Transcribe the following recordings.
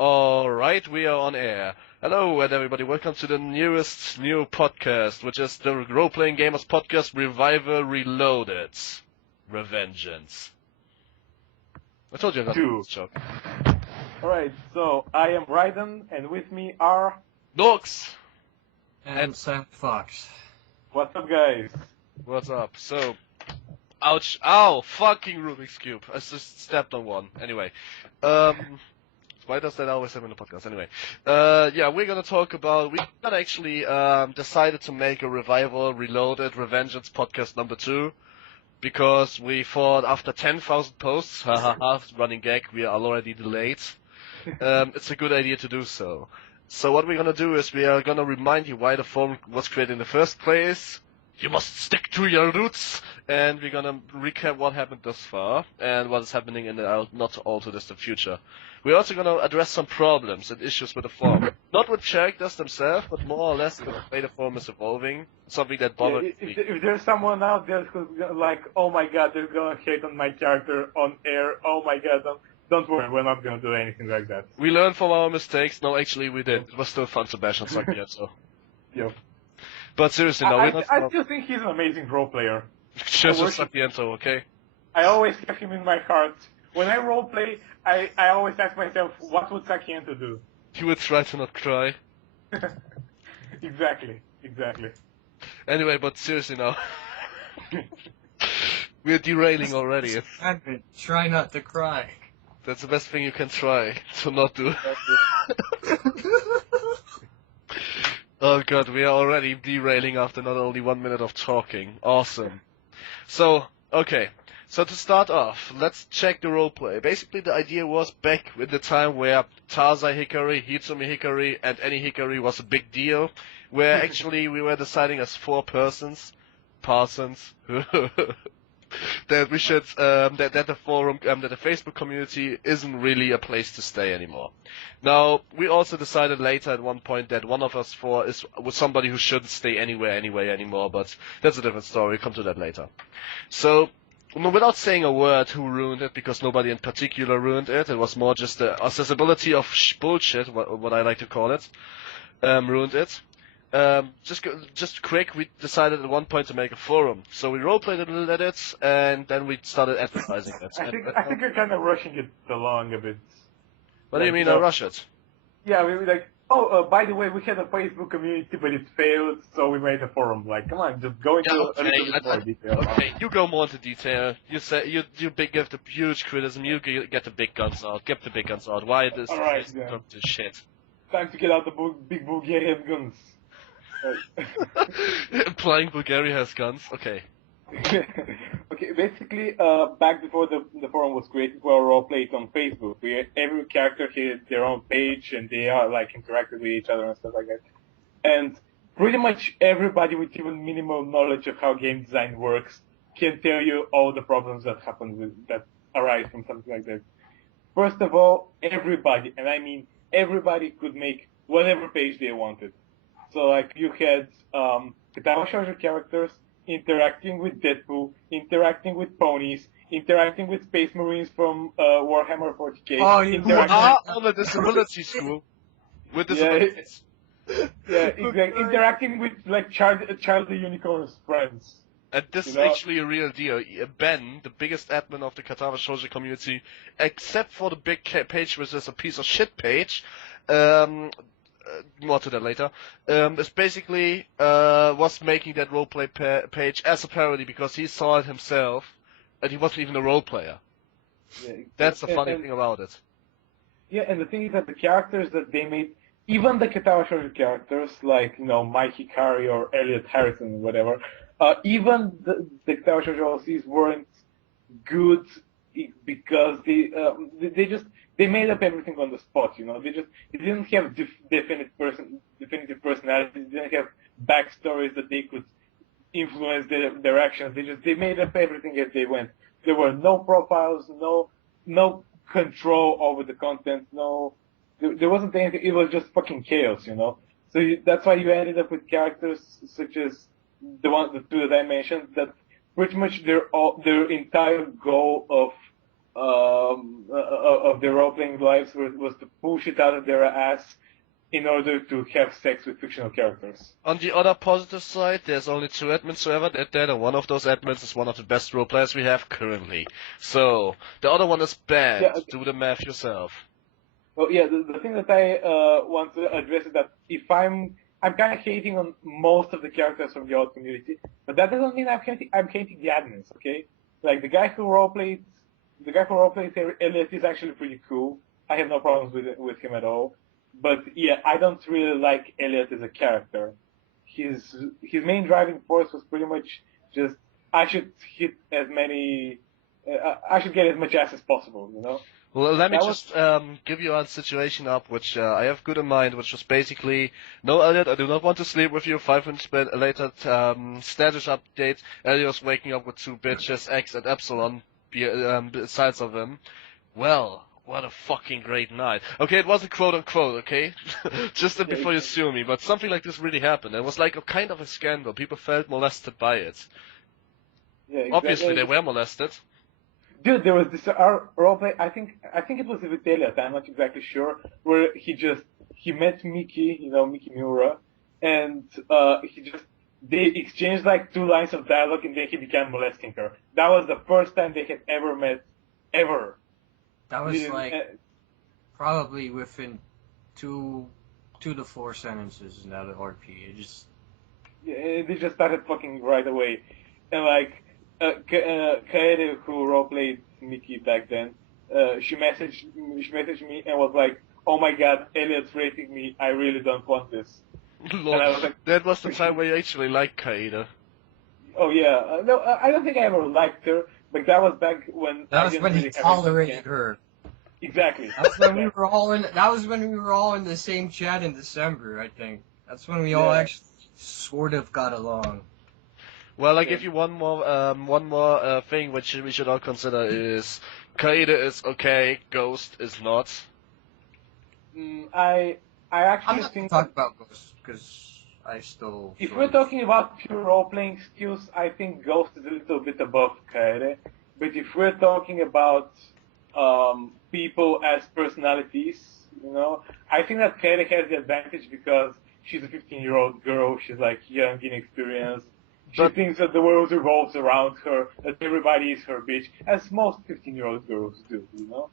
Alright, we are on air. Hello and everybody, welcome to the newest new podcast, which is the Roleplaying Gamers Podcast Revival Reloaded. Revengeance. I told you I got this joke. Alright, so I am Raiden, and with me are... Nox! And Sam Fox. What's up, guys? What's up? So, ouch, ow, fucking Rubik's Cube. I just stepped on one. Anyway, why does that always happen in the podcast? Anyway, yeah, we're gonna talk about, we got actually, decided to make a Revival Reloaded Revengeance podcast number 2, because we thought after 10,000 posts, haha, running gag, we are already delayed, it's a good idea to do so. So what we're gonna do is we are gonna remind you why the forum was created in the first place. You must stick to your roots, and we're gonna recap what happened thus far and what is happening in the not all too distant future. We're also gonna address some problems and issues with the forum, not with characters themselves, but more or less the way the forum is evolving. Something that bothers me. If there's someone out there who's like, oh my god, they're gonna hate on my character on air, oh my god, don't worry, we're not gonna do anything like that. We learned from our mistakes. No, actually we did. It was still fun to bash on Sakietsu. Yep. But seriously, no, we're not. I still think he's an amazing role player. Just Sakietsu, okay? I always have him in my heart. When I roleplay, I always ask myself, what would Sakiento do? He would try to not cry. Exactly. Anyway, but seriously now. We're derailing already. Try not to cry. That's the best thing you can try to not do. Oh god, we are already derailing after not only 1 minute of talking. Awesome. So, okay. So to start off, let's check the roleplay. Basically the idea was back in the time where Tarzai Hikari, Hitsumi Hikari, and any Hikari was a big deal, where actually we were deciding as 4 persons, that we should, that the forum, that the Facebook community isn't really a place to stay anymore. Now, we also decided later at one point that one of us 4 was somebody who shouldn't stay anywhere anymore, but that's a different story, we'll come to that later. So, without saying a word who ruined it, because nobody in particular ruined it, it was more just the accessibility of bullshit, what I like to call it, ruined it. Just quick, we decided at one point to make a forum. So we roleplayed a little at it, and then we started advertising it. I think you're kind of rushing it along a bit. What do you mean I rush it? Yeah, we were like, by the way, we had a Facebook community, but it failed, so we made a forum. Like, come on, just go into a little bit more detail. Okay, you go more into detail. You say you give the huge criticism. You get the big guns out. Get the big guns out. Why this Alright, to shit? Time to get out the big Bulgarian guns. Implying Bulgaria has guns? Okay. Okay, basically, back before the forum was created, we all played on Facebook. Every character had their own page, and they are like interacted with each other and stuff like that. And pretty much everybody with even minimal knowledge of how game design works can tell you all the problems that that arise from something like that. First of all, everybody, and I mean everybody, could make whatever page they wanted. So, like, you had Katana Shoujo characters interacting with Deadpool, interacting with ponies, interacting with Space Marines from Warhammer 40k. Oh, you are on the disability school. With disabilities. Yeah, exactly. Interacting with, like, Child the Unicorn's friends. And this is actually a real deal. Ben, the biggest admin of the Katana Shoujo community, except for the big page, which is a piece of shit page, more to that later, is basically was making that roleplay page as a parody because he saw it himself, and he wasn't even a role player. Yeah, that's the funny thing about it. Yeah, and the thing is that the characters that they made, even the Katana Shoujo characters, like, Mike Hikari or Elliot Harrison or whatever, even the Katana Shoujo LCs weren't good because they made up everything on the spot, they didn't have definitive personalities, they didn't have backstories that they could influence their actions. They made up everything as they went. There were no profiles, no control over the content, there wasn't anything. It was just fucking chaos, So that's why you ended up with characters such as the 2 that I mentioned, that pretty much their entire goal of of their role-playing lives was to push it out of their ass in order to have sex with fictional characters. On the other positive side, there's only 2 admins who ever did that, and one of those admins is one of the best role players we have currently. So, the other one is banned. Yeah. Do the math yourself. Well, yeah, the thing that I want to address is that if I'm kind of hating on most of the characters from the old community, but that doesn't mean I'm hating the admins, okay? Like the guy who roleplays Elliot is actually pretty cool. I have no problems with him at all. But yeah, I don't really like Elliot as a character. His main driving force was pretty much just I should hit as many, I should get as much ass as possible, you know. Well, let me That just give you a situation up, which I have good in mind, which was basically, no, Elliot, I do not want to sleep with you. 5 minutes later, status update, Elliot's waking up with 2 bitches, X and Epsilon, besides of him. Well, what a fucking great night. Okay, it wasn't quote-unquote, okay? Just before you sue me, but something like this really happened. It was like a kind of a scandal. People felt molested by it. Yeah, exactly. Obviously, they were molested. Dude, there was this roleplay. I think it was with Elliot. I'm not exactly sure. Where he met Mickey, Mickey Miura, and they exchanged like 2 lines of dialogue, and then he began molesting her. That was the first time they had ever met, ever. That was probably within 2 to 4 sentences in that RP. They just started fucking right away, and like. Kaede, who roleplayed Mickey back then, she messaged me and was like, "Oh my god, Elliot's raping me. I really don't want this." Lord, and I was like, that was the time where you actually liked Kaede. Oh yeah, no, I don't think I ever liked her, but that was back when that was when he tolerated her. Exactly. That's when we were all in. That was when we were all in the same chat in December. I think that's when we all actually sort of got along. Well, I give you one more thing which we should all consider is Kaede is okay, Ghost is not. I actually I'm not think talk about Ghost because I still. If we're talking about pure role-playing skills, I think Ghost is a little bit above Kaede. But if we're talking about people as personalities, I think that Kaede has the advantage because she's a 15-year-old girl. She's like young, inexperienced. She thinks that the world revolves around her, that everybody is her bitch, as most 15-year-old girls do, All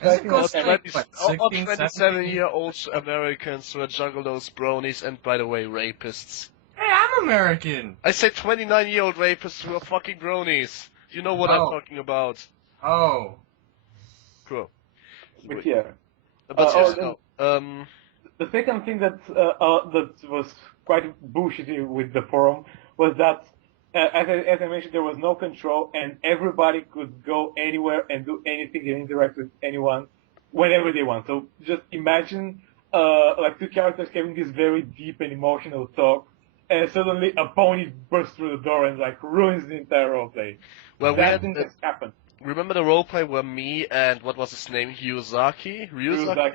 27-year-old Americans who juggle those bronies and, by the way, rapists. Hey, I'm American! I said 29-year-old rapists who are fucking bronies. You know what I'm talking about. Oh. Cool. But yeah. The second thing that was quite bullshitty with the forum was that, as I mentioned, there was no control, and everybody could go anywhere and do anything and interact with anyone whenever they want. So just imagine, like 2 characters having this very deep and emotional talk, and suddenly a pony bursts through the door and like ruins the entire roleplay. Well, that thing just happened. Remember the roleplay where me and what was his name, Ryuzaki,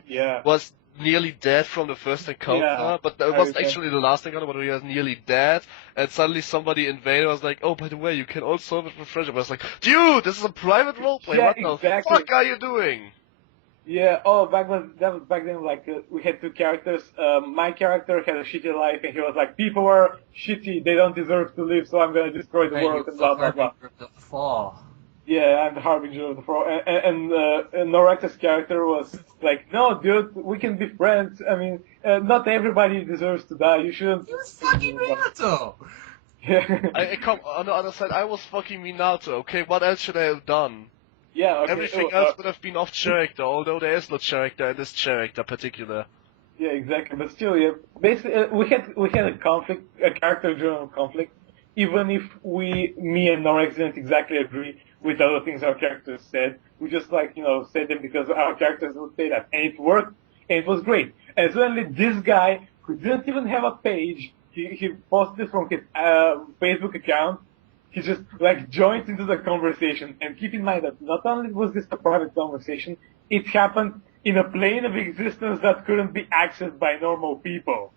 yeah, was nearly dead from the first encounter, but it was actually the last encounter when we were nearly dead, and suddenly somebody invaded. Was like, "Oh, by the way, you can all solve it with friendship." I was like, "Dude, this is a private roleplay. Yeah, what the fuck are you doing?" Yeah. back then. Like we had 2 characters. My character had a shitty life, and he was like, "People are shitty. They don't deserve to live, so I'm gonna destroy the world." And blah blah blah. The fall. Yeah, I'm the harbinger of the fall. And Norax's character was like, "No, dude, we can be friends. I mean, not everybody deserves to die. You shouldn't." You fucking Minato! Yeah. On the other side, I was fucking Minato. Okay, what else should I have done? Yeah. Okay. Everything else would have been off character, although there is no character in this character particular. Yeah, exactly. But still, yeah. Basically, we had a conflict, a character-driven conflict. Even if me and Norax didn't exactly agree with other things our characters said, we just said them because our characters would say that, and it worked, and it was great. And suddenly, this guy who didn't even have a page, he posted from his Facebook account. He just joined into the conversation. And keep in mind that not only was this a private conversation, it happened in a plane of existence that couldn't be accessed by normal people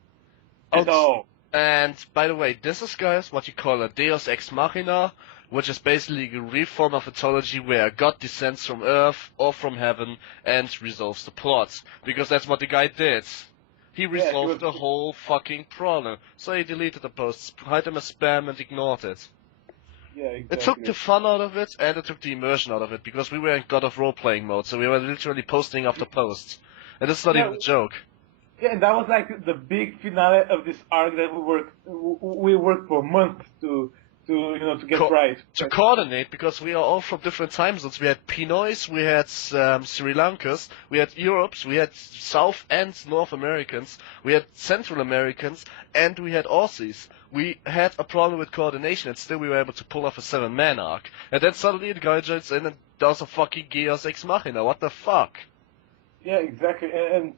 at all. And by the way, this is, guys, what you call a Deus Ex Machina. which is basically a reform of mythology where a god descends from earth or from heaven and resolves the plot. Because that's what the guy did. He resolved the whole fucking problem. So he deleted the posts, hid them as spam, and ignored it. Yeah, exactly. It took the fun out of it, and it took the immersion out of it, because we were in God of Role-playing mode, so we were literally posting after posts. And it's not even a joke. Yeah, and that was like the big finale of this arc that we worked for months to get right. To coordinate, because we are all from different time zones. We had Pinoys, we had Sri Lankans, we had Europes, we had South and North Americans, we had Central Americans, and we had Aussies. We had a problem with coordination, and still we were able to pull off a 7-man arc. And then suddenly the guy joins in and does a fucking Geos Ex Machina. What the fuck? Yeah, exactly. And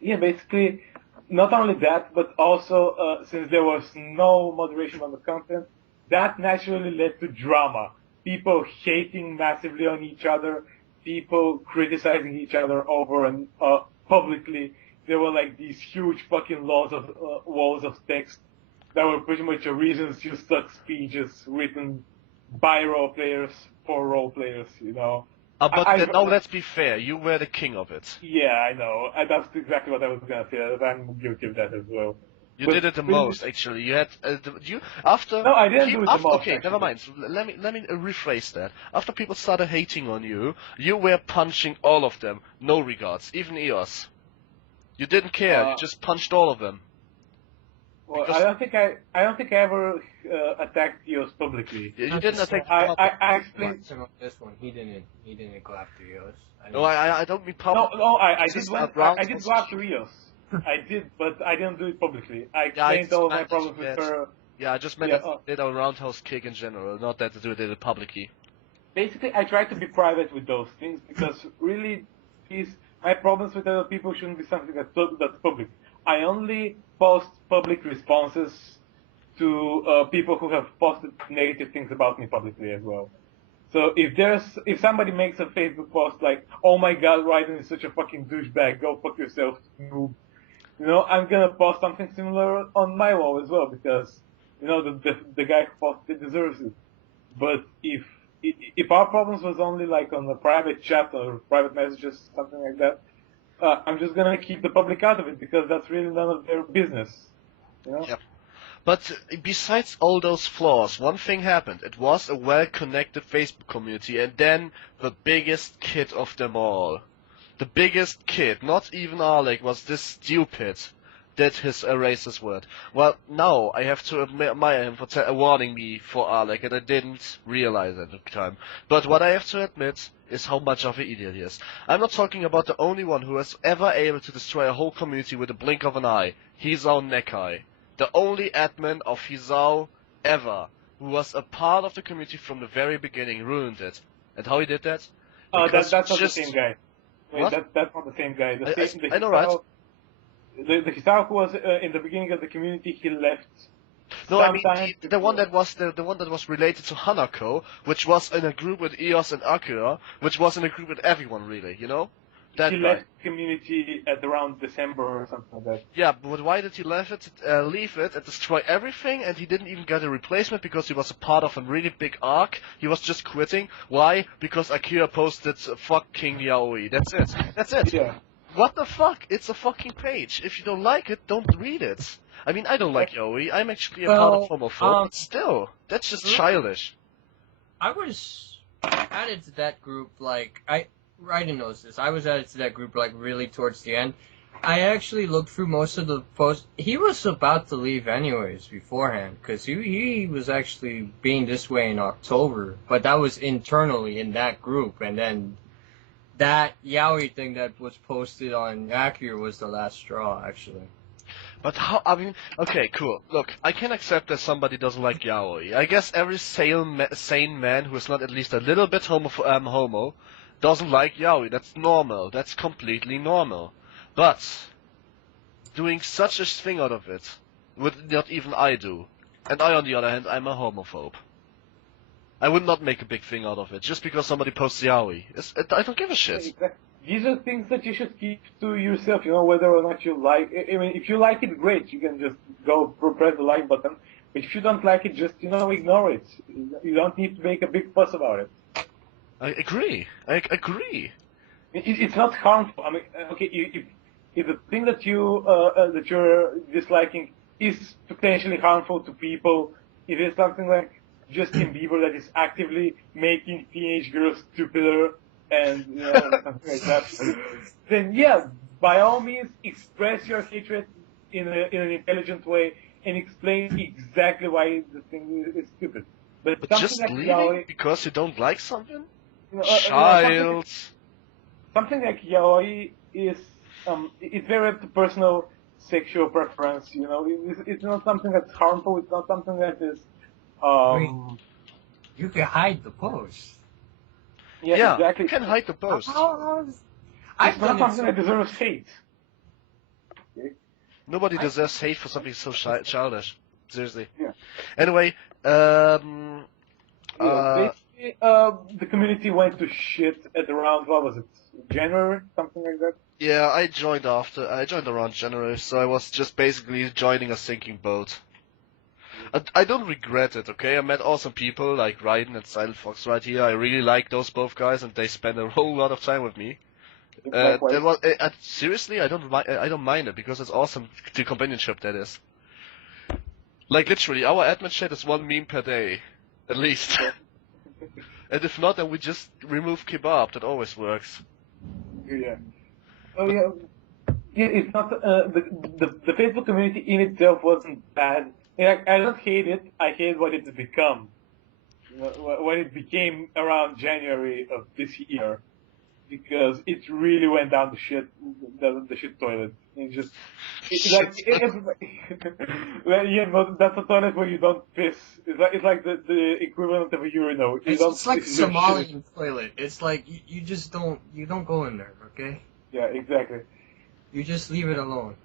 basically, not only that, but also since there was no moderation on the content, that naturally led to drama. People hating massively on each other, people criticizing each other over and publicly. There were like these huge fucking walls of text that were pretty much reasons to suck speeches written by role players for role players, But let's be fair, you were the king of it. Yeah, I know. That's exactly what I was gonna say. I'm guilty of that as well. You did it the most, actually. You had after. No, I didn't do it the most. Okay, actually. never mind. So let me rephrase that. After people started hating on you, you were punching all of them, no regards, even EOS. You didn't care. You just punched all of them. Well, I don't think I ever attacked EOS publicly. You didn't attack. I explained this one. He didn't go after EOS. I don't mean public. No, I did go after EOS. I did, but I didn't do it publicly. I explained all of my problems with her. Yeah, I just meant that did a roundhouse kick in general, not that they did it publicly. Basically, I try to be private with those things because really, my problems with other people shouldn't be something that's public. I only post public responses to people who have posted negative things about me publicly as well. So if somebody makes a Facebook post like, "Oh my God, Raiden is such a fucking douchebag, go fuck yourself, noob," I'm gonna post something similar on my wall as well because the guy who posted it deserves it. But if our problems was only like on a private chat or private messages, something like that, I'm just gonna keep the public out of it because that's really none of their business. Yep. But besides all those flaws, one thing happened. It was a well-connected Facebook community, and then the biggest kid of them all. The biggest kid, not even Alec, was this stupid. Did his racist word. Well, now I have to admire him for warning me for Alec, and I didn't realize it at the time. But what I have to admit is how much of an idiot he is. I'm not talking about the only one who was ever able to destroy a whole community with a blink of an eye. Hisao Nekai. The only admin of Hisao ever, who was a part of the community from the very beginning, ruined it. And how he did that? That's not the same guy. Wait, What? that's not the same guy. I know, right? The Hisao who was in the beginning of the community, he left. No, I mean the one that was related to Hanako, which was in a group with EOS and Akira, which was in a group with everyone really, That he guy. left community at around December or something like that. Yeah, but why did he leave it and destroy everything? And he didn't even get a replacement because he was a part of a really big arc. He was just quitting. Why? Because Akira posted "fuck King Yaoi." That's it. That's it. Yeah. What the fuck? It's a fucking page. If you don't like it, don't read it. I mean, I don't like Yaoi. I'm actually a part of homophobe, but still, that's just childish. I was added to that group, Raiden knows this. I was added to that group, really towards the end. I actually looked through most of the posts. He was about to leave anyways beforehand, because he was actually being this way in October, but that was internally in that group, and then that yaoi thing that was posted on Akira was the last straw, actually. But how, I mean, okay, cool. Look, I can accept that somebody doesn't like yaoi. I guess every sane man who is not at least a little bit homo doesn't like yaoi. That's normal. That's completely normal. But doing such a thing out of it would not even I do. And I, on the other hand, I'm a homophobe. I would not make a big thing out of it just because somebody posts yaoi. I don't give a shit. These are things that you should keep to yourself, whether or not you like. I mean, if you like it, great. You can just go press the like button. If you don't like it, just ignore it. You don't need to make a big fuss about it. I agree. I agree. It's not harmful. I mean, okay, if the thing that you're disliking is potentially harmful to people, if it's something like Justin Bieber that is actively making teenage girls stupider and something like that, then yeah, by all means, express your hatred in an intelligent way and explain exactly why the thing is stupid. But something just like leaving yaoi, because you don't like something? Child. Child. Something like yaoi is it's very up to personal sexual preference. It's not something that's harmful. It's not something that is You can hide the post. Yeah, exactly. you can hide the post. It's not something that deserves hate. Nobody deserves hate for something so childish. Seriously. Yeah. Anyway, Basically, the community went to shit at around, what was it, January, something like that? yeah, I joined around January, so I was just basically joining a sinking boat. I don't regret it, okay? I met awesome people like Ryden and Silent Fox right here. I really like those both guys, and they spent a whole lot of time with me. Seriously, I don't mind it because it's awesome. The companionship that is. Like literally, our admin chat is 1 meme per day, at least. And if not, then we just remove kebab. That always works. Yeah. Oh yeah. Yeah, it's not the Facebook community in itself wasn't bad. I don't hate it. I hate what it's become. What it became around January of this year, because it really went down the shit toilet. It's like everybody. Well, yeah, but that's a toilet where you don't piss. It's like the equivalent of a urinal. It's like Somalian toilet. It's like you just don't go in there, okay? Yeah, exactly. You just leave it alone.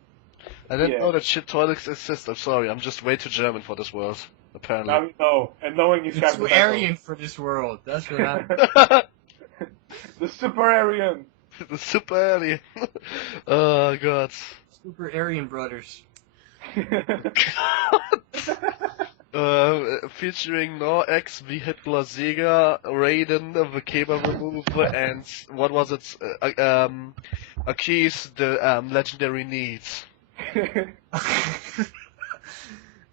I didn't know that shit toilets exist. I'm sorry. I'm just way too German for this world, apparently. Now you know, and knowing is You're too Aryan for this world. That's what happened. The super Aryan. The super alien. Oh god. Super Aryan brothers. Featuring No X, V Hitler Sega, Raiden, the cable remover, and what was it? Akis, the legendary needs.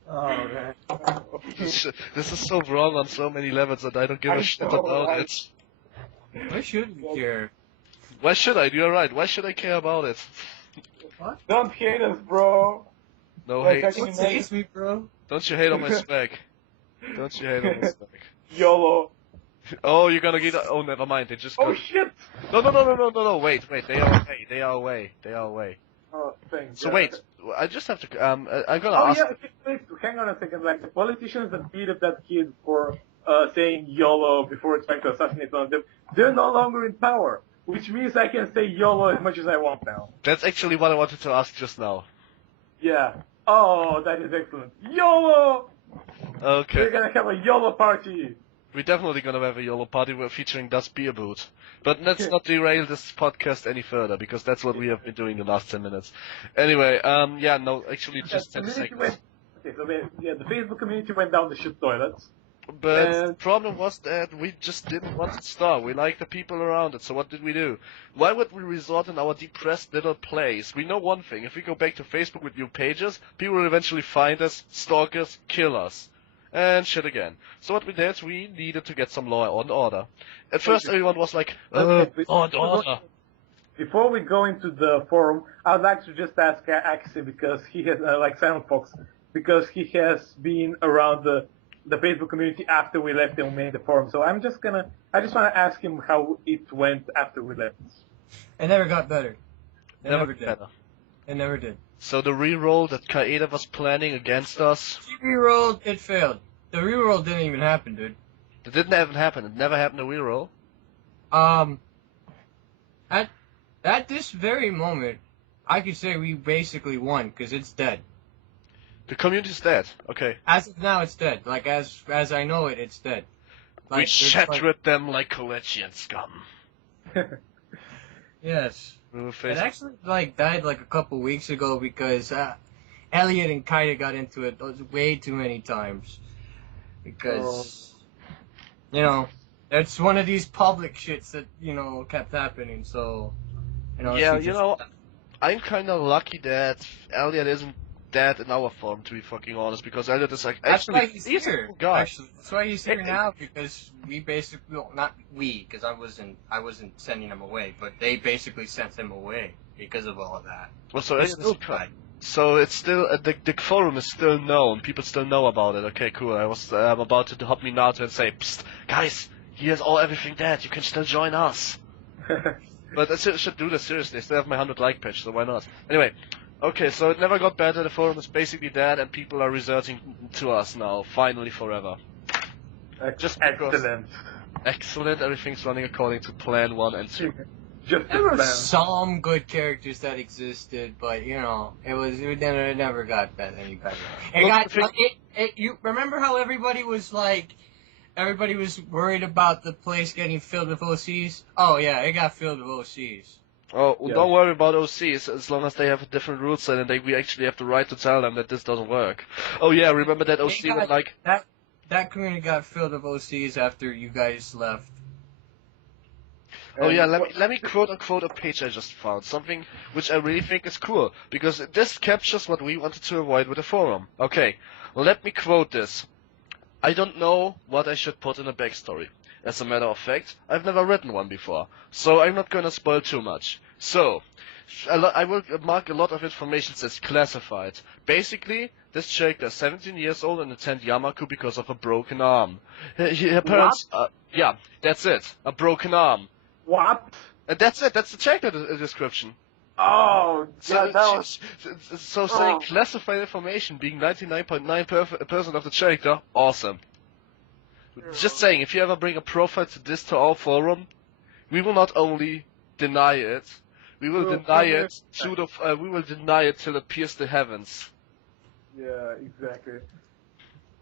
Oh man. This is so wrong on so many levels that I don't give a shit about it. Why should we care? Why should I? You're right. Why should I care about it? What? Don't hate us, bro. No Like, hate. What saves me, bro? Don't you hate on my spec? Don't you hate on my spec? YOLO. Oh, you're gonna get. Oh, never mind. They just. Oh got... shit! No. Wait. They are away. Oh, thanks. So wait. I just have to. I'm gonna Oh ask. yeah, wait, hang on a second. Like the politicians that beat up that kid for saying YOLO before trying to assassinate one of them, they're no longer in power. Which means I can say YOLO as much as I want now. That's actually what I wanted to ask just now. Yeah. Oh, that is excellent. YOLO! Okay. We're gonna have a YOLO party! We're definitely gonna have a YOLO party. We're featuring Das Beer Boot. But let's not derail this podcast any further, because that's what we have been doing the last 10 minutes. Anyway, actually just 10 seconds. The Facebook community went down the shit toilets. But the problem was that we just didn't want it to start. We liked the people around it, so what did we do? Why would we resort in our depressed little place? We know one thing, if we go back to Facebook with new pages, people will eventually find us, stalk us, kill us. And shit again. So what we did, we needed to get some law and order. At first everyone was like, law and order. Before we go into the forum, I'd like to just ask Axie, because he has, like Silent Fox, because he has been around the Facebook community after we left and made the forum. So I just want to ask him how it went after we left. It never got better. It never did. Better. It never did. So the reroll that Kaeda was planning against us... He rerolled, it failed. The reroll didn't even happen, dude. It didn't even happen. It never happened to reroll. At this very moment, I could say we basically won, because it's dead. The community's dead. Okay. As of now, it's dead. Like, as I know it, it's dead. Like, we shattered them like Kolechian scum. Yes. It actually, died, a couple weeks ago because, Elliot and Kaida got into it way too many times. Because, you know, it's one of these public shits that, you know, kept happening, so, you know, Yeah, she you just... know, I'm kind of lucky that Elliot isn't dead in our form, to be fucking honest, because Elliot is like, That's why actually, he's a here. cool guy. Actually, that's why he's here now, because we basically, well, not we, because I wasn't sending him away, but they basically sent him away because of all of that. Well, so This Elliot's little co- guy. So it's still the forum is still known. People still know about it. Okay, cool. I was about to hop me now to say, psst, guys, here's everything dead. You can still join us. But I should do this seriously. I still have my 100 like page, so why not? Anyway, okay, so it never got better. The forum is basically dead, and people are resorting to us now, finally forever. Just because- Excellent. Excellent. Everything's running according to plan 1 and 2. Just There were as planned. some good characters that existed, but you know, it never got that any better. You remember how everybody was worried about the place getting filled with OCs? Oh yeah, it got filled with OCs. Oh, Yeah. don't worry about OCs, as long as they have a different rule set and we actually have the right to tell them that this doesn't work. Oh yeah, remember that OC was like... That community got filled with OCs after you guys left. Oh yeah, let me quote unquote a page I just found, something which I really think is cool, because this captures what we wanted to avoid with the forum. Okay, let me quote this. I don't know what I should put in a backstory. As a matter of fact, I've never written one before, so I'm not gonna spoil too much. So, I will mark a lot of information that's classified. Basically, this character is 17 years old and attend Yamaku because of a broken arm. Her parents, yeah, that's it, a broken arm. What? And that's it. That's the character description. Oh, yeah, that was... So saying classified information being 99.9% of the character, awesome. Just saying, if you ever bring a profile to our forum, we will not only deny it, we will deny it we will deny it till it pierces the heavens. Yeah, exactly.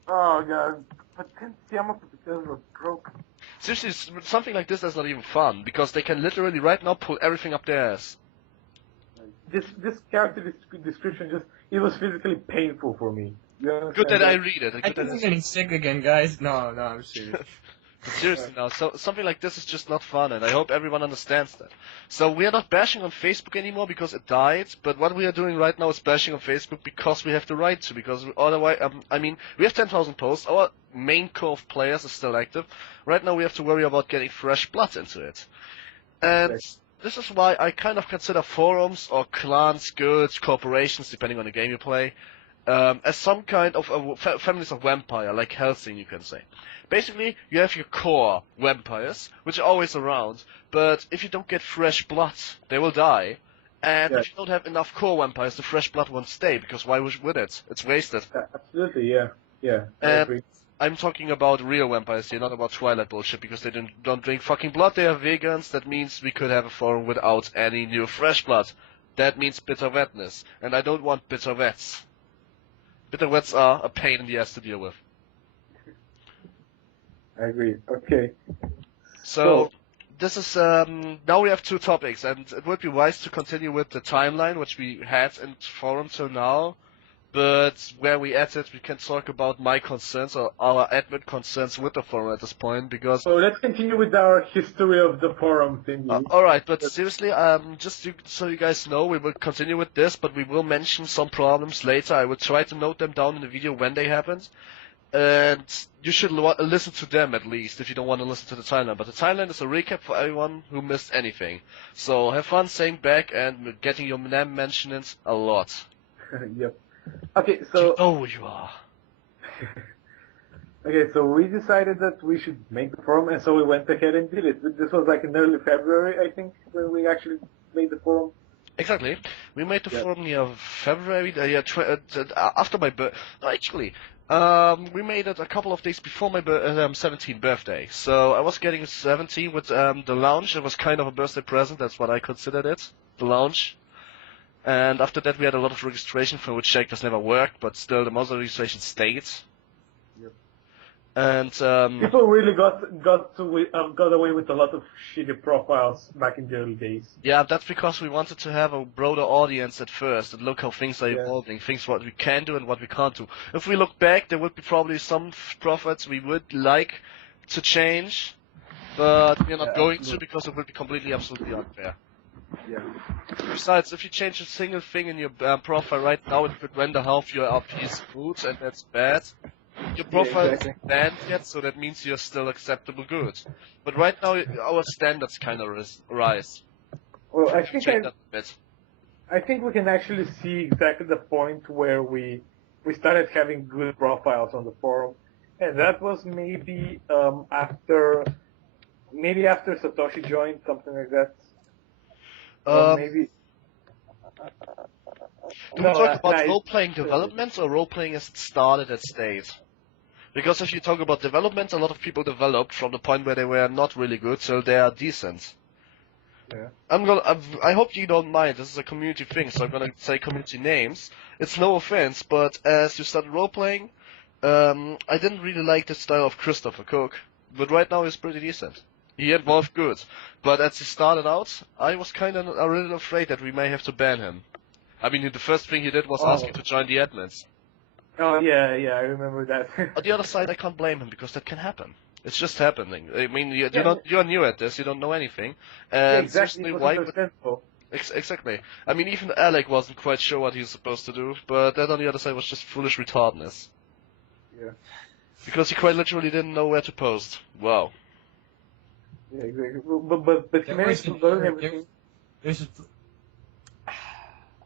Oh god, but then Yamato because was broken. Seriously, something like this is not even fun, because they can literally right now pull everything up their ass. This character description it was physically painful for me. You understand Good that I read it. I think I'm getting sick again, guys. No, I'm serious. But seriously now, so something like this is just not fun, and I hope everyone understands that. So we are not bashing on Facebook anymore because it died, but what we are doing right now is bashing on Facebook because we have the right to, because otherwise, I mean, we have 10,000 posts, our main core of players is still active. Right now we have to worry about getting fresh blood into it. And this is why I kind of consider forums or clans, guilds, corporations, depending on the game you play, as some kind of families of vampire, like Helsing, you can say. Basically, you have your core vampires, which are always around, but if you don't get fresh blood, they will die. And if you don't have enough core vampires, the fresh blood won't stay, because why would it? It's wasted. Absolutely, yeah. Yeah, I agree. I'm talking about real vampires here, not about Twilight bullshit, because they don't drink fucking blood, they are vegans. That means we could have a forum without any new fresh blood. That means bitter wetness, and I don't want bitter wets. Bitter wets are a pain in the ass to deal with. I agree. Okay. So this is, now we have two topics, and it would be wise to continue with the timeline, which we had in forum till now, but where we at it, we can talk about my concerns, or our admin concerns with the forum at this point, because... So let's continue with our history of the forum thingy. Alright, but seriously, so you guys know, we will continue with this, but we will mention some problems later. I will try to note them down in the video when they happened. And you should listen to them at least, if you don't want to listen to the timeline. But the timeline is a recap for everyone who missed anything. So have fun staying back and getting your name mentioned a lot. Yep. Okay, so... You know who you are. Okay, so we decided that we should make the forum, and so we went ahead and did it. This was like in early February, I think, when we actually made the forum. Exactly. We made the forum near February, after my birthday. No, actually... we made it a couple of days before my 17th birthday. So I was getting 17 with the lounge. It was kind of a birthday present. That's what I considered it, the lounge. And after that, we had a lot of registration for which characters never worked, but still the most of the registration stayed. Yep. And People really got away with a lot of shitty profiles back in the early days. yeah, that's because we wanted to have a broader audience at first and look how things are Yeah. evolving, things what we can do and what we can't do. If we look back, there would be probably some prophets we would like to change, but we're not Yeah, going absolutely. to because it would be completely, absolutely unfair. Yeah. Besides, if you change a single thing in your profile right now, it could render half your RP's good, and that's bad. Your profile exactly. isn't banned yet, so that means you're still acceptable good. But right now, our standards kind of rise. Well, We should change that a bit. I think we can actually see exactly the point where we started having good profiles on the forum, and that was maybe after Satoshi joined, something like that. Or maybe. Do we talk about no, role-playing development or role-playing as it started at state? Because if you talk about development, a lot of people developed from the point where they were not really good till they are decent. Yeah. I hope you don't mind. This is a community thing, so I'm gonna say community names. It's no offense, but as you started role-playing, I didn't really like the style of Christopher Cook, but right now he's pretty decent. He evolved good, but as he started out, I was kind of a little afraid that we may have to ban him. I mean, the first thing he did was ask you to join the admins. Oh yeah, I remember that. On the other side, I can't blame him because that can happen. It's just happening. I mean, you're new at this, you don't know anything, and exactly. seriously, It was why? understandable. Exactly. I mean, even Alec wasn't quite sure what he was supposed to do, but that on the other side was just foolish retardness. Yeah. Because he quite literally didn't know where to post. Wow. Yeah, exactly. But he managed to learn everything.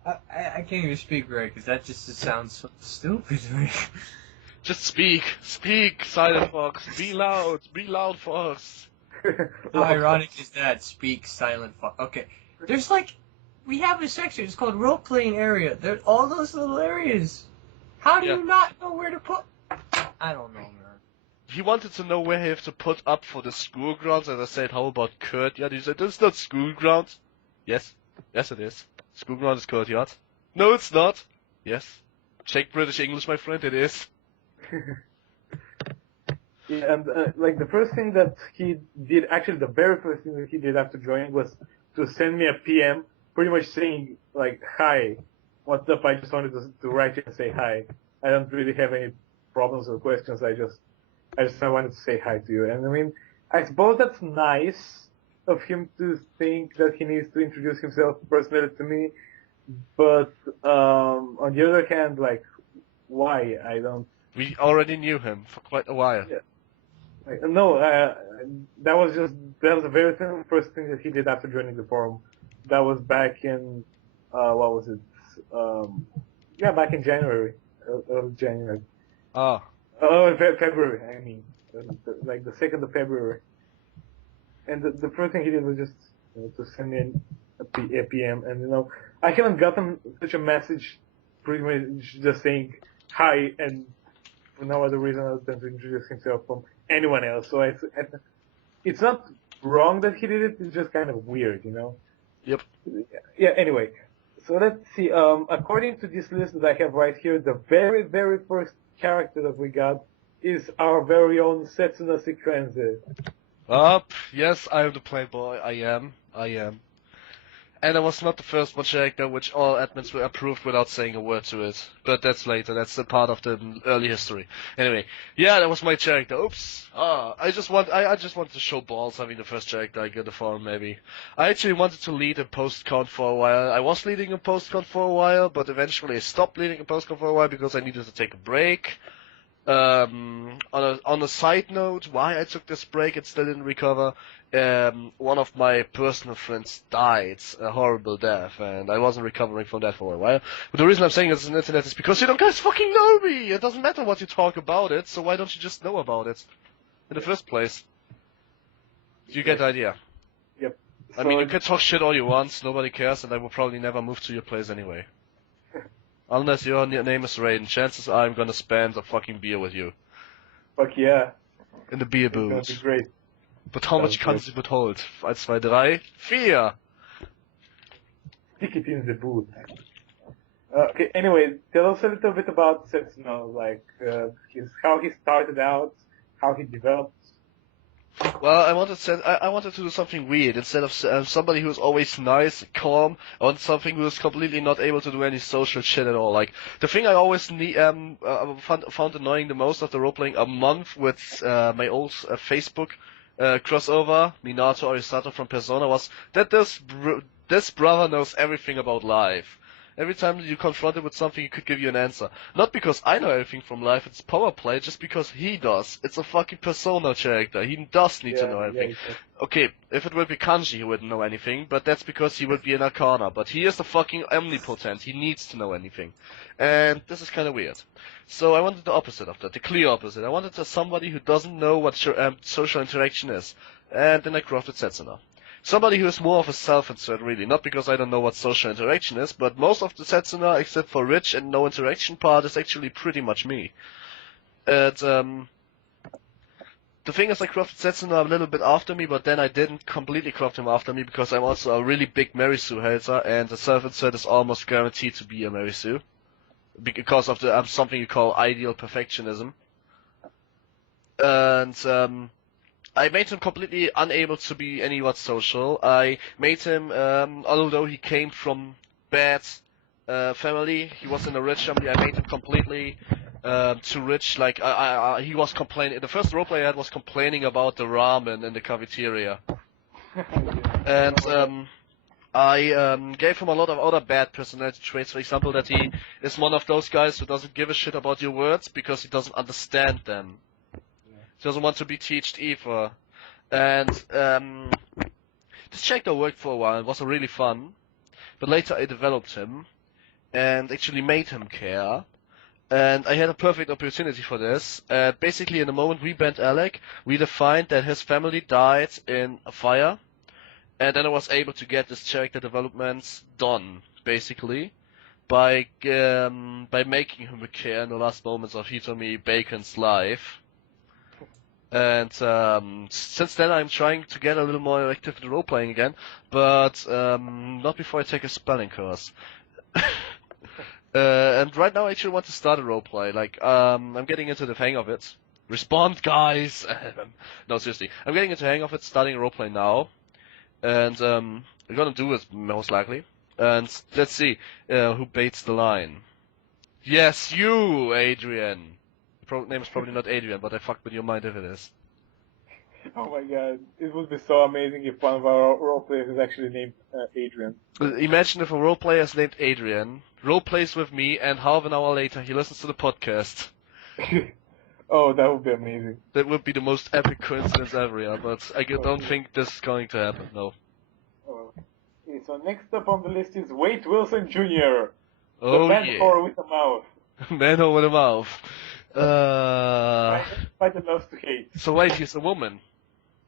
I can't even speak right because that just sounds so stupid. Just speak, Silent Fox. Be loud, Fox. How ironic is that? Speak, silent. Okay, there's we have a section. It's called role-playing area. There's all those little areas. How do you not know where to put? I don't know, man. He wanted to know where he have to put up for the school grounds, and I said, how about courtyard? He said, that's not school grounds. Yes it is. School ground is courtyard. No, it's not. Yes. Check British English, my friend, it is. Yeah, and the first thing that he did, actually the very first thing that he did after joining was to send me a PM, pretty much saying like, "Hi, what's up? I just wanted to write you and say hi. I don't really have any problems or questions. I just wanted to say hi to you." And I mean, I suppose that's nice of him to think that he needs to introduce himself personally to me, but on the other hand, like, why? I don't. We already knew him for quite a while. Yeah. No, that was the very first thing that he did after joining the forum. That was back in, what was it? Back in January. January. Ah. February, I mean. Like the 2nd of February. And the first thing he did was just to send me a PM. And, I haven't gotten such a message pretty much just saying hi and for no other reason other than to introduce himself from anyone else. So it's not wrong that he did it. It's just kind of weird, Yep. Yeah. Anyway, so let's see. According to this list that I have right here, the very, very first character that we got is our very own Setsuna Sekrenze. Yes, I am the playboy. I am. And I was not the first one character which all admins were approved without saying a word to it. But that's later, that's a part of the early history. Anyway, yeah, that was my character. Oops. I just wanted to show balls having the first character I got the forum maybe. I actually wanted to lead a post-count for a while. I was leading a post-count for a while, but eventually I stopped leading a post-count for a while because I needed to take a break. On a side note, why I took this break and still didn't recover, one of my personal friends died a horrible death, and I wasn't recovering from that for a while. But the reason I'm saying this on the internet is because you don't guys fucking know me! It doesn't matter what you talk about it, so why don't you just know about it in the first place? You get the idea. Yep. I mean, you can talk shit all you want, nobody cares, and I will probably never move to your place anyway. Unless your name is Raiden, chances are I'm gonna spend a fucking beer with you. Fuck yeah. In the beer It's booth. gonna be great. But how much kann sie hold? 1, 2, 3, 4! Stick it in the boot. Okay, anyway, tell us a little bit about Setsuna, like, how he started out, how he developed? Well, I wanted to do something weird. Instead of somebody who's always nice, calm, I want something who's completely not able to do any social shit at all. Like, the thing I always found annoying the most after role-playing a month with my old Facebook crossover, Minato Arisato from Persona, was that this brother knows everything about life. Every time you confront him with something, he could give you an answer. Not because I know everything from life, it's power play, just because he does. It's a fucking Persona character. He does need to know everything. Yeah. Okay, if it would be Kanji, he wouldn't know anything, but that's because he would be an Arcana. But he is the fucking omnipotent. He needs to know anything. And this is kind of weird. So I wanted the opposite of that, the clear opposite. I wanted somebody who doesn't know what social interaction is. And then I crafted Setsuna. Somebody who is more of a self-insert, really. Not because I don't know what social interaction is, but most of the Setsuna, except for Rich and no interaction part, is actually pretty much me. And, the thing is, I crafted Setsuna a little bit after me, but then I didn't completely craft him after me, because I'm also a really big Marisu hater, and the self-insert is almost guaranteed to be a Marisu. Because of the, something you call ideal perfectionism. And, I made him completely unable to be anywhat social. I made him, although he came from bad family, he was in a rich family, I made him completely too rich. Like, he was complaining, the first roleplay I had was complaining about the ramen in the cafeteria. And I gave him a lot of other bad personality traits, for example, that he is one of those guys who doesn't give a shit about your words because he doesn't understand them. He doesn't want to be taught either. And this character worked for a while, it was really fun. But later I developed him and actually made him care. And I had a perfect opportunity for this. Basically in the moment we banned Alec, we defined that his family died in a fire. And then I was able to get this character development done, basically. By making him care in the last moments of Hitomi Bacon's life. And since then I'm trying to get a little more active in role-playing again, but not before I take a spelling course. And right now I actually want to start a roleplay, like, I'm getting into the hang of it. Respond, guys! No, seriously. I'm getting into the hang of it, starting a roleplay now. And I'm gonna do it, most likely. And let's see, who baits the line. Yes, you, Adrian! Name is probably not Adrian, but I fucked with your mind if it is. Oh my god, it would be so amazing if one of our role players is actually named Adrian. Imagine if a role player is named Adrian, role plays with me, and half an hour later he listens to the podcast. Oh, that would be amazing. That would be the most epic coincidence ever, yeah, but I don't think this is going to happen, no. Oh. Okay, so next up on the list is Wade Wilson Jr. Oh, the man yeah. whore with a mouth. Man with a mouth. Fight the loves to hate. So wait, he's a woman.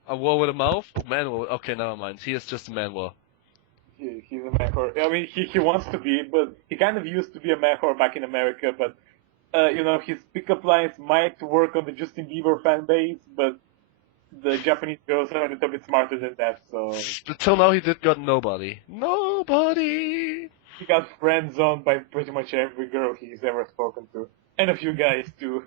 A war with a mouth? Man war. Okay, never mind. He is just a man war. He's a man whore. I mean, he wants to be, but he kind of used to be a man whore back in America, but, his pickup lines might work on the Justin Bieber fan base, but the Japanese girls are a little bit smarter than that, so... But till now he got nobody. Nobody! He got friend-zoned by pretty much every girl he's ever spoken to. And a few guys, too.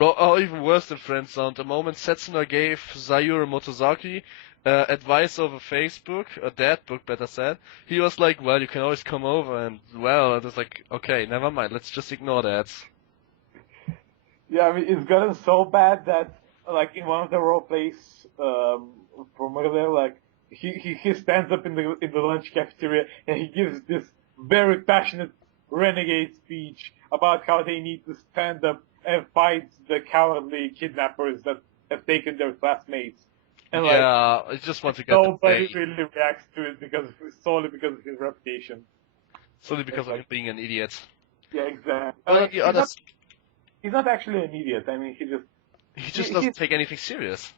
Or even worse than friend-zoned. The moment Setsuna gave Sayuri Motozaki advice over Facebook, or that book better said, he was like, well, you can always come over, and well, it was like, okay, never mind, let's just ignore that. Yeah, I mean, it's gotten so bad that, like, in one of the role plays, from earlier, like, he stands up in the lunch cafeteria and he gives this very passionate renegade speech about how they need to stand up and fight the cowardly kidnappers that have taken their classmates. And yeah, I just want to get nobody really reacts to it solely because of his reputation. Solely because of him being an idiot. Yeah, exactly. Well, he's not actually an idiot. I mean, he just doesn't take anything serious.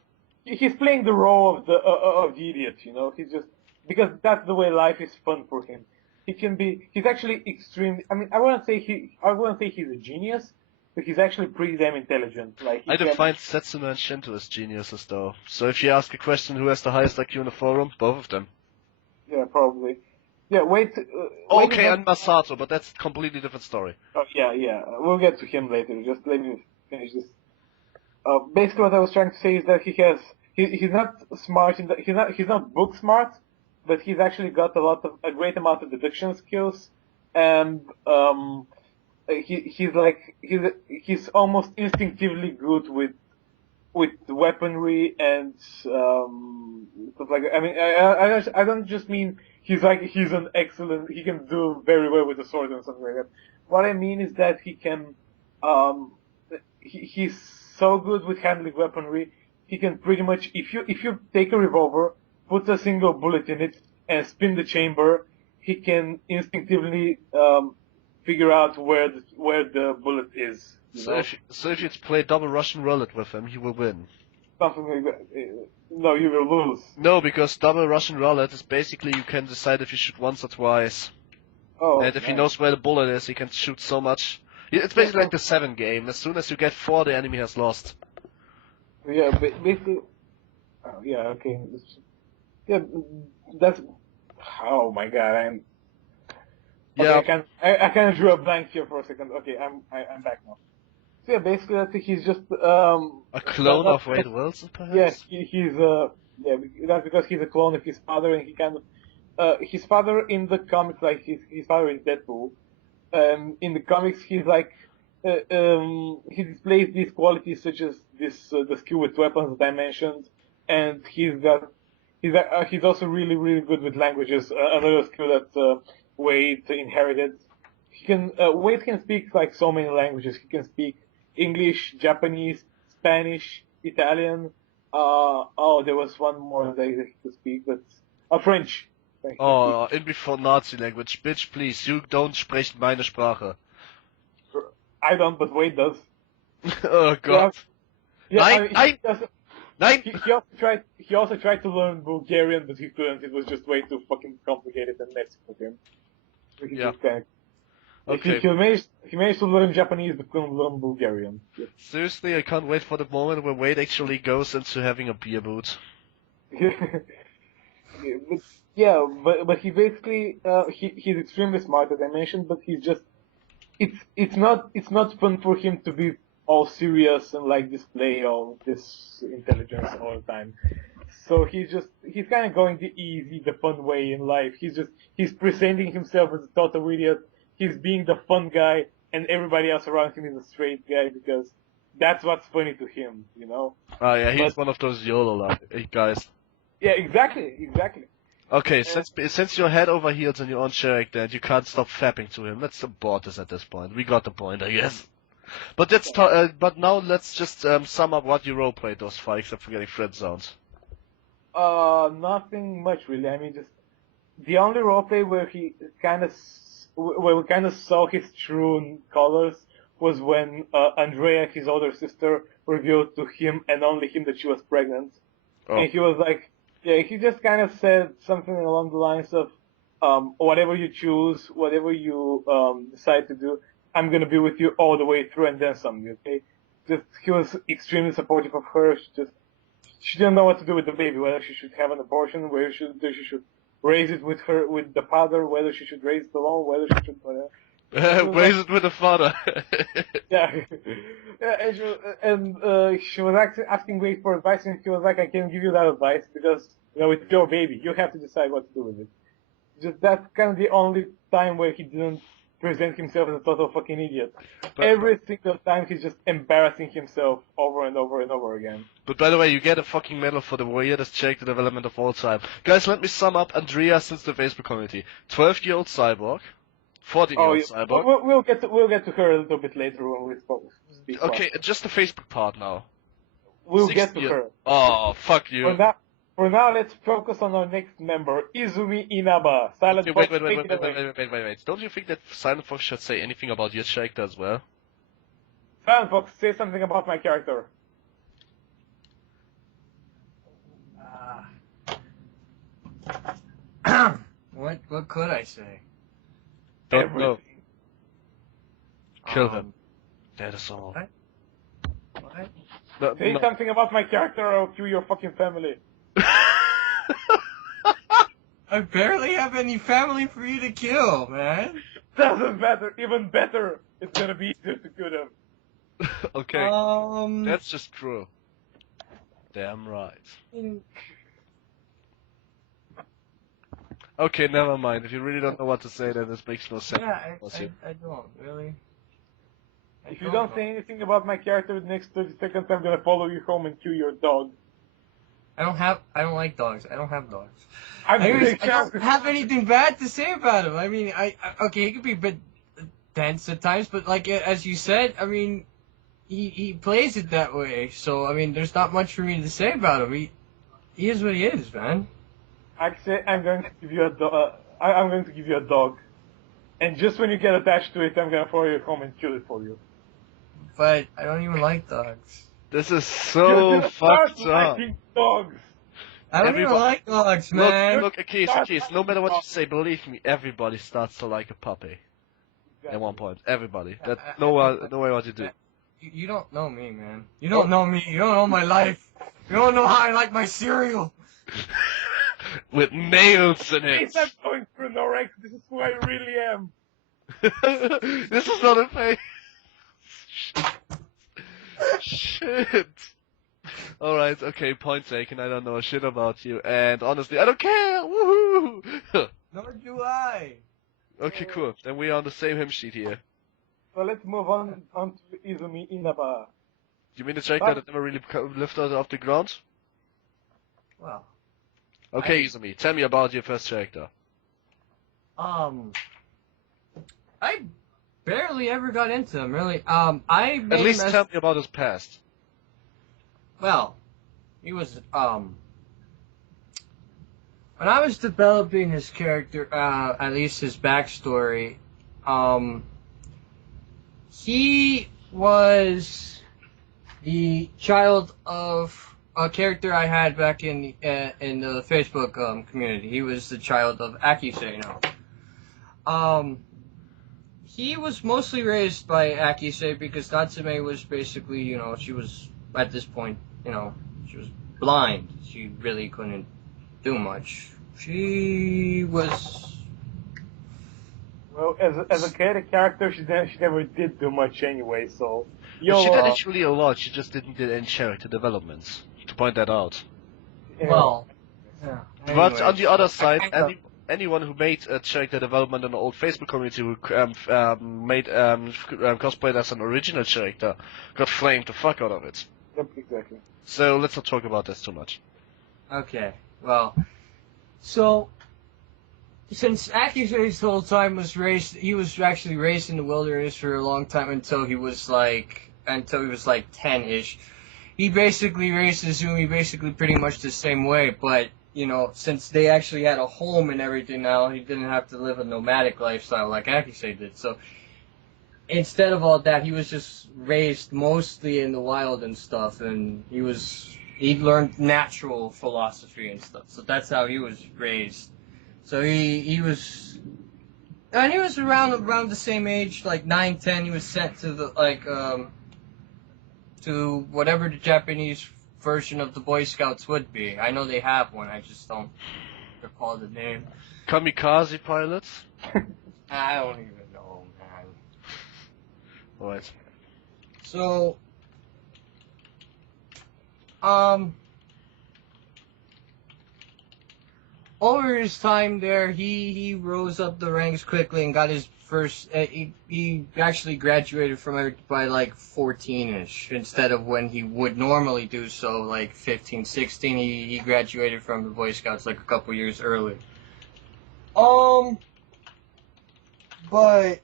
He's playing the role of the idiot, He's just, because that's the way life is fun for him. He's actually extremely, I mean, I wouldn't say he's a genius, but he's actually pretty damn intelligent. Like, I define Setsuna and Shinto as geniuses, though. So if you ask a question who has the highest IQ in the forum, both of them. Yeah, probably. Yeah, wait. Okay, and Masato, but that's a completely different story. Oh, yeah. We'll get to him later. Just let me finish this. Basically, what I was trying to say is that he's not smart he's not book smart, but he's actually got a great amount of deduction skills, and he's almost instinctively good with weaponry and stuff like that. I mean, I don't just mean he's an excellent, he can do very well with the sword and something like that. What I mean is that um, he's so good with handling weaponry. He can pretty much, if you take a revolver, put a single bullet in it, and spin the chamber, he can instinctively figure out where the bullet is. So if you play double Russian roulette with him, he will win. Something like that. No, you will lose. No, because double Russian roulette is basically you can decide if you shoot once or twice. Oh, And if he knows where the bullet is, he can shoot so much. It's basically like the 7 game. As soon as you get 4, the enemy has lost. Yeah, basically. Oh, yeah, okay. Yeah, that's. Oh my god, I'm. Yeah. Okay, I kind of drew a blank here for a second. Okay, I'm back now. So yeah, basically, I think he's just A clone of Wade Wilson, perhaps? Yes, he's that's because he's a clone of his father, and he kind of his father in the comics, like his father is Deadpool. In the comics, he's like he displays these qualities such as the skill with weapons that I mentioned, and he's also really good with languages. Another skill that Wade inherited. Wade can speak like so many languages. He can speak English, Japanese, Spanish, Italian. There was one more that he could speak, but French. Oh, in before Nazi language. Bitch, please, you don't sprechen meine Sprache. I don't, but Wade does. Oh god. Yeah, Nein! He also tried to learn Bulgarian, but he couldn't. It was just way too fucking complicated and messy for him. So Yeah. Okay. He managed to learn Japanese, but couldn't learn Bulgarian. Yeah. Seriously, I can't wait for the moment when Wade actually goes into having a beer boot. but he basically he's extremely smart, as I mentioned, but he's just it's not fun for him to be all serious and like display all this intelligence all the time. So he's kind of going the easy, the fun way in life. He's presenting himself as a total idiot. He's being the fun guy, and everybody else around him is a straight guy because that's what's funny to him, you know? Oh yeah, he's one of those YOLO guys. Yeah, exactly. Okay, since you're head over heels in your own character and you can't stop fapping to him, let's abort this at this point. We got the point, I guess. But but now let's just sum up what you roleplayed those 5, except for getting friend zones. Nothing much really. I mean, just the only roleplay where we kind of saw his true colors was when Andrea, his older sister, revealed to him and only him that she was pregnant, and he was like, yeah, he just kind of said something along the lines of, whatever you choose, whatever you decide to do, I'm gonna be with you all the way through and then some. Okay, he was extremely supportive of her. She didn't know what to do with the baby, whether she should have an abortion, whether she should raise it with the father, whether she should raise it alone, whether she should whatever. Raise it with the father. Yeah, and she was asking Wade for advice, and he was like, I can't give you that advice because it's your baby. You have to decide what to do with it. Just that's kind of the only time where he didn't present himself as a total fucking idiot. But every single time he's just embarrassing himself over and over and over again. But by the way, you get a fucking medal for the weirdest character development of all time. Guys, let me sum up Andrea since the Facebook community. 12-year-old cyborg. 14-year-old cyborg. We'll get to her a little bit later when we speak. Okay, just the Facebook part now. We'll get to her. Oh, fuck you. For now, let's focus on our next member, Izumi Inaba. Silent Fox. Wait. Don't you think that Silent Fox should say anything about your character as well? Silent Fox, say something about my character. What could I say? Don't know. Kill him. That is all. What? No, say something about my character or I'll kill your fucking family. I barely have any family for you to kill, man. Doesn't matter. Even better. It's gonna be easier to kill them. Okay, that's just cruel. Damn right. Okay, never mind. If you really don't know what to say, then this makes no sense. Yeah, I don't really. If you don't say anything about my character the next 30 seconds, I'm gonna follow you home and kill your dog. I don't like dogs. I don't have dogs. I I don't have anything bad to say about him. I mean, okay, he could be a bit dense at times, but like as you said, I mean, he plays it that way. So I mean, there's not much for me to say about him. He is what he is, man. Actually, I'm going to give you a dog. I'm going to give you a dog, and just when you get attached to it, I'm gonna follow you home and kill it for you. But I don't even like dogs. This is so fucked up. Liking dogs. I don't even like dogs, man. Look, Akis, no matter what you say, believe me, everybody starts to like a puppy. Exactly. At one point. Everybody. That no way what you do. You don't know me, man. You don't know me. You don't know my life. You don't know how I like my cereal. With nails in it. I'm going through no rank. This is who I really am. This is not a face. Shit. Alright, okay, point taken. I don't know shit about you. And honestly, I don't care! Woohoo! Nor do I. Okay, cool. Then we are on the same hymn sheet here. So let's move on to Izumi Inaba. You mean the character that never really lifted off the ground? Well. Okay, Izumi, tell me about your first character. I barely ever got into him, really. I made At least tell me about his past. Well, he was, when I was developing his character, at least his backstory, he was the child of a character I had back in the Facebook, community. He was the child of Akise, he was mostly raised by Akise because Natsume was basically, she was, at this point, she was blind. She really couldn't do much. She was... Well, as a character, she never did do much anyway, so... But she did actually a lot, she just didn't do any character developments, to point that out. Well, yeah. But on the other side, anyone who made a character development in the old Facebook community who made cosplayed as an original character got flamed the fuck out of it. Yep, exactly. So let's not talk about this too much. Okay, well, so since Akise's whole time was raised, he was actually raised in the wilderness for a long time until he was like 10-ish. He basically raised Izumi basically pretty much the same way, but since they actually had a home and everything now, he didn't have to live a nomadic lifestyle like Akise did. So instead of all that, he was just raised mostly in the wild and stuff, and he learned natural philosophy and stuff. So that's how he was raised. So he was around the same age, like 9, 10. He was sent to the to whatever the Japanese version of the Boy Scouts would be. I know they have one. I just don't recall the name. Kamikaze pilots? I don't even know, man. Alright. So, over his time there, he rose up the ranks quickly and got his first. He actually graduated from it by like 14-ish instead of when he would normally do so, like 15, 16. He graduated from the Boy Scouts like a couple years early. But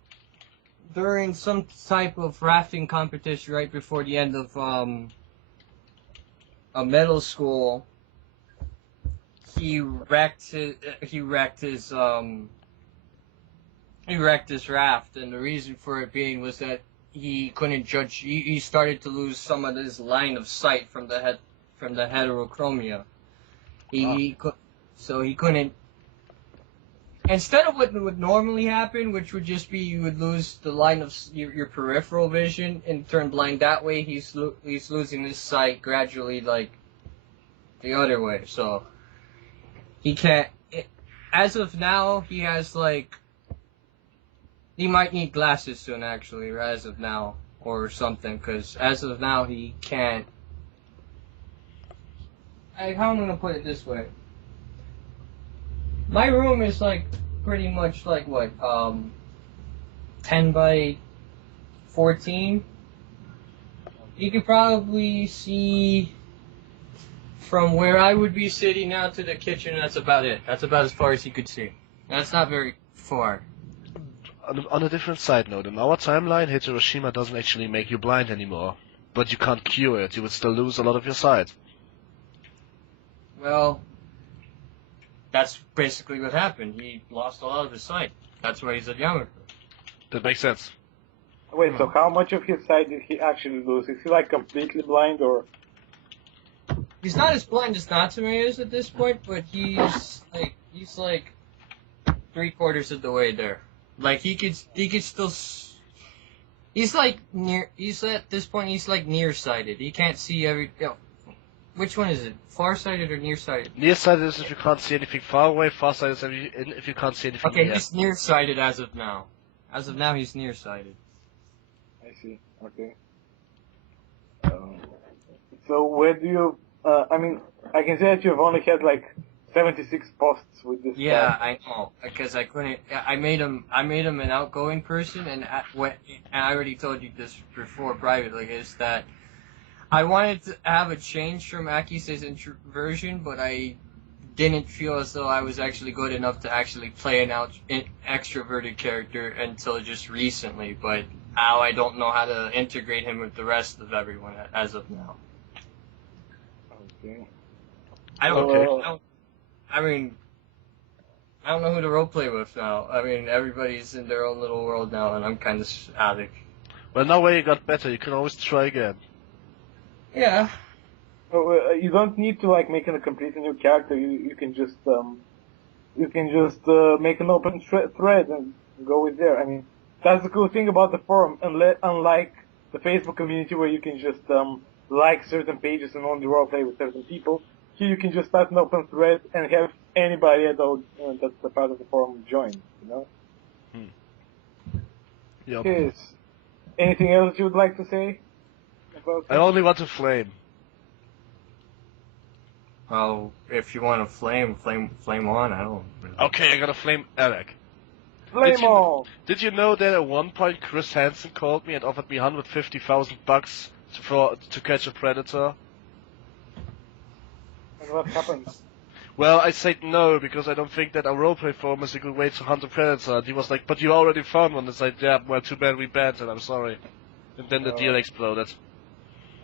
during some type of rafting competition right before the end of a middle school, he wrecked his raft, and the reason for it being was that he couldn't judge. He started to lose some of his line of sight from the heterochromia. So he couldn't. Instead of what would normally happen, which would just be you would lose the line of your peripheral vision and turn blind that way, he's losing his sight gradually, like the other way. So he can't. As of now, he has like. He might need glasses soon, actually, as of now. or something, because as of now he can't. How am I gonna put it this way? My room is like pretty much like what 10 by 14. You could probably see from where I would be sitting out to the kitchen. That's about it. That's about as far as you could see. That's not very far. On a different side note, in our timeline, Hiroshima doesn't actually make you blind anymore. But you can't cure it, you would still lose a lot of your sight. Well, that's basically what happened. He lost a lot of his sight. That's why he's at Yamaka. That makes sense. Wait, so how much of his sight did he actually lose? Is he like completely blind or? He's not as blind as Natsume is at this point, but he's like 3/4 of the way there. Like he could still. He's at this point. He's like nearsighted. He can't see every. Which one is it? Farsighted or nearsighted? Nearsighted is if you can't see anything far away. Farsighted is if you can't see anything Okay, near. he's nearsighted as of now. As of now, he's nearsighted. I see. Okay. So where do you? I mean, I can say that you've only had like 76 posts with this. Yeah, guy. I know, because I couldn't. I made him an outgoing person, and I already told you this before privately, is that I wanted to have a change from Akise's introversion, but I didn't feel as though I was actually good enough to actually play an extroverted character until just recently. But now I don't know how to integrate him with the rest of everyone as of now. Okay. I don't. Okay. I mean, I don't know who to roleplay with now. I mean, everybody's in their own little world now, and I'm kind of addict. Well, now where you got better, you can always try again. Yeah. So, you don't need to like make a completely new character. You can just make an open thread and go with there. I mean, that's the cool thing about the forum. Unlike the Facebook community where you can just like certain pages and only roleplay with certain people, here you can just start an open thread and have anybody that's a part of the forum join. You know. Yep. Yes. Anything else you would like to say about? I only want to flame. Well, if you want to flame on. I don't. Really. Okay, I'm gonna flame Eric. Flame on! Did you know that at one point Chris Hansen called me and offered me $150,000 to catch a predator? And what happens? Well, I said no, because I don't think that our roleplay forum is a good way to hunt a predator. And he was like, but you already found one. I said, yeah, well, too bad we banned it, I'm sorry. And then the deal exploded.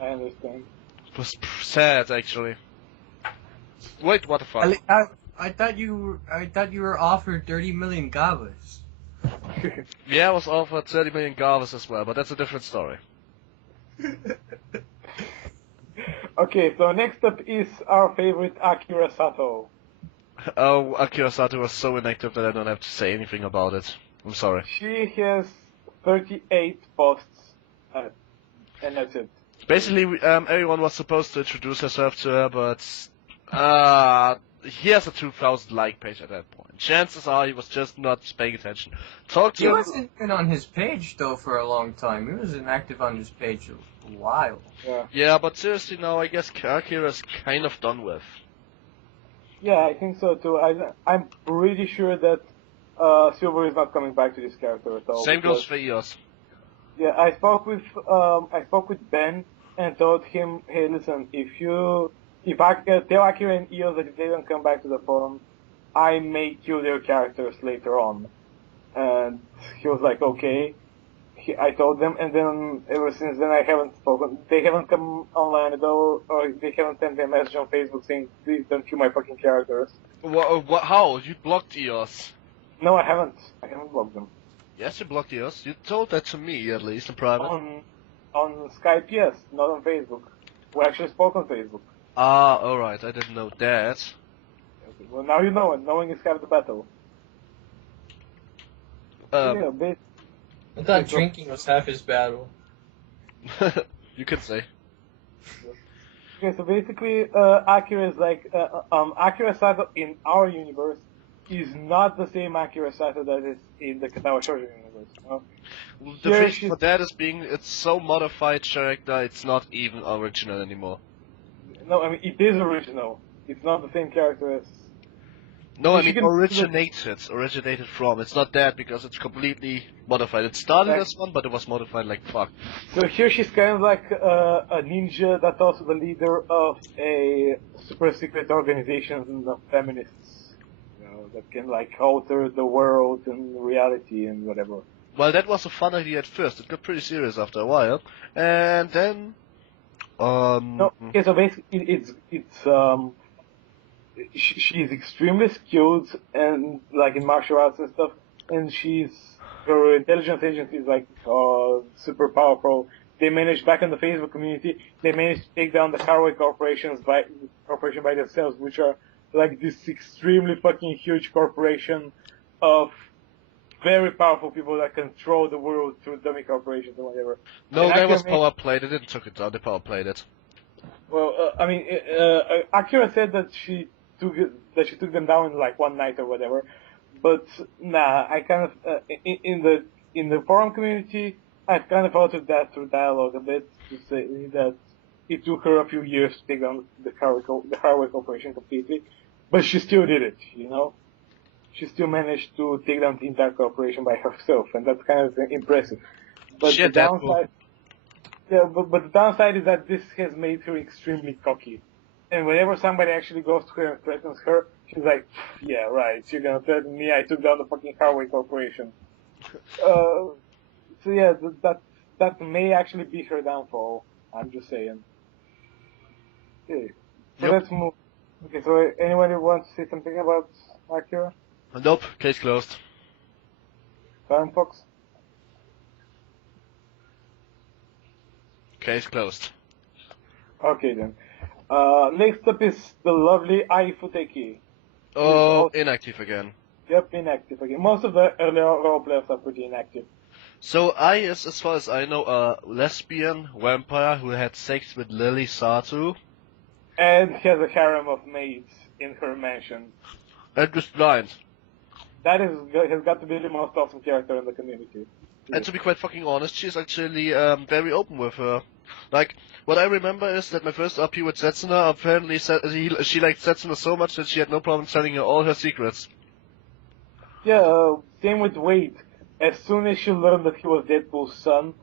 I understand. It was sad, actually. Wait, what the fuck? I thought you were offered 30 million gavas. Yeah, I was offered 30 million gavas as well, but that's a different story. Okay, so next up is our favorite Akira Sato. Oh, Akira Sato was so inactive that I don't have to say anything about it. I'm sorry. She has 38 posts, and that's it. Basically, everyone was supposed to introduce herself to her, but he has a 2,000 like page at that point. Chances are he was just not paying attention. He wasn't even on his page though for a long time. He was inactive on his page a while. Yeah, but seriously now, I guess Akira is kind of done with. Yeah, I think so too. I'm pretty sure that Silver is not coming back to this character at all. Same goes for Eos. Yeah, I spoke with Ben and told him, hey, listen, if I tell Akira and Eos that if they don't come back to the forum, I may kill their characters later on. And he was like, okay. I told them, and then ever since then I haven't spoken. They haven't come online at all, or they haven't sent me a message on Facebook saying, please don't kill my fucking characters. What? How? You blocked Eos? No, I haven't. I haven't blocked them. Yes, you blocked Eos. You told that to me, at least, in private. On Skype, yes, not on Facebook. We actually spoke on Facebook. Ah, alright, I didn't know that. Okay, well, now you know, and knowing is half the battle. Yeah, I thought drinking was half his battle. You could say. Okay, so basically, Akira is like, Akira Sato in our universe, is not the same Akira Sato that is in the Katawa Shoujo universe. You know? The Here reason she's- for that is being it's so modified character, it's not even original anymore. No, I mean it is original. It's not the same character as. No, I She mean can- originated from. It's not that because it's completely modified. It started Right. as one, but it was modified like fuck. So here she's kind of like a ninja that's also the leader of a super secret organization of feminists. You know, that can like alter the world and reality and whatever. Well, that was a fun idea at first. It got pretty serious after a while, and then No, okay, so basically she's extremely skilled and like in martial arts and stuff, and her intelligence agency is like super powerful. They managed back in the Facebook community. They managed to take down the Carway corporation by themselves, which are like this extremely fucking huge corporation of very powerful people that control the world through dummy corporations or whatever. no, And that was Akira power played. They didn't took it down. They power played it. Well, I mean, Akira said that she took them down in like one night or whatever, but nah, I kind of in the forum community, I've kind of altered that through dialogue a bit to say that it took her a few years to take down the Harway Corporation completely, but she still did it, you know. She still managed to take down the entire corporation by herself, and that's kind of impressive. But Shit, the that downside. Yeah, but the downside is that this has made her extremely cocky. And whenever somebody actually goes to her and threatens her, she's like, yeah, right, you're gonna threaten me, I took down the fucking Carway Corporation. So yeah, that may actually be her downfall, I'm just saying. Okay, so Yep. let's move. Okay, so anybody wants to say something about Akira? Nope, case closed. Karen Fox? Case closed. Okay then. Next up is the lovely Ai Futeki. Oh, inactive again. Yep, inactive again. Most of the earlier role players are pretty inactive. So I is, as far as I know, a lesbian vampire who had sex with Lily Satu And has a harem of maids in her mansion. and was blind. That has got to be the most awesome character in the community. And to be quite fucking honest, she's actually very open with her. Like, what I remember is that my first RP with Setsuna apparently said she liked Setsuna so much that she had no problem telling her all her secrets. Yeah, same with Wade. As soon as she learned that he was Deadpool's son,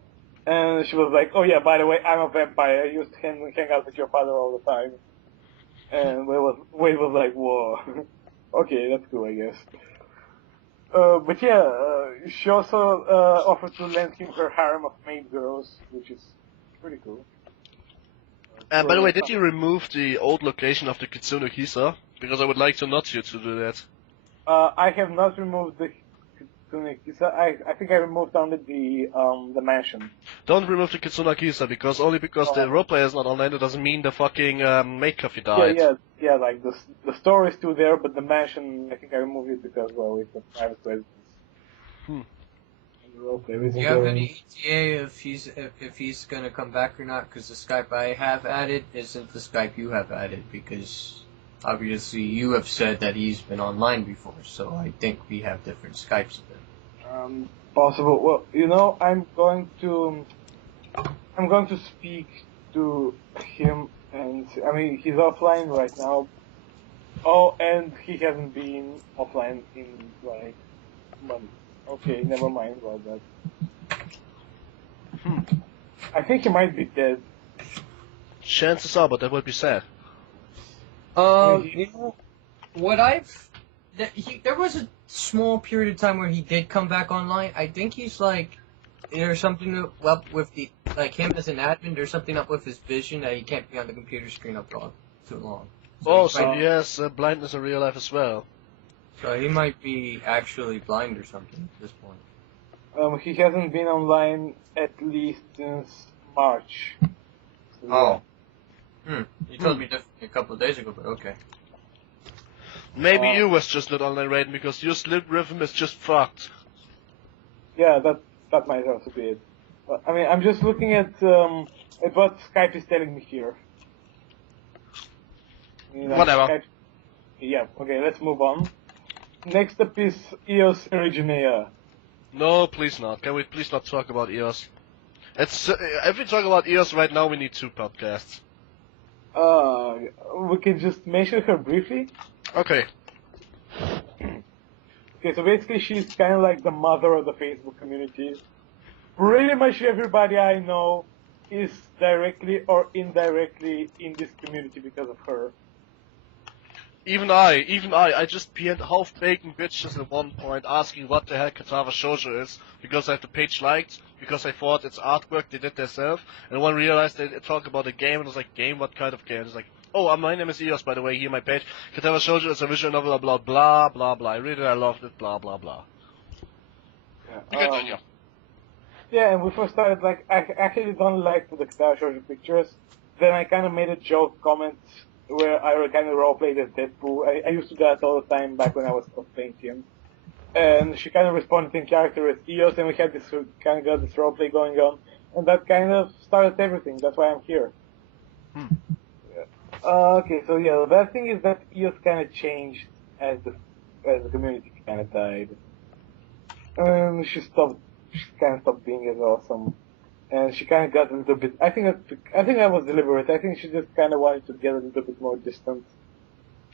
and she was like, oh yeah, by the way, I'm a vampire. I used to hang out with your father all the time. And Wade was like, whoa. Okay, that's cool, I guess. But yeah, she also offered to lend him her harem of maid girls, which is pretty cool. And by the way, did you remove the old location of the Kitsune Kisa? Because I would like to nudge you to do that. I have not removed the Kitsune Kisa. I think I removed only the mansion. Don't remove the Kitsune Kisa, because only because the roleplayer is not online, it doesn't mean the fucking maid coffee died. Yeah, like the store is still there, but the mansion, I think I removed it because, well, it's a private residence. Hmm. And the roleplayer isn't Do you have going- any ETA if he's gonna come back or not? Because the Skype I have added isn't the Skype you have added, because obviously you have said that he's been online before, so I think we have different Skypes then. Possible. Well, you know, I'm going to speak to him, and I mean, he's offline right now. Oh, and he hasn't been offline in like months. Okay, never mind about that. I think he might be dead. Chances are, but that would be sad. You know, what there was a small period of time where he did come back online. I think he's like, there's something up with him as an admin, there's something up with his vision that he can't be on the computer screen up too long. So he has blindness in real life as well. So he might be actually blind or something at this point. He hasn't been online at least since March. So, You told me differently a couple of days ago, but okay. Maybe you was just not online rating because your slip rhythm is just fucked. Yeah, that might also be it. I mean, I'm just looking at what Skype is telling me here. You know, Whatever. Skype, yeah, okay, let's move on. Next up is Eos Eriginea. No, please not. Can we please not talk about EOS? It's if we talk about EOS right now, we need 2 podcasts. We can just mention her briefly. Okay. Okay, so basically she's kind of like the mother of the Facebook community. Pretty much everybody I know is directly or indirectly in this community because of her. Even I just PN'd half-baked bitches at one point asking what the hell Katara Shoujo is, because I have the page liked, because I thought it's artwork they did themselves, and one realized they talk about a game, and I was like, game? What kind of game? It's like, oh, my name is Eos, by the way, here my page. Katara Shoujo is a visual novel, blah, blah, blah, blah. I loved it, blah, blah, blah. Yeah, yeah, and we first started, like, I actually don't like the Katara Shoujo pictures. Then I kind of made a joke comment where I kind of roleplayed as Deadpool. I used to do that all the time back when I was playing him. And she kind of responded in character as Eos, and we had this kind of got this roleplay going on. And that kind of started everything. That's why I'm here. Hmm. Okay, so yeah, the bad thing is that Eos kind of changed as the community kind of died. And she kind of stopped being as awesome. And she kind of got a little bit. I think that was deliberate. I think she just kind of wanted to get a little bit more distant.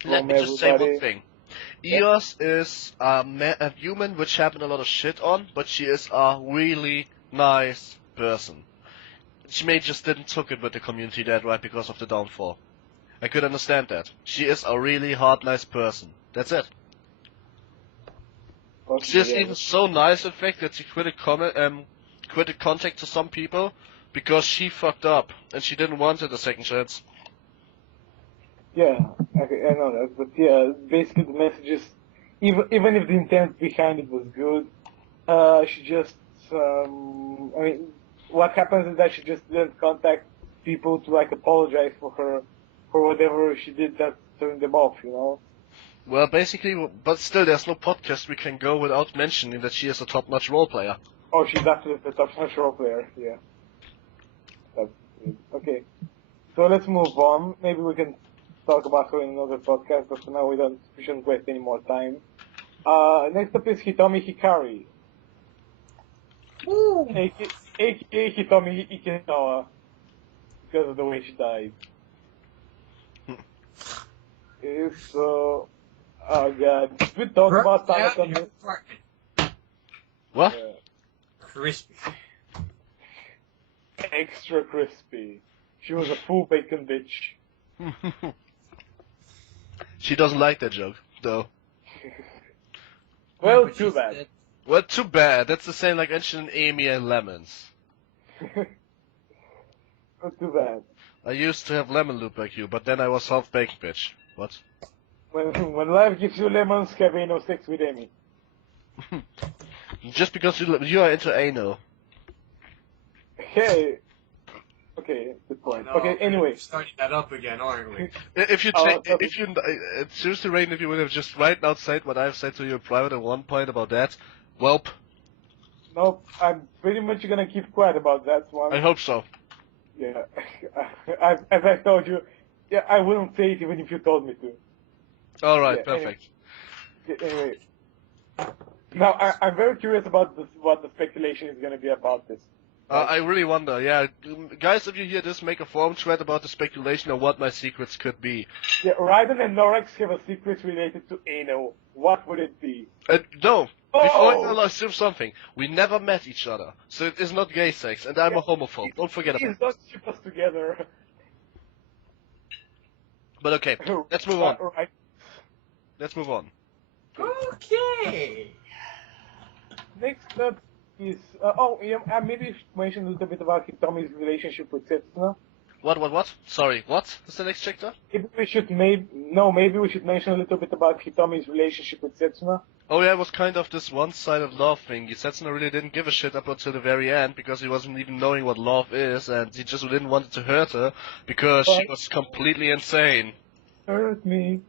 Let me just say one thing. Eos is a human which happened a lot of shit on, but she is a really nice person. She may just didn't took it with the community that right because of the downfall. I could understand that. She is a really hard, nice person. That's it. She is even so nice, in fact, that she quit contact to some people because she fucked up and she didn't want it a second chance. Yeah, I know that, but yeah, basically the message is, even if the intent behind it was good, she just, I mean, what happens is that she just didn't contact people to like apologize for whatever she did that turned them off, you know? Well, basically, but still, there's no podcast we can go without mentioning that she is a top-notch role player. Oh, she's absolutely a top-notch role player, yeah. That's it. Okay. So let's move on. Maybe we can talk about her in another podcast, but for now we shouldn't waste any more time. Next up is Hitomi Hikari. Woo! AKA Hitomi Ikinawa, because of the way she died. So, oh god, we talk about Tanaka. What? Crispy. Extra crispy. She was a full bacon bitch. She doesn't like that joke, though. Well, too bad. Well, too bad. That's the same like mentioning Amy and lemons. Well, too bad. I used to have lemon loop like you, but then I was half-baked, bitch. What? When life gives you lemons, have no sex with Amy. Just because you are into anal. Hey. Okay, good point. No, okay, anyway. We're starting that up again, aren't we? Seriously, Rain, if you would have just right outside what I've said to you in private at one point about that, welp. Nope, I'm pretty much gonna keep quiet about that one. I hope so. Yeah, as I told you, yeah, I wouldn't say it even if you told me to. Alright, Yeah, perfect. Anyway. Now, I'm very curious about what the speculation is gonna be about this. I really wonder, yeah. Guys, if you hear this, make a forum thread about the speculation of what my secrets could be. Yeah, Raiden and Norex have a secret related to anal. What would it be? No. Oh! Before I assume something, we never met each other, so it is not gay sex, and I'm a homophobe. Don't forget about it. Please don't ship us together. But okay, let's move on. Right. Let's move on. Okay. Next up is I maybe mention a little bit about Hitomi's relationship with Setsuna. What? Sorry, what? What's the next chapter? Maybe we should mention a little bit about Hitomi's relationship with Setsuna. Oh yeah, it was kind of this one-sided love thing. Setsuna really didn't give a shit up until the very end because he wasn't even knowing what love is, and he just didn't want to hurt her because she was completely insane. Hurt me.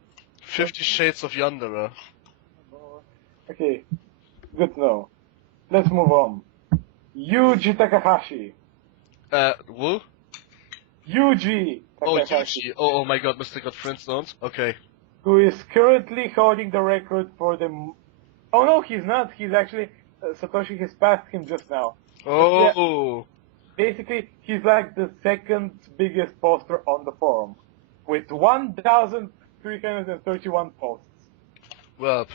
50 Shades of Yandere. Okay, good to know. Let's move on. Yuji Takahashi. Who? Yuji Oh, Takahashi. Yuji. Oh my god, Mr. God Flintstones. Okay. who is currently holding the record for the... Oh no, he's not. He's actually... Satoshi has passed him just now. Oh! Basically, he's like the second biggest poster on the forum, with 1,331 posts. Well,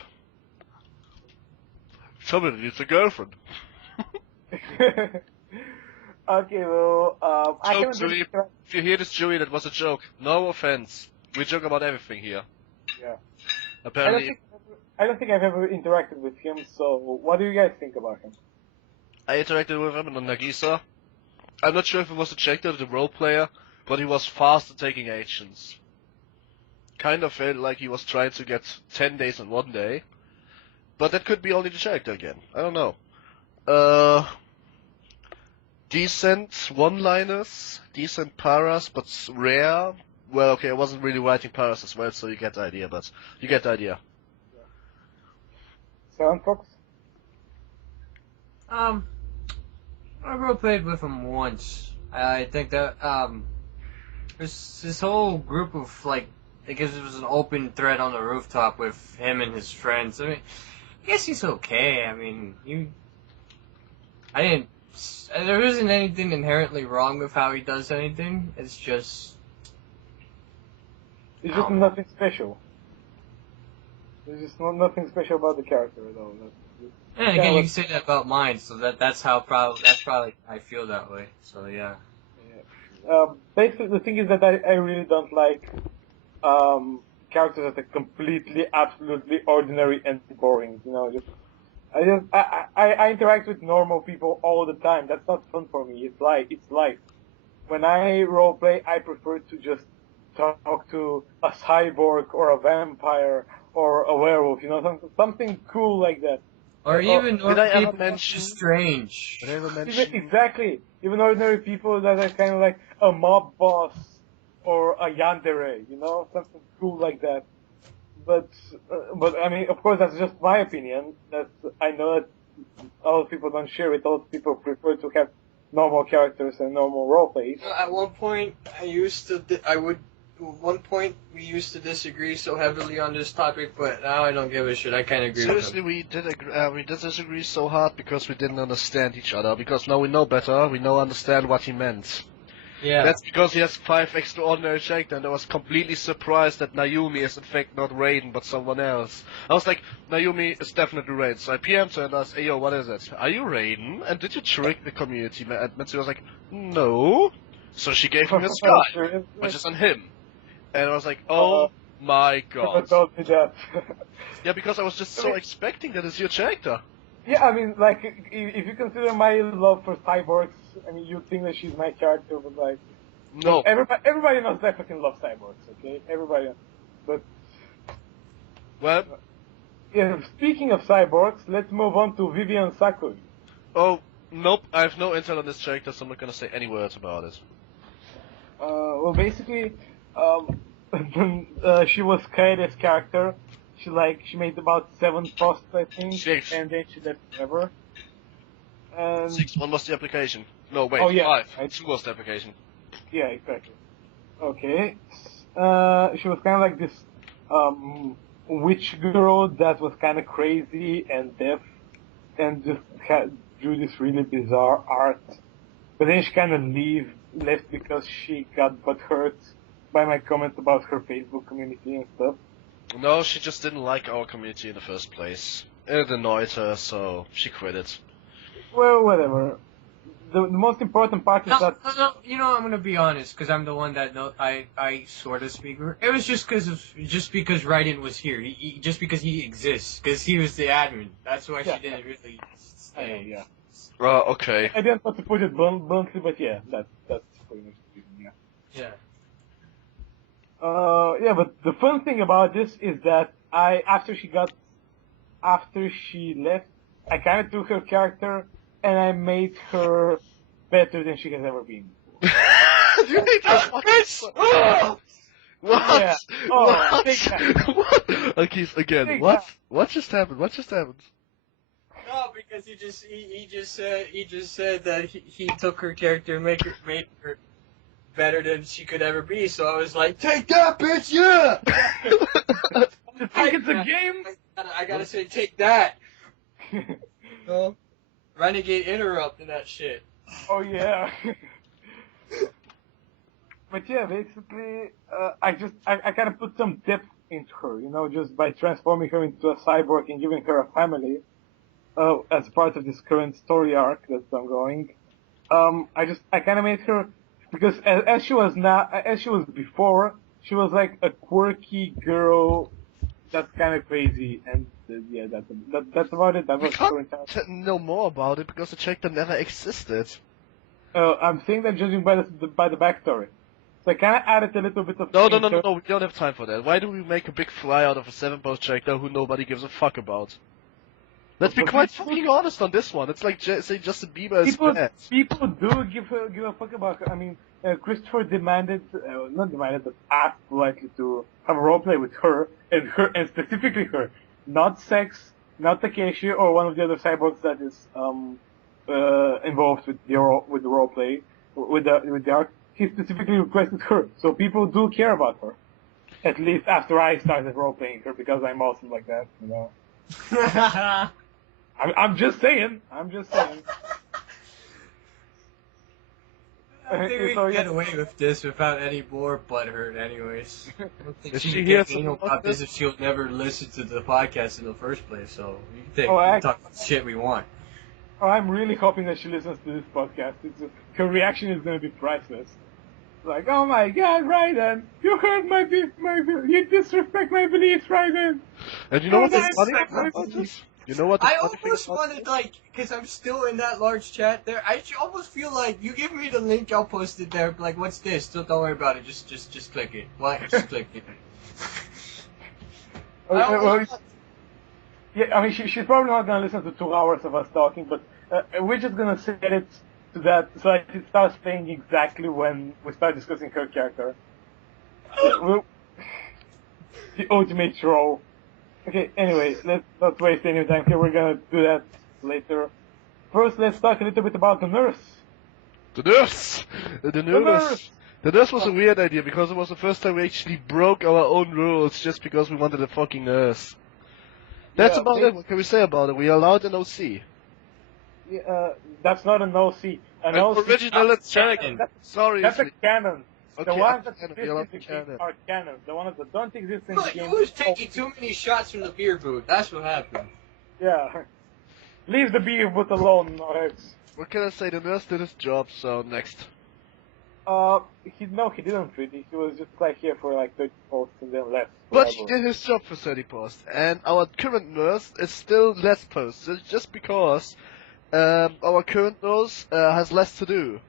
somebody needs a girlfriend. Okay, well, I Joke, haven't Julie. If you hear this, Julie, that was a joke. No offense. We joke about everything here. Yeah. Apparently, I don't think I've ever interacted with him, so what do you guys think about him? I interacted with him on Nagisa. I'm not sure if it was a Jactor, the role player, but he was fast at taking actions. Kind of felt like he was trying to get 10 days in one day. But that could be only the Jactor again. I don't know. Decent one-liners, decent paras, but rare. Well, okay, I wasn't really writing paras as well, so you get the idea, but you get the idea. Sound Fox? I roleplayed with him once. I think that, there's this whole group of, like, I guess it was an open thread on the rooftop with him and his friends. I mean, I guess he's okay. I mean, there isn't anything inherently wrong with how he does anything. It's just... It's just nothing special. There's just nothing special about the character at all. And again, you can say that about mine, so that's probably I feel that way. So yeah. Basically, the thing is that I really don't like characters that are completely, absolutely ordinary and boring. You know, I interact with normal people all the time. That's not fun for me. It's life. When I roleplay, I prefer to just talk to a cyborg or a vampire or a werewolf. You know, something cool like that. Or even did I ever people mention- just strange. Did I ever mention... Exactly. Even ordinary people that are kind of like a mob boss or a yandere, you know, something cool like that. But I mean, of course, that's just my opinion. I know that a lot of people don't share it. A lot of people prefer to have normal characters and normal roleplays. At one point, we used to disagree so heavily on this topic, but now I don't give a shit. I kind of agree Seriously, with him. we did disagree so hard because we didn't understand each other. Because now we know better, we now understand what he meant. Yeah. That's because he has 5 extraordinary Jactor, and I was completely surprised that Naomi is in fact not Raiden, but someone else. I was like, Naomi is definitely Raiden. So I PM'd her and asked, hey yo, what is it? Are you Raiden? And did you trick the community? And Mitsuya was like, no. So she gave him a sky, which is on him. And I was like, oh my god. Told me that. Yeah, because I was just so expecting that it's your Jactor. Yeah, I mean, like, if you consider my love for cyborgs, I mean, you think that she's my character, but like, No. everybody knows that I fucking love cyborgs, okay? Everybody knows. But, Well, yeah, speaking of cyborgs, let's move on to Vivian Sakui. oh, nope, I have no intel on this Jactor, so I'm not gonna say any words about it. Well, basically, she was Kaede's character. She made about 7 posts, I think, 6. and then she left forever. And 6, 1 was the application. No, wait, Oh, yeah. 5. 2 was the application. yeah, exactly. Okay. She was kind of like this witch girl that was kind of crazy and deaf, and just drew this really bizarre art. But then she kind of left because she got hurt by my comment about her Facebook community and stuff. No, she just didn't like our community in the first place. It annoyed her, so she quit it. Well, whatever. The most important part is that... No, you know, I'm gonna be honest, because I'm the one that I sort of speak. It was just because Raiden was here. Just because he exists, because he was the admin. That's why she didn't really stay. Yeah. Okay. I didn't want to put it bluntly, but yeah, that's pretty much the reason, yeah. Yeah. Yeah, but the fun thing about this is that after she left, I kind of took her character and I made her better than she has ever been before. You made her what? What? Yeah. What? Big time. What? Okay, again, Big what? time. What just happened? What just happened? No, because he just said that he took her character and made her. better than she could ever be. So I was like, take that, bitch, yeah! You think it's a game? I gotta say, take that. No? Renegade interrupt and that shit. Oh yeah. But yeah, basically, I kind of put some depth into her, you know, just by transforming her into a cyborg and giving her a family, as part of this current story arc that's ongoing. I kind of made her, because as she was before, she was like a quirky girl that's kind of crazy, and yeah, that's about it. That We was can't current. know more about it because the character never existed. I'm saying that judging by the backstory. So I kind of added a little bit of... No, we don't have time for that. Why do we make a big fly out of a 7-post character who nobody gives a fuck about? Let's be quite fucking honest on this one. It's like say Justin Bieber is bad. People do give a fuck about her. I mean, Christopher not demanded, but asked politely to have a roleplay with her, and specifically her. Not Sex, not Takeshi, or one of the other cyborgs that is involved with the roleplay, with the arc. He specifically requested her, so people do care about her. At least after I started roleplaying her, because I'm awesome like that, you know. I'm just saying. I think we can get away with this without any more butthurt anyways. I don't think she can get anal about this if she'll never listen to the podcast in the first place, so we can talk about the shit we want. Oh, I'm really hoping that she listens to this podcast. Her reaction is going to be priceless. Like, oh my god, Raiden, you hurt you disrespect my beliefs, Raiden. And you know what's funny about this? You know what? I almost wanted, like, because I'm still in that large chat there, I almost feel like, you give me the link, I'll post it there, like, what's this? Don't worry about it, just click it. What? Just click it. Yeah, I mean, she's probably not going to listen to 2 hours of us talking, but we're just going to set it to that, so it starts playing exactly when we start discussing her character. The ultimate troll. Okay, anyway, let's not waste any time here, we're gonna do that later. First, let's talk a little bit about the nurse. The nurse! The nurse was a weird idea, because it was the first time we actually broke our own rules just because we wanted a fucking nurse. That's about it, what can we say about it? We allowed an OC. That's not an OC. An OC original canon. Sorry. That's a canon. Okay, the ones that exist in the game are canon. The ones that don't exist in No, the game... you was taking too many shots from the beer booth. That's what happened. Yeah. Leave the beer booth alone, Alex. What can I say? The nurse did his job, so next. He didn't really. He was just like here for like 30 posts and then left. But he did his job for 30 posts. And our current nurse is still less posted, just because our current nurse has less to do.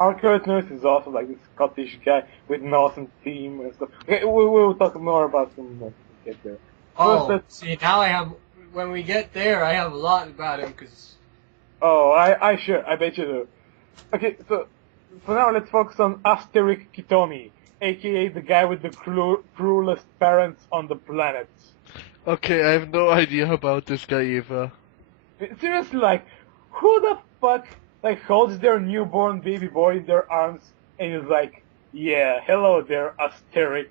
Our current nurse is also like this Scottish guy with an awesome team and stuff. Okay, we'll talk more about him when we get there. Oh, see, now when we get there, I have a lot about him, cause... Oh, I bet you do. Okay, so, for now let's focus on Asterix Kitomi, aka the guy with the cruelest parents on the planet. Okay, I have no idea about this guy either. Seriously, like, who the fuck like holds their newborn baby boy in their arms and is like, yeah, hello there, Asterix.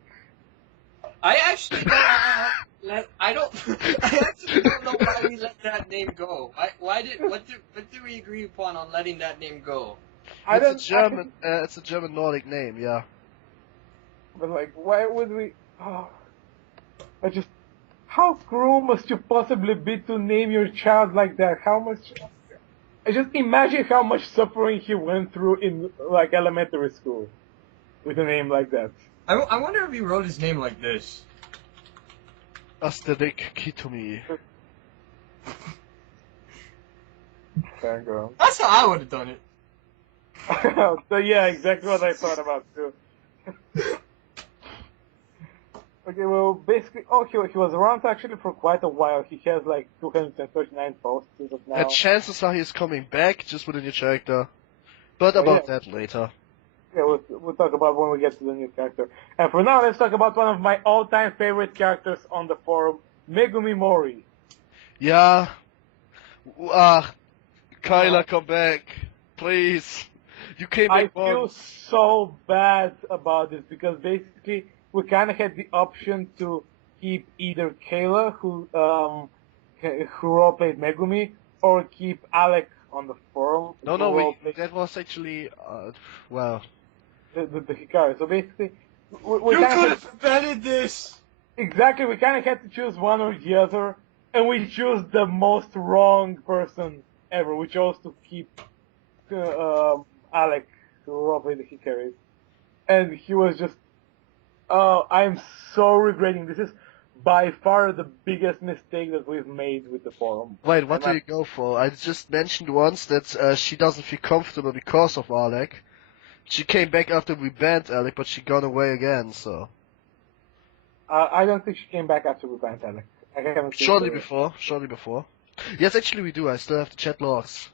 I actually don't. I actually don't know why we let that name go. What did we agree upon on letting that name go? It's a German Nordic name, yeah. But like, why would we? Oh, how cruel must you possibly be to name your child like that? I just imagine how much suffering he went through in like elementary school with a name like that. I wonder if he wrote his name like this. Asterix Kitomi. Thank God. That's how I would have done it. So yeah, exactly what I thought about too. Okay, well, basically, he was around actually for quite a while. He has like 239 posts as of now. And chances are he's coming back just with a new character. But about that later. Yeah, we'll talk about when we get to the new character. And for now, let's talk about one of my all-time favorite characters on the forum, Megumi Mori. Yeah. Kyla, come back. Please. You came I back feel once. so bad about this because basically we kind of had the option to keep either Kayla, who roleplayed Megumi, or keep Alec on the forum No, who no, roleplayed that was actually, well. the Hikari. So basically, we You kind of could had, have prevented this! exactly, we kind of had to choose one or the other, and we chose the most wrong person ever. We chose to keep Alec, who roleplayed the Hikari. And he was just, oh, I'm so regretting. This is by far the biggest mistake that we've made with the forum. Wait, what And do you go for? I just mentioned once that she doesn't feel comfortable because of Alec. She came back after we banned Alec, but she gone away again, so. I don't think she came back after we banned Alec. I haven't seen Shortly the- before. Yes, actually we do, I still have the chat logs.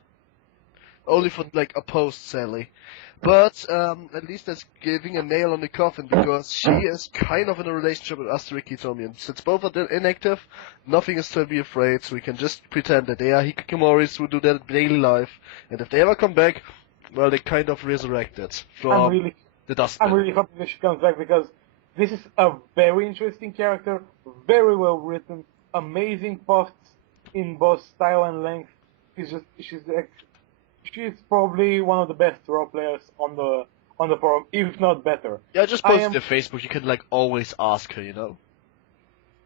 Only for, like, a post, sadly. But, at least that's giving a nail on the coffin, because she is kind of in a relationship with Asterix Hitomi, and since both are inactive, nothing is to be afraid, so we can just pretend that they are hikikomoris who do their daily life, and if they ever come back, well, they kind of resurrected from the dustbin. I'm really hoping that she comes back because this is a very interesting character, very well written, amazing posts in both style and length. She's probably one of the best role players on the forum, if not better. Yeah, just post it to Facebook, you can, like, always ask her, you know?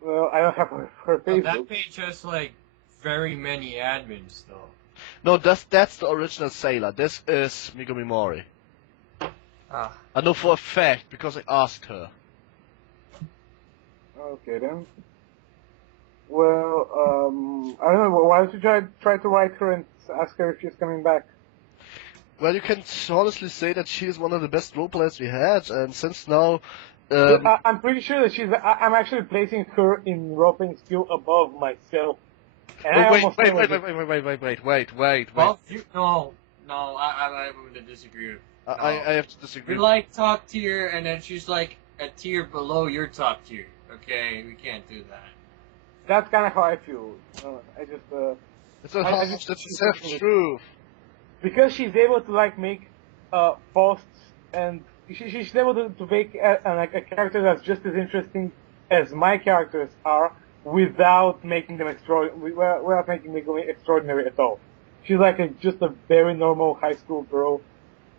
Well, I don't have her Well, Facebook. that page has, like, very many admins, though. No, that's the original sailor. This is Megumi Mori. Ah. I know for a fact, because I asked her. Okay then. Well, I don't know. Why don't you try to write her and ask her if she's coming back? Well, you can honestly say that she is one of the best role players we had, and since now, I'm pretty sure that I'm actually placing her in role-playing skill above myself. And I almost wait, wait. Well, no, I'm going to disagree. I have to disagree. You're like top tier, and then she's like a tier below your top tier. Okay, we can't do that. That's kind of how I feel. I just It's not harsh, that's the self-truth. because she's able to like make posts and she's able to make like a character that's just as interesting as my characters are without making them without making them extraordinary at all. She's like just a very normal high school girl.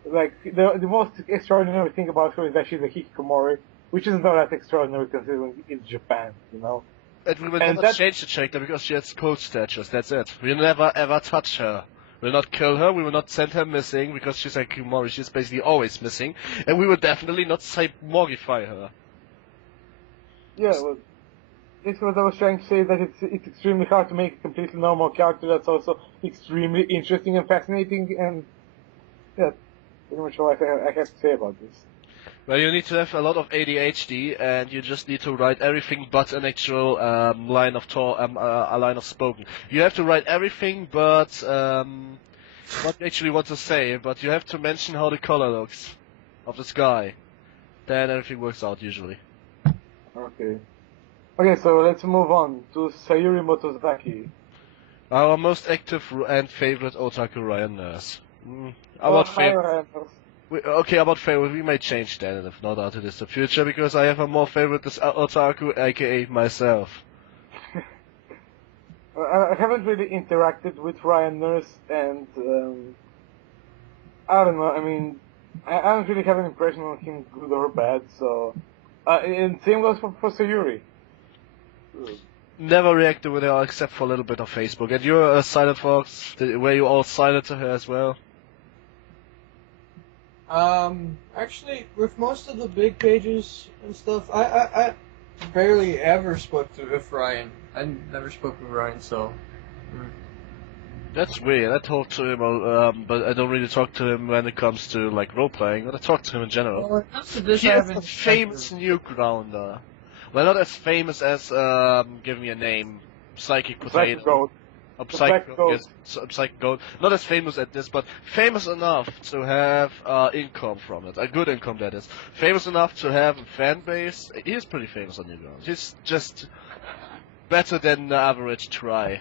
Like the most extraordinary thing about her is that she's a hikikomori, which isn't all that extraordinary considering it's Japan, you know. And we will never change the character because she has code statues, that's it. We'll never ever touch her. We'll not kill her, we will not send her missing because she's a hikikomori, she's basically always missing. And we will definitely not cyborgify her. Yeah, well, this was I was trying to say that it's extremely hard to make a completely normal character that's also extremely interesting and fascinating, and yeah, pretty much all I have to say about this. Well, you need to have a lot of ADHD, and you just need to write everything but an actual line of a line of spoken. You have to write everything but what you actually want to say, but you have to mention how the color looks of the sky. Then everything works out usually. Okay. Okay, so let's move on to Sayuri Motozaki. Our most active and favorite otaku Ryan Nurse. About favorite. Okay, about favorite, we may change that if not out of this the future, because I have a more favorite this otaku, aka myself. I haven't really interacted with Ryan Nurse, and I don't know. I mean, I don't really have an impression on him, good or bad. So, and same goes for Sayuri. Never reacted with her except for a little bit of Facebook. And you're a Silent Fox. Were you all silent to her as well? Actually, with most of the big pages and stuff, I barely ever spoke with Ryan. I never spoke with Ryan, so. That's weird. I talk to him, but I don't really talk to him when it comes to like role playing. But I talk to him in general. Well, after this, He I is haven't a famous Newgrounder. Well, not as famous as give me a name, Psychic Potato. Psychic Goat. Not as famous at this, but famous enough to have income from it. A good income, that is. Famous enough to have a fan base. He is pretty famous on Newgrounds. He's just better than the average try.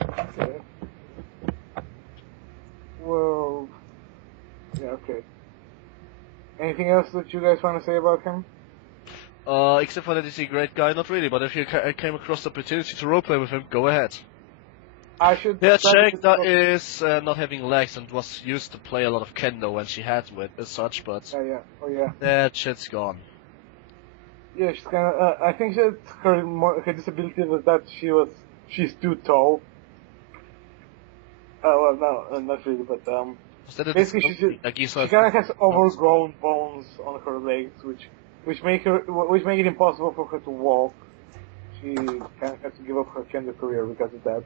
Okay. Well, yeah, Okay. Anything else that you guys want to say about him? Except for that he's a great guy, not really, but if you came across the opportunity to roleplay with him, go ahead. I should. Yeah, Jack that is not having legs and was used to play a lot of kendo when she had with as such, but Yeah. Oh yeah. that shit's gone. Yeah, she's kind of. I think that her disability was that she's too tall. Well, no, not really, but Was that a basically she kind of has overgrown bones on her legs, which make it impossible for her to walk. She kind of has to give up her kendo career because of that.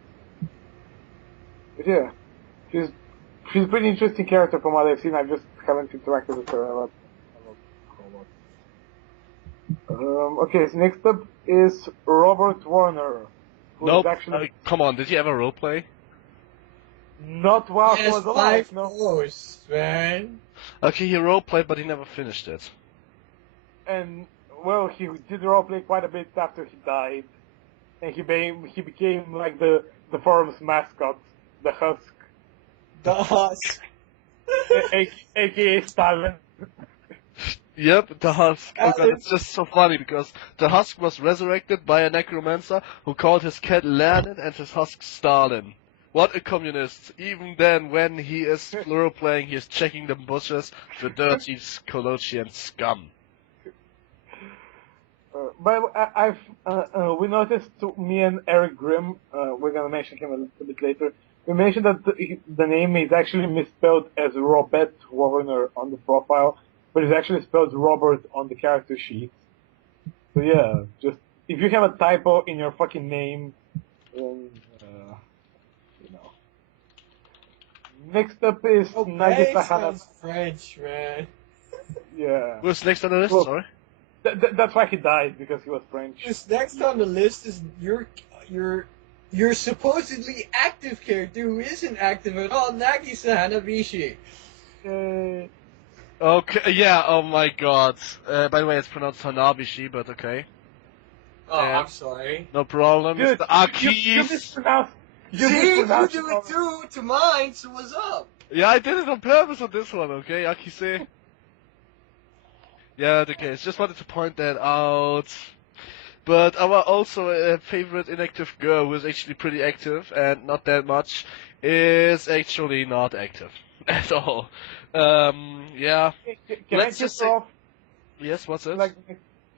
But yeah, she's a pretty interesting character from what I've seen. I just haven't interacted with her a lot. Okay, so next up is Robert Warner. Nope. Actually Come on, did you ever roleplay? not while he Yes, was alive, no. course, man. Okay, he roleplayed, but he never finished it. And well, he did roleplay quite a bit after he died, and he became like the forum's mascot, the Husk, The Husk. aka Stalin. Yep, the Husk. Oh god, it's just so funny because the Husk was resurrected by a necromancer who called his cat Lenin and his Husk Stalin. What a communist. Even then, when he is roleplaying, he is checking the bushes for dirty Colossian scum. But we noticed, me and Eric Grimm, we're gonna mention him a little bit later, we mentioned that the name is actually misspelled as Robert Warner on the profile, but it's actually spelled Robert on the character sheet. So yeah, just, if you have a typo in your fucking name, then, you know. Next up is Nagisa Hana. sounds French, man. Yeah. Who's next on the list? Well, Sorry. That's why he died, because he was French. This next on the list is your supposedly active character who isn't active at all, Nagisa Hanabishi. Okay, yeah, oh my god. By the way, it's pronounced Hanabishi, but okay. Oh, I'm sorry. No problem. Dude, Mr. Aki. you mispronounced. You See, you mispronounced do it too to mine, so what's up? Yeah, I did it on purpose on this one, okay, Akise? Yeah, okay, just wanted to point that out. But our also favorite inactive girl, who is actually pretty active, and not that much, is actually not active. At all. Yeah. Can Let's I just kill her say- off? Yes, what's it? Like,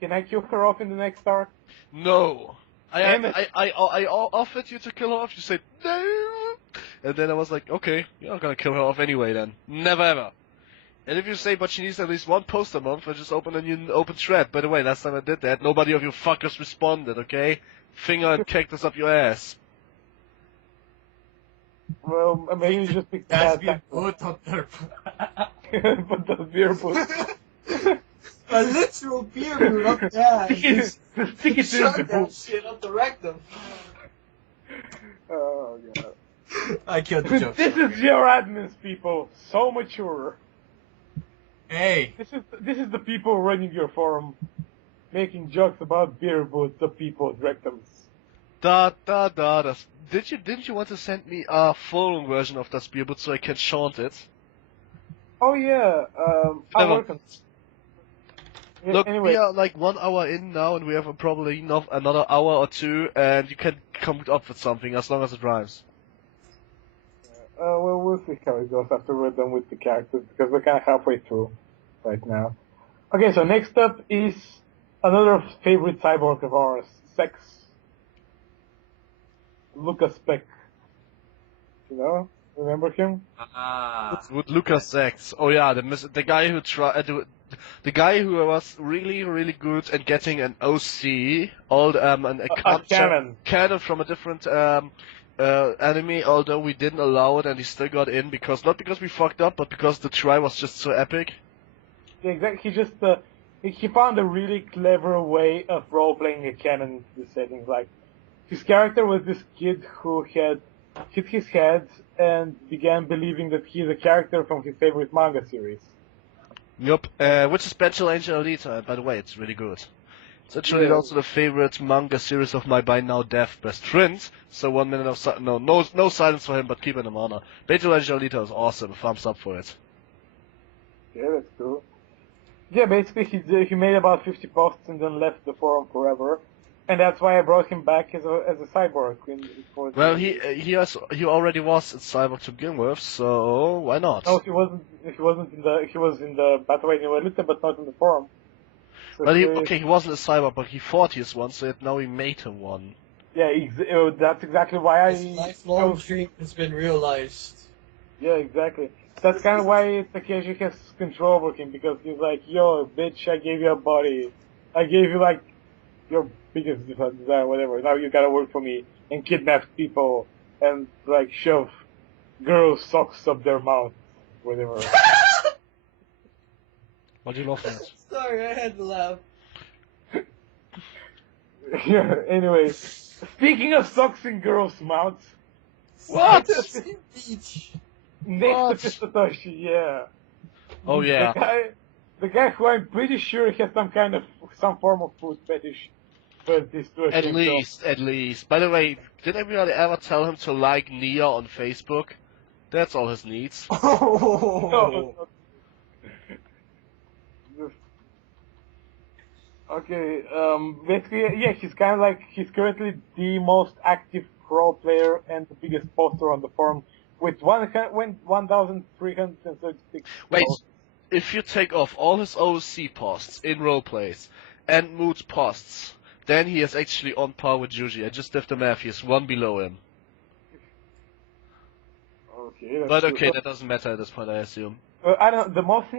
can I kill her off in the next arc? No. Damn it. I offered you to kill her off, you said no! And then I was like, okay, you're not gonna kill her off anyway then. Never ever. And if you say, but she needs at least one post a month, I just open a new open thread. By the way, last time I did that, nobody of you fuckers responded, okay? Finger and cactus up your ass. Well, maybe you just pick That's that. been put on there. But the beer boot. A literal beer boot up there. Stick it to Shove the that boot. shit up the rectum. Oh god. I killed the joke. This is your admins, people. So mature. Hey. This is the people running your forum, making jokes about beer boots of people's rectums. Didn't you want to send me a full version of that beer boot so I can chant it? Oh yeah. I'll Never. work on it. Yeah, Look, anyway. we are like 1 hour in now, and we have probably another hour or two, and you can come up with something as long as it rhymes. Well, we'll see how it goes after we're done with the characters, because we're kind of halfway through right now. Okay, so next up is another favorite cyborg of ours, Sex. Lucas Peck. You know? Remember him? With Lucas Sachs. Oh yeah, the guy who the guy who was really, really good at getting an OC, cannon from a different enemy, although we didn't allow it and he still got in not because we fucked up, but because the try was just so epic. Yeah, exactly. He just he found a really clever way of role-playing a canon into the setting. Like, his character was this kid who had hit his head and began believing that he's a character from his favorite manga series. Yup, which is Special Angel Alita, by the way, it's really good. It's actually Yeah. also the favorite manga series of my by now deaf best friend, so 1 minute of no silence for him, but keep it in honor. Special Angel Alita is awesome, thumbs up for it. Okay, that's cool. Yeah, basically he made about 50 posts and then left the forum forever, and that's why I brought him back as a cyborg for the. Well, he already was in Cyborg to begin with, so why not? No, he wasn't. He was in the Battle Royale Elite, but not in the forum. So Well, he wasn't a cyborg, but he thought he was one, so now he made him one. Yeah, that's exactly why His lifelong dream has been realized. Yeah, exactly. That's kind of why Takeshi has control over him, because he's like, yo, bitch, I gave you a body. I gave you, like, your biggest desire, whatever. Now you gotta work for me and kidnap people and, like, shove girls' socks up their mouth, whatever. What do you laugh at? Sorry, I had to laugh. Yeah, anyway. Speaking of socks in girls' mouths. What? Beach. Next to Satoshi, yeah. Oh yeah. The guy who I'm pretty sure has some form of food fetish. But this to At least. By the way, did anybody ever tell him to like Nia on Facebook? That's all his needs. Oh. Okay, basically, yeah, he's kind of like, he's currently the most active role player and the biggest poster on the forum with 1,336 Wait, posts. if you take off all his OC posts in roleplays and mood posts, then he is actually on par with Yuji. I just did the math, he is one below him. Okay, But that's okay, good. that doesn't matter at this point, I assume. I don't. The most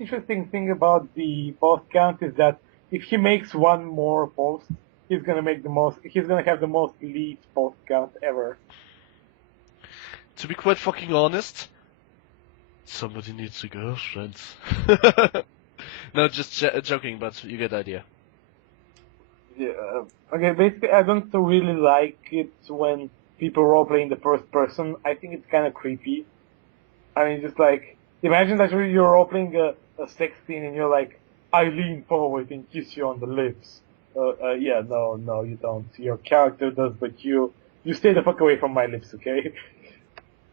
interesting thing about the post count is that if he makes one more post, he's gonna make the most. He's gonna have the most lead post count ever. To be quite fucking honest, somebody needs a girlfriend. No, just joking, but you get the idea. Yeah. Okay. Basically, I don't really like it when people roleplay in the first person. I think it's kind of creepy. I mean, just like imagine that you're roleplaying a sex scene and you're like, I lean forward and kiss you on the lips. Yeah, no, you don't. Your character does, but you stay the fuck away from my lips, okay?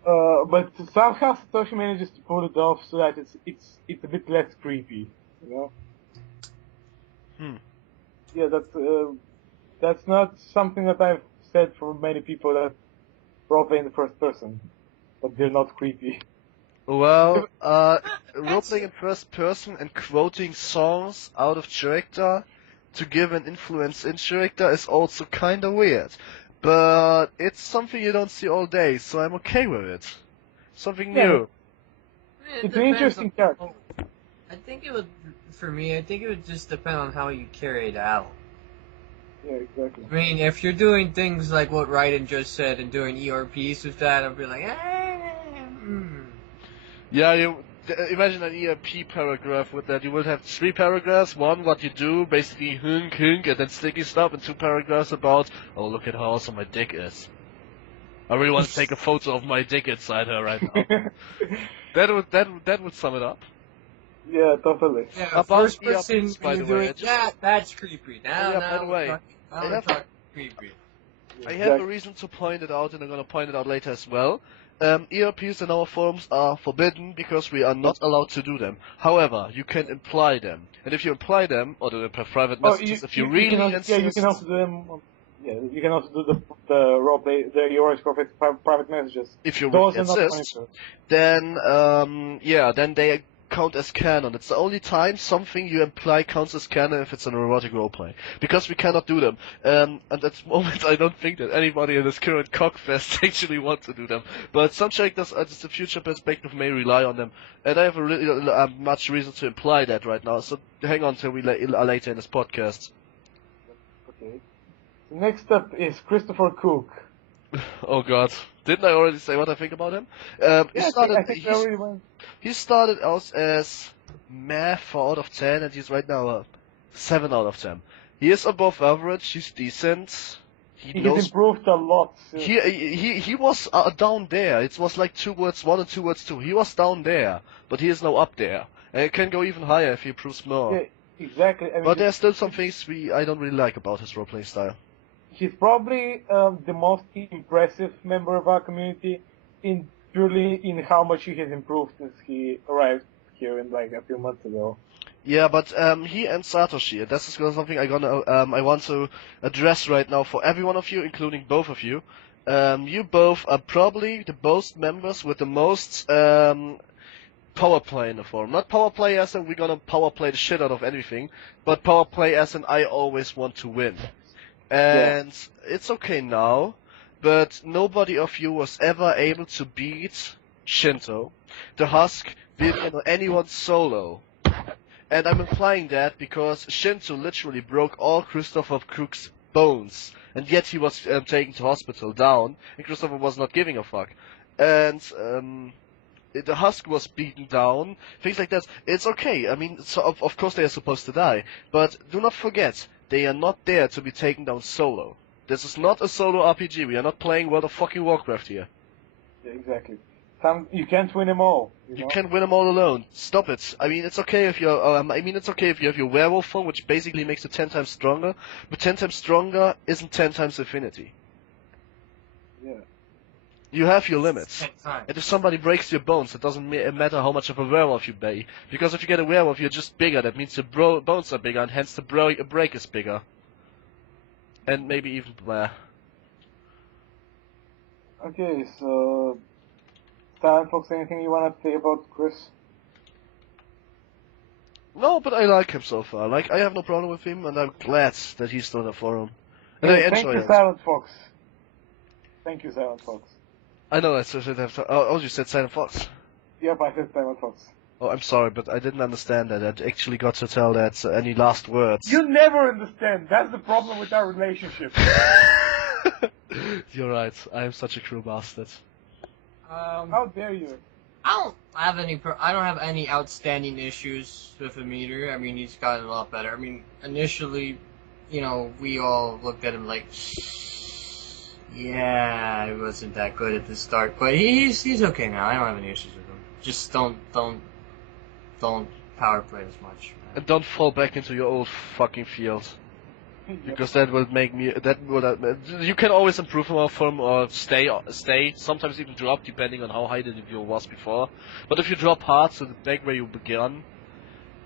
But somehow Satoshi manages to pull it off so that it's a bit less creepy, you know? Yeah, that's not something that I've said for many people that roleplay in the first person, but they're not creepy. Well, roleplaying in first person and quoting songs out of character to give an influence in character is also kinda weird. But it's something you don't see all day, so I'm okay with it. Something new. It's an interesting character. I think it would just depend on how you carry it out. Yeah, exactly. I mean, if you're doing things like what Raiden just said and doing ERPs with that, I'd be like, Yeah, imagine an ERP paragraph with that. You will have 3 paragraphs. One, what you do, basically hunk, and then sticky stuff, and 2 paragraphs about, oh, look at how awesome my dick is. I really want to take a photo of my dick inside her right now. That would sum it up. Yeah, totally. Yeah, About first person, ERPs, by you're the way, doing that's creepy. Now, by the way, we're talking creepy. I have a reason to point it out, and I'm gonna point it out later as well. ERPs in our forums are forbidden because we are not allowed to do them. However, you can imply them, and if you imply them, or do them per private messages, if you really insist... Yeah, you can also do them... Yeah, you can also do the roleplay, the EOS private messages. If you Those really are not insist, punishable. then they count as canon. It's the only time something you imply counts as canon if it's an erotic roleplay. Because we cannot do them. And at the moment I don't think that anybody in this current cockfest actually wants to do them. But some characters, as the future perspective, may rely on them. And I have a really much reason to imply that right now, so hang on till we later in this podcast. Okay. Next up is Christopher Cook. Oh god. Didn't I already say what I think about him? I think we already went. He started out as meh 4 out of 10, and he's right now a 7 out of 10. He is above average, he's decent. He has improved a lot. He was down there. It was like 2 words 1 and 2 words 2. He was down there, but he is now up there. And it can go even higher if he improves more. Yeah, exactly. I mean, but there's still some things I don't really like about his role-playing style. He's probably the most impressive member of our community purely in how much he has improved since he arrived. here in like a few months ago. Yeah, but he and Satoshi, this is something I want to address right now for every one of you, including both of you. You both are probably the most members with the most power play in the forum. Not power play as in we're gonna power play the shit out of anything, but power play as in I always want to win. And it's okay now, but nobody of you was ever able to beat Shinto, the Husk, Vivian, or anyone solo. And I'm implying that because Shinto literally broke all Christopher Crook's bones, and yet he was taken to hospital down, and Christopher was not giving a fuck. And the Husk was beaten down, things like that. It's okay. I mean, so of course they are supposed to die, but do not forget, they are not there to be taken down solo. This is not a solo RPG. We are not playing World of fucking Warcraft here. Yeah, exactly. You can't win them all. You can't win them all alone. Stop it. I mean, it's okay if you're. It's okay if you have your werewolf form, which basically makes you 10 times stronger. But 10 times stronger isn't 10 times infinity. Yeah. You have your limits. 10 times. And if somebody breaks your bones, it doesn't matter how much of a werewolf you be. Because if you get a werewolf, you're just bigger. That means your bones are bigger, and hence the break is bigger. And maybe even blah. Okay, so Silent Fox, anything you want to say about Chris? No, but I like him so far. Like, I have no problem with him, and I'm glad that he's still in the forum. And I Thank enjoy you, it. Silent Fox. Thank you, Silent Fox. I know, I should have. Oh, you said Silent Fox. Yep, I said Silent Fox. Oh, I'm sorry, but I didn't understand that. I actually got to tell that any last words. You never understand. That's the problem with our relationship. You're right. I am such a cruel bastard. How dare you? I don't have any outstanding issues with him either. I mean, he's gotten a lot better. I mean, initially, we all looked at him like, yeah, he wasn't that good at the start, but he's okay now. I don't have any issues with him. Just don't power play as much. Man. And don't fall back into your old fucking field. Because that will make me. You can always improve on form or stay. Sometimes even drop, depending on how high the level was before. But if you drop hard to the back where you began,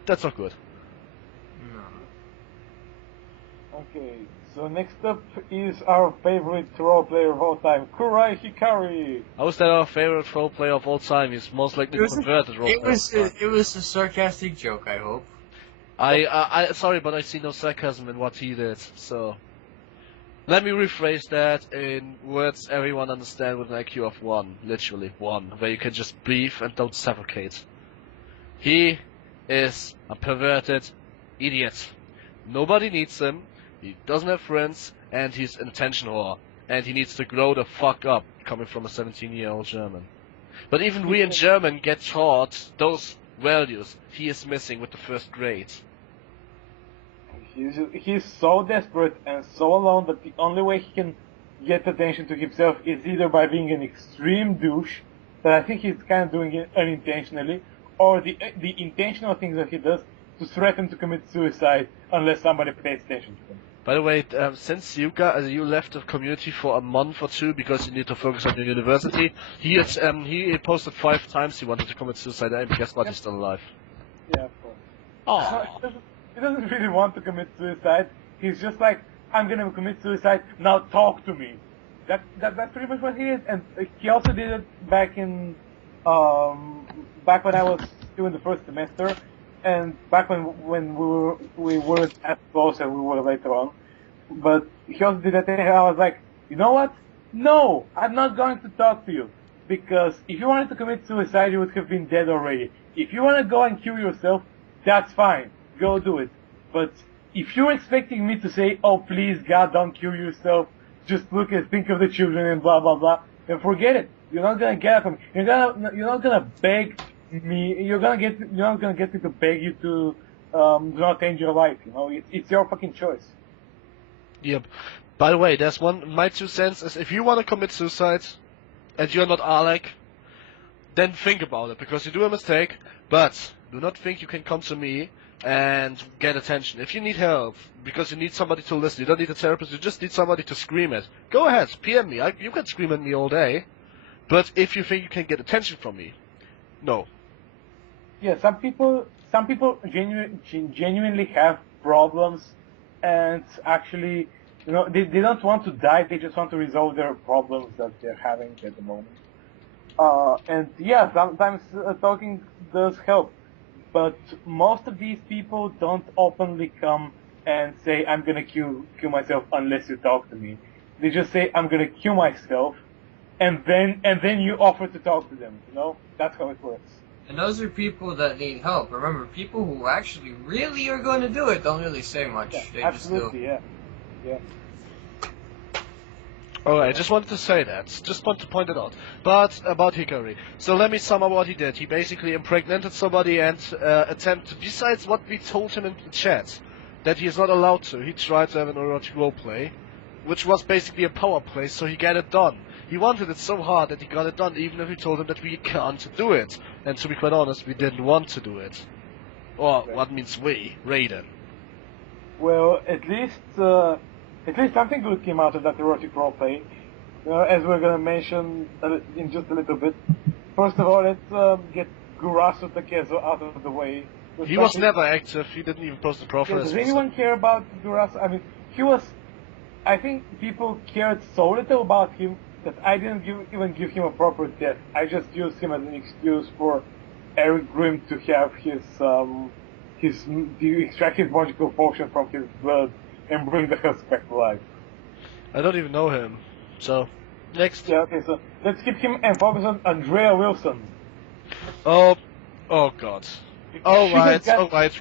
that's not good. No. Okay, so next up is our favorite role player of all time, Kurai Hikari. How is that our favorite role player of all time? He's most likely converted role player. It was a sarcastic joke, I hope. Sorry, but I see no sarcasm in what he did, so... Let me rephrase that in words everyone understands with an IQ of 1, literally 1, where you can just breathe and don't suffocate. He is a perverted idiot. Nobody needs him, he doesn't have friends, and he's an attention whore. And he needs to grow the fuck up, coming from a 17-year-old German. But even we in German get taught those values he is missing with the first grade. He's so desperate and so alone that the only way he can get attention to himself is either by being an extreme douche, that I think he's kind of doing it unintentionally, or the intentional things that he does to threaten to commit suicide unless somebody pays attention to him. By the way, since you left the community for a month or two because you need to focus on your university, he posted 5 times he wanted to commit suicide, and guess what? He's still alive. Yeah, of course. Oh. He doesn't really want to commit suicide. He's just like, I'm gonna commit suicide, now talk to me. That's pretty much what he is. And he also did it back when I was still in the first semester, and back when we weren't as close as we were later on. But he also did that thing, and I was like, you know what? No, I'm not going to talk to you. Because if you wanted to commit suicide, you would have been dead already. If you want to go and kill yourself, that's fine. Go do it. But if you're expecting me to say, oh please God, don't kill yourself, just think of the children and blah blah blah, then forget it. You're not gonna get it from me. You're not gonna beg me. You're not gonna get me to beg you to do not end your life. It's your fucking choice. Yep. By the way, there's my 2 cents is if you want to commit suicide and you're not Alec, then think about it, because you do a mistake, but do not think you can come to me and get attention. If you need help, because you need somebody to listen, you don't need a therapist, you just need somebody to scream at. Go ahead, PM me. You can scream at me all day. But if you think you can get attention from me, no. Yeah, some people genuinely have problems, and actually, they don't want to die. They just want to resolve their problems that they're having at the moment. And yeah, sometimes talking does help, but most of these people don't openly come and say, "I'm gonna kill myself unless you talk to me." They just say, "I'm gonna kill myself," and then you offer to talk to them. That's how it works. And those are people that need help. Remember, people who actually really are going to do it don't really say much. Yeah, They absolutely, just yeah. Alright, just wanted to say that. Just want to point it out. But about Hikari. So let me sum up what he did. He basically impregnated somebody and attempted, besides what we told him in the chat, that he is not allowed to. He tried to have an erotic roleplay, which was basically a power play, so he got it done. He wanted it so hard that he got it done, even if we told him that we can't do it. And to be quite honest, we didn't want to do it. Or, what means we? Raiden. Well, at least something good came out of that erotic roleplay. As we're gonna mention in just a little bit. First of all, let's get Gurasu Takezo out of the way. He was never active, he didn't even post the profile. Yeah, does anyone care about Gurasu? I mean, I think people cared so little about him that I didn't even give him a proper death. I just used him as an excuse for Eric Grimm to have to extract his magical potion from his blood and bring the husk back to life. I don't even know him. So, next. Yeah, okay, so let's skip him and focus on Andrea Wilson. Oh god. Alright,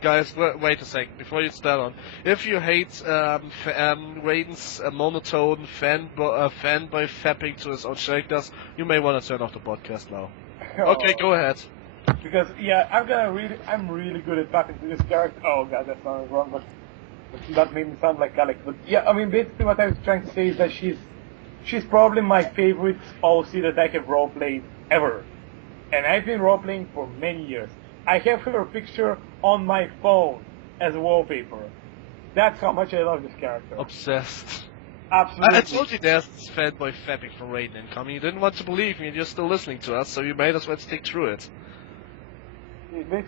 guys, wait a second, before you start on. If you hate Raiden's monotone fanboy fapping to his own characters, you may want to turn off the podcast now. Okay, go ahead. Because, yeah, I'm really good at fapping to this character. Oh god, that sounds wrong, but that made me sound like Alex. But yeah, I mean, basically what I was trying to say is that she's probably my favorite OC that I have roleplayed ever. And I've been roleplaying for many years. I have her picture on my phone as a wallpaper. That's how much I love this character. Obsessed. Absolutely. I told you there's this fanboy fapping from Raiden incoming. You didn't want to believe me and you're still listening to us, so you made us well stick through it.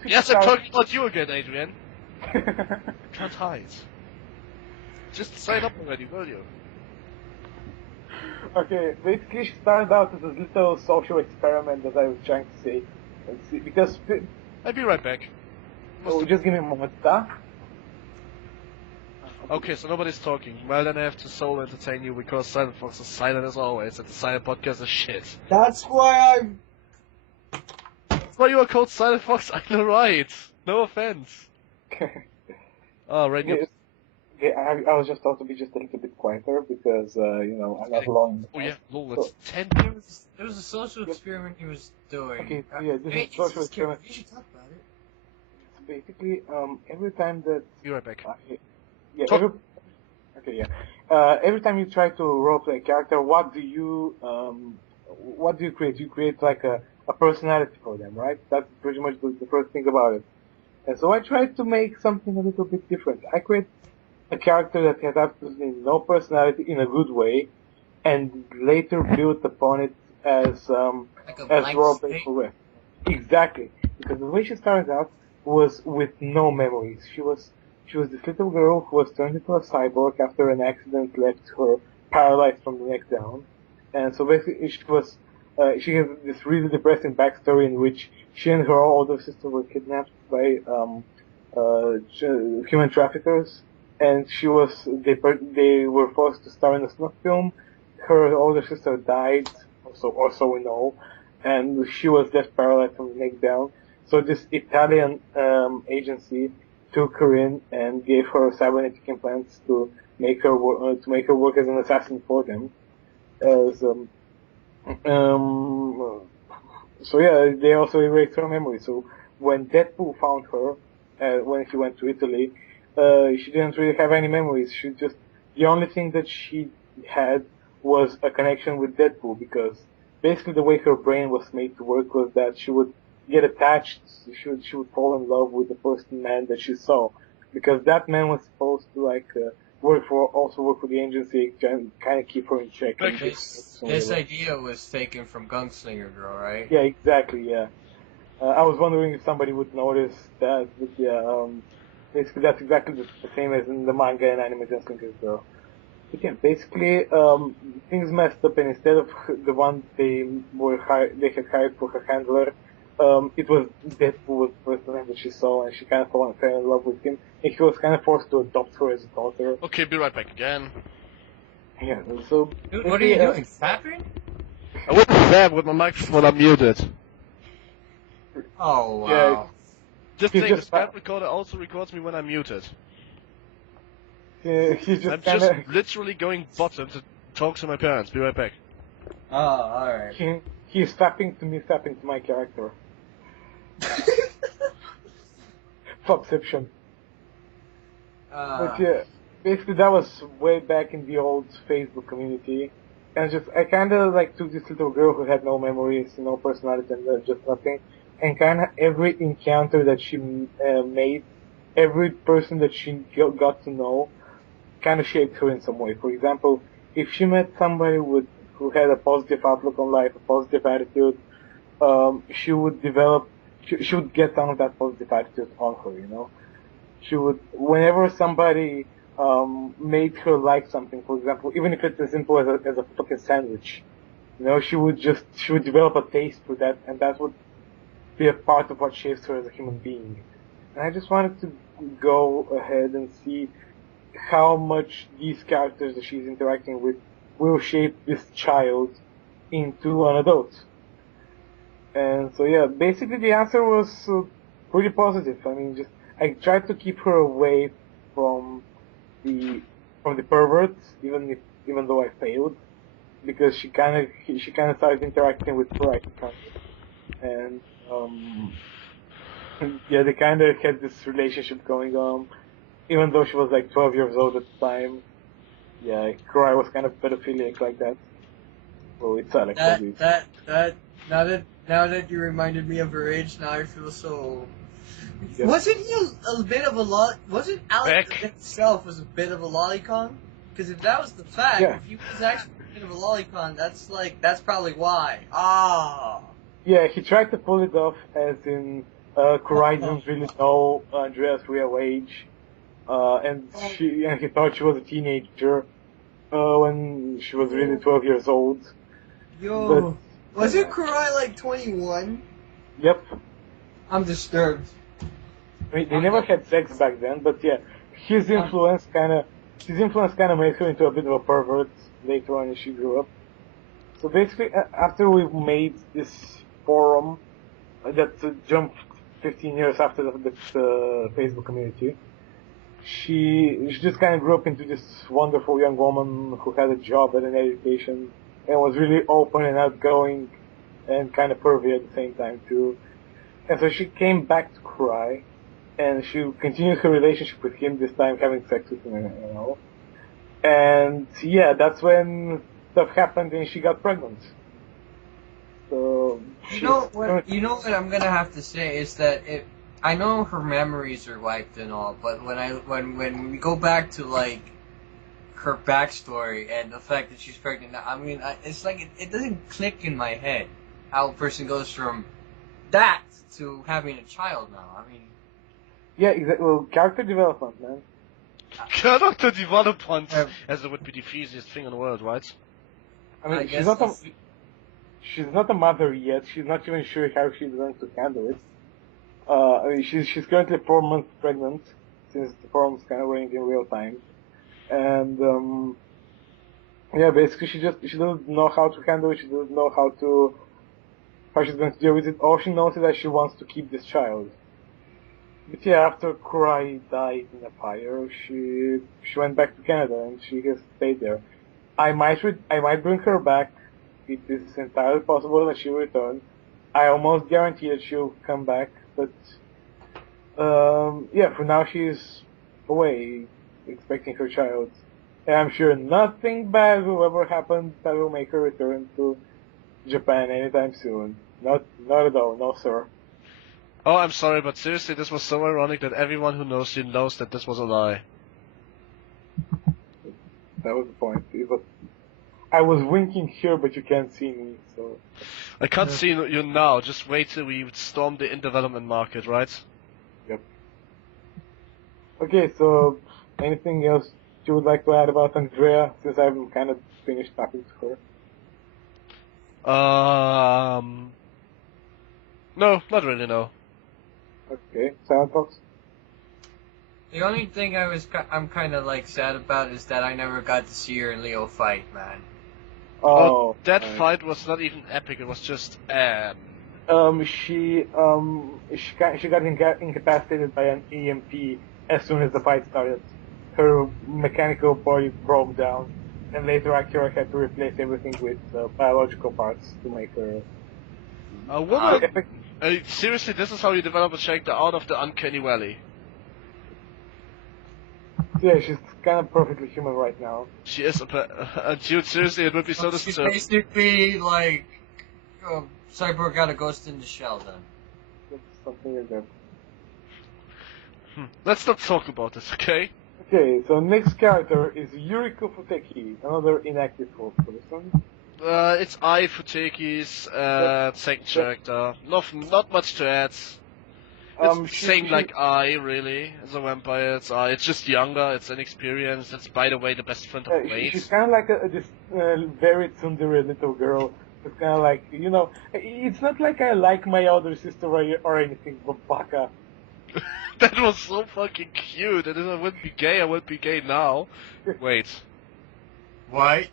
Yes, I'm talking about you again, Adrian. Can't hide. Just sign up already, will you? Okay, basically she started out as a little social experiment that I was trying to say. Let's see, because... I'll be right back. Oh, just give me a moment, huh? Okay, so nobody's talking. Well, then I have to solo entertain you because Silent Fox is silent as always, and the Silent Podcast is shit. That's why I'm... That's why you are called Silent Fox, I know right. No offense. Oh, right. Yeah, I was just thought to be just a little bit quieter because, I'm not alone. Oh yeah, lol, it's 10 years. There was a social experiment he was doing. Okay, yeah, this is social experiment. You should talk about it. It's basically, every time that... Be right back. Every time you try to roleplay a character, what do you create? You create like a personality for them, right? That's pretty much the first thing about it. And so I tried to make something a little bit different. I create a character that has absolutely no personality in a good way, and later built upon it as roleplay progressed. Exactly, because the way she started out was with no memories. She was this little girl who was turned into a cyborg after an accident left her paralyzed from the neck down, and so basically she has this really depressing backstory in which she and her older sister were kidnapped by human traffickers. And they were forced to star in a snuff film. Her older sister died, or so we know, and she was left paralyzed from the neck down. So this Italian agency took her in and gave her cybernetic implants to make her work as an assassin for them. So yeah, they also erased her memory. So when Deadpool found her, when he went to Italy, she didn't really have any memories. The only thing that she had was a connection with Deadpool, because basically the way her brain was made to work was that she would get attached, she would fall in love with the first man that she saw, because that man was supposed to work for the agency and kind of keep her in check. This idea was taken from Gunslinger Girl, right? Yeah, exactly, yeah. I was wondering if somebody would notice that, but yeah, basically that's exactly the same as in the manga and anime Just as well. But yeah, basically, things messed up, and instead of the one they had hired for her handler, it was Deadpool was the first name that she saw, and she kind of fell in love with him, and he was kind of forced to adopt her as a daughter. Okay, be right back again. Yeah, so... Dude, what are you doing? Fapping? I wouldn't fab with my microphone unmuted. Oh, wow. Yeah, Just He's saying, the just spam recorder also records me when I'm muted. he's I'm just kind of... just literally going bottom to talk to my parents. Be right back. Oh, alright. He's fapping to me, fapping to my character. Fapception. But yeah, basically that was way back in the old Facebook community. And I kind of like took this little girl who had no memories, no personality, and just nothing. And kind of every encounter that she made, every person that she got to know, kind of shaped her in some way. For example, if she met somebody who had a positive outlook on life, a positive attitude, she would she would get some of that positive attitude on her, you know? She would, whenever somebody made her like something, for example, even if it's as simple as a fucking sandwich, you know, she would develop a taste for that, and that would be a part of what shapes her as a human being. And I just wanted to go ahead and see how much these characters that she's interacting with will shape this child into an adult. And so yeah, basically the answer was pretty positive. I mean, I tried to keep her away from the perverts, even though I failed, because she kind of started interacting with right and yeah, they kind of had this relationship going on, even though she was like 12 years old at the time. Yeah, Kurai was kind of pedophilic like that. Well, it's like now that you reminded me of her age, now I feel so. Yeah. Wasn't he a bit of a Wasn't Alex himself was a bit of a lolicon? Because if that was the fact, Yeah. if he was actually a bit of a lolicon, that's probably why. Ah. Yeah, he tried to pull it off, as in Kurai didn't really know Andrea's real age, and he thought she was a teenager when she was really 12 years old. Yo, wasn't Kurai like 21? Yep. I'm disturbed. I mean, they never had sex back then, but yeah, his influence kind of made her into a bit of a pervert later on as she grew up. So basically, after we made this forum that jumped 15 years after the Facebook community, she just kind of grew up into this wonderful young woman who had a job and an education and was really open and outgoing and kind of pervy at the same time too. And so she came back to Kurai, and she continued her relationship with him, this time having sex with him, you know. And yeah, that's when stuff happened and she got pregnant. So you know what I'm gonna have to say is that I know her memories are wiped and all, but when we go back to like her backstory and the fact that she's pregnant, I mean, it's like it doesn't click in my head how a person goes from that to having a child now. I mean, yeah, exactly. Well, character development, man. Character development, as it would be the easiest thing in the world, right? I mean, she's not a mother yet. She's not even sure how she's going to handle it. I mean, she's currently 4 months pregnant, since the forum's kind of running in real time. And, yeah, basically she doesn't know how to handle it, she doesn't know how she's going to deal with it. All she knows is that she wants to keep this child. But yeah, after Kurai died in a fire, she went back to Canada and she has stayed there. I might bring her back. It is entirely possible that she'll return. I almost guarantee that she'll come back, but yeah, for now she's away, expecting her child. And I'm sure nothing bad will ever happen that will make her return to Japan anytime soon. Not at all, no sir. Oh, I'm sorry, but seriously, this was so ironic that everyone who knows you knows that this was a lie. That was the point. I was winking here, but you can't see me, so... I can't see you now, just wait till we storm the in-development market, right? Yep. Okay, so anything else you would like to add about Andrea, since I've kind of finished talking to her? No, not really, no. Okay, Silent Fox? The only thing I'm kind of like sad about is that I never got to see her and Leo fight, man. Oh, that fight was not even epic, it was just, she got incapacitated by an EMP as soon as the fight started. Her mechanical body broke down, and later Akira had to replace everything with biological parts to make her... seriously, this is how you develop a character out of the uncanny valley. Yeah, she's kind of perfectly human right now. She is dude, seriously, it would be so disturbing. She's basically like, Cyborg got a ghost in the shell then. Something like that. Let's not talk about this, okay? Okay, so next character is Yuriko Futeki, another inactive person. It's Futeki's second character. Not much to add. It's same like really. As a vampire, it's It's just younger, it's inexperienced. It's, by the way, the best friend of Wade. She's kind of like this very tsundere little girl. It's kind of like, you know, it's not like I like my older sister or anything, but baka. That was so fucking cute. And if I wouldn't be gay, I would be gay now. Wait. What?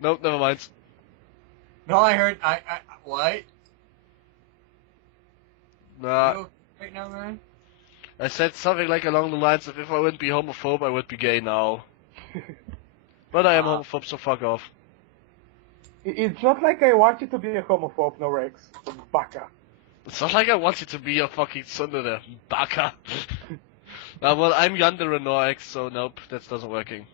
No, never mind. No, I heard, what? Nah. Right now, man? I said something like along the lines of if I wouldn't be homophobe, I would be gay now. But I am homophobe, so fuck off. It's not like I want you to be a homophobe, no Rex. Baka. It's not like I want you to be a fucking tsundere. Baka. Well, I'm Yandere no X, so nope, that doesn't working.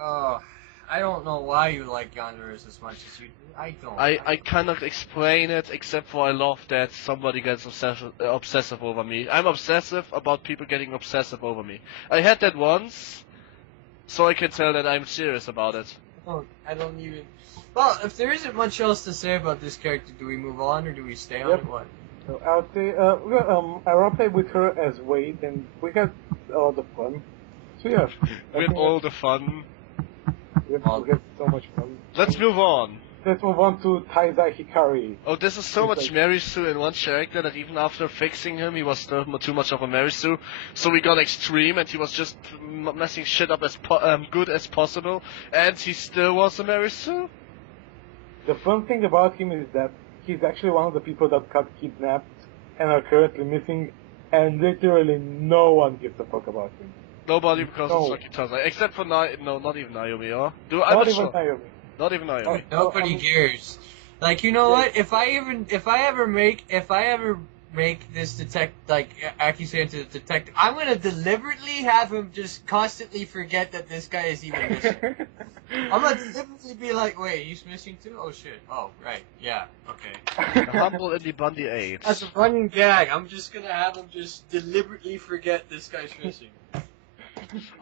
I don't know why you like Yanderers as much as you do. I don't. I cannot explain it, except for I love that somebody gets obsessive over me. I'm obsessive about people getting obsessive over me. I had that once, so I can tell that I'm serious about it. I don't even... Well, if there isn't much else to say about this character, do we move on or do we stay on it? What? So I would say, I roleplayed with her as Wade, and we had a lot of fun. So yeah. With all the fun. We had so much fun. Let's move on. Let's move on to Taizai Hikari. Oh, this is so much Marisu in one character that even after fixing him, he was still too much of a Marisu. So we got extreme, and he was just messing shit up as good as possible, and he still was a Marisu. The fun thing about him is that he's actually one of the people that got kidnapped and are currently missing, and literally no one gives a fuck about him. Nobody, because it's Lucky Taizai. Except for not even Naomi, or? Not even Naomi. Not even Naomi. Nobody cares. Like, you know what? If I ever make this Aki-san into the detective, I'm gonna deliberately have him just constantly forget that this guy is even missing. I'm gonna deliberately be like, wait, he's missing too? Oh shit. Oh, right. Yeah. Okay. Humble Indie Bundy 8. As a running gag, I'm just gonna have him just deliberately forget this guy's missing.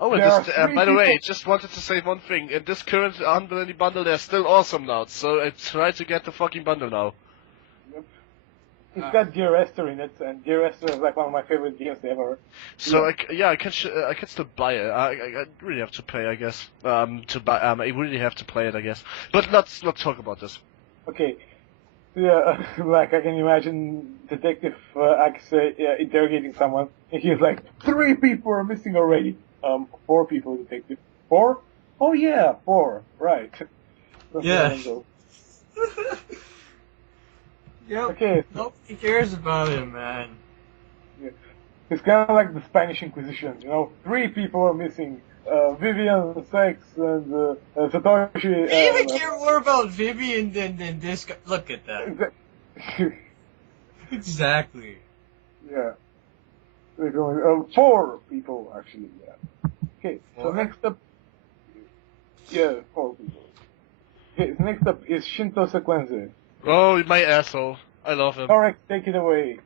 Oh, and just, by the way, just wanted to say one thing. In this current Humble Indie bundle, they're still awesome now, so I try to get the fucking bundle now. Yep. It's got Dear Esther in it, and Dear Esther is like one of my favorite games ever. So yeah. I can still buy it. I really have to pay, I guess. To buy. I really have to play it, I guess. But let's not talk about this. Okay. Yeah, like I can imagine Detective Akise interrogating someone, and he's like, 3 people are missing already. 4 people, Detective. 4? Oh yeah, 4. Right. Yeah. Yep. Okay. Nobody cares about him, man. Yeah. It's kind of like the Spanish Inquisition, you know? 3 people are missing. Vivian, Sex, and Satoshi. You even care more about Vivian than this guy. Look at that. Exactly. Yeah. They're going, 4 people, actually, yeah. Okay, so next up... Yeah, 4 people. Okay, so next up is Shinto Sequenze. Oh, my asshole. I love him. Correct, take it away.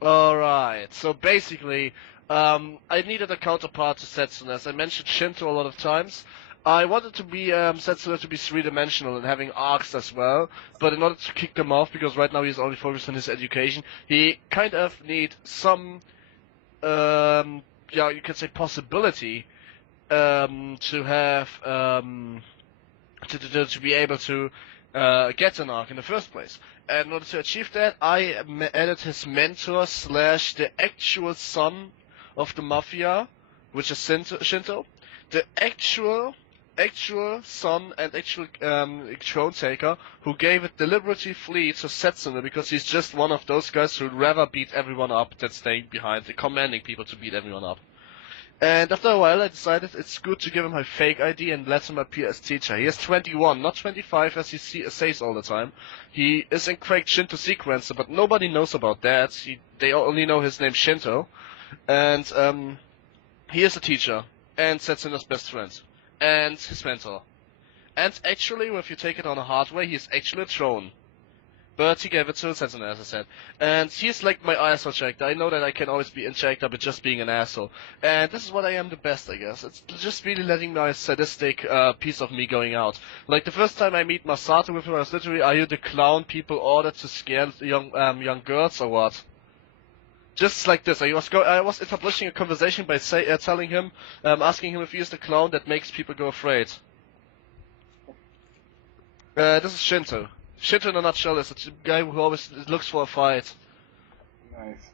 Alright, so basically, I needed a counterpart to Setsuna. As I mentioned Shinto a lot of times. I wanted to be Setsuno to be three-dimensional and having arcs as well, but in order to kick them off, because right now he's only focused on his education, he kind of need some, you can say possibility to have to be able to get an arc in the first place. And in order to achieve that, I added his mentor slash the actual son of the mafia, which is Shinto, the actual son and actual throne taker who gave it deliberately free to Setsuna because he's just one of those guys who'd rather beat everyone up than staying behind, commanding people to beat everyone up. And after a while I decided it's good to give him my fake ID and let him appear as teacher. He is 21, not 25 as he says all the time. He is in cracked Shinto sequencer, but nobody knows about that. They only know his name Shinto. And he is a teacher, and Setsuna's best friend, and his mentor. And actually, if you take it on a hard way, he's actually a throne. But he gave it to Setsuna, as I said. And he's like my asshole character. I know that I can always be in character, but just being an asshole. And this is what I am the best, I guess. It's just really letting my sadistic piece of me going out. Like the first time I meet Masato with him, I was literally, are you the clown people ordered to scare young girls or what? Just like this, I was establishing a conversation by telling him, asking him if he is the clown that makes people go afraid. This is Shinto. Shinto in a nutshell is a guy who always looks for a fight. Nice.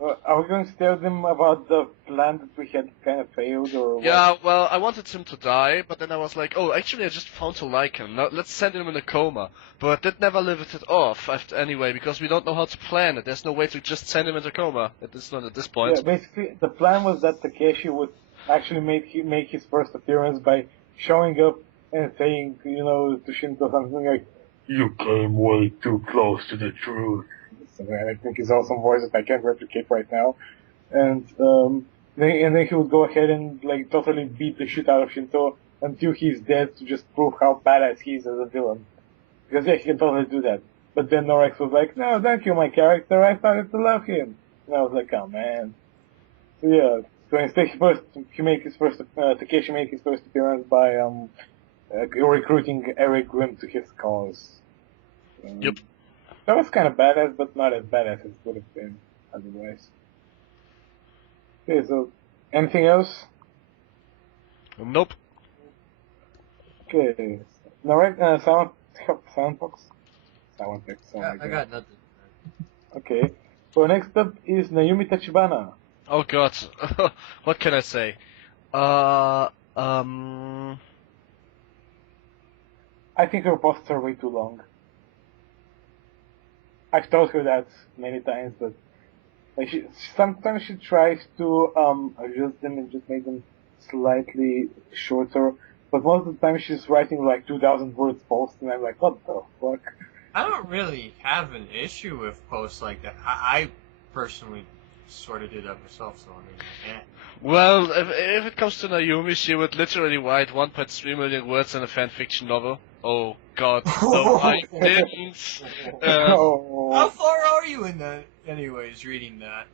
Are we going to tell them about the plan that we had kind of failed, or Yeah, what? well, I wanted him to die, but then I was like, oh, actually I just found to like him. Now, let's send him in a coma. But that never lived it off anyway, because we don't know how to plan it. There's no way to just send him into coma. Not at this point. Yeah, basically, the plan was that Takeshi would actually make his first appearance by showing up and saying, to Shinto something like, "You came way too close to the truth." Something I think is awesome voice that I can't replicate right now. And then he would go ahead and like totally beat the shit out of Shinto until he's dead to just prove how badass he is as a villain. Because yeah, he can totally do that. But then Norex was like, "No, don't kill my character. I started to love him." And I was like, "Oh man." So yeah, so instead Takeshi make his first appearance by recruiting Eric Grimm to his cause. Yep. That was kind of badass, but not as badass as it would have been otherwise. Okay, so anything else? Nope. Okay, Norex, Soundbox. I got nothing. Okay, so next up is Naomi Tachibana. Oh god. What can I say? I think her posts are way too long. I've told her that many times, but like sometimes she tries to adjust them and just make them slightly shorter. But most of the time she's writing like 2,000 words posts, and I'm like, what the fuck? I don't really have an issue with posts like that. I personally sort of do that myself, so I mean, yeah. Well, if it comes to Naomi, she would literally write 1.3 million words in a fanfiction novel. Oh god, no, I didn't. How far are you in that, anyways, reading that?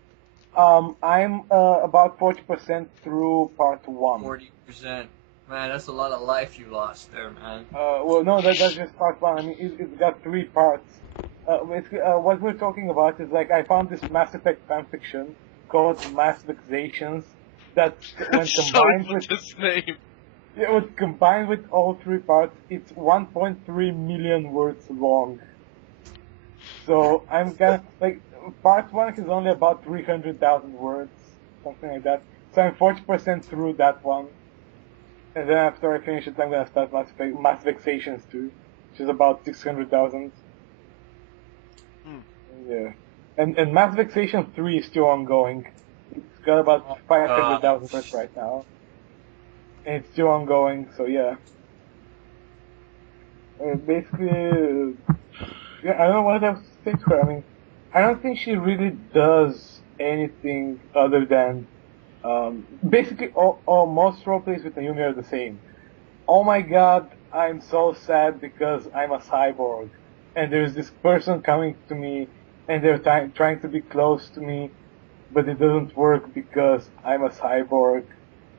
I'm about 40% through part 1. 40%. Man, that's a lot of life you lost there, man. Well, no, that's just part 1. I mean, it's got 3 parts. What we're talking about is like I found this Mass Effect fanfiction called Mass Vexations that when combined with this name. Yeah, when combined with all 3 parts, it's 1.3 million words long. So I'm gonna like part 1 is only about 300,000 words, something like that. So I'm 40% through that one, and then after I finish it, I'm gonna start Mass Vexations 2, which is about 600,000. Yeah, and Mass Vexation 3 is still ongoing. It's got about 500,000 words right now. And it's still ongoing, so yeah. Basically, yeah, I don't know what else to say to her. I mean, I don't think she really does anything other than, basically all most roleplays with Naomi are the same. Oh my god, I'm so sad because I'm a cyborg. And there's this person coming to me, and they're trying to be close to me, but it doesn't work because I'm a cyborg.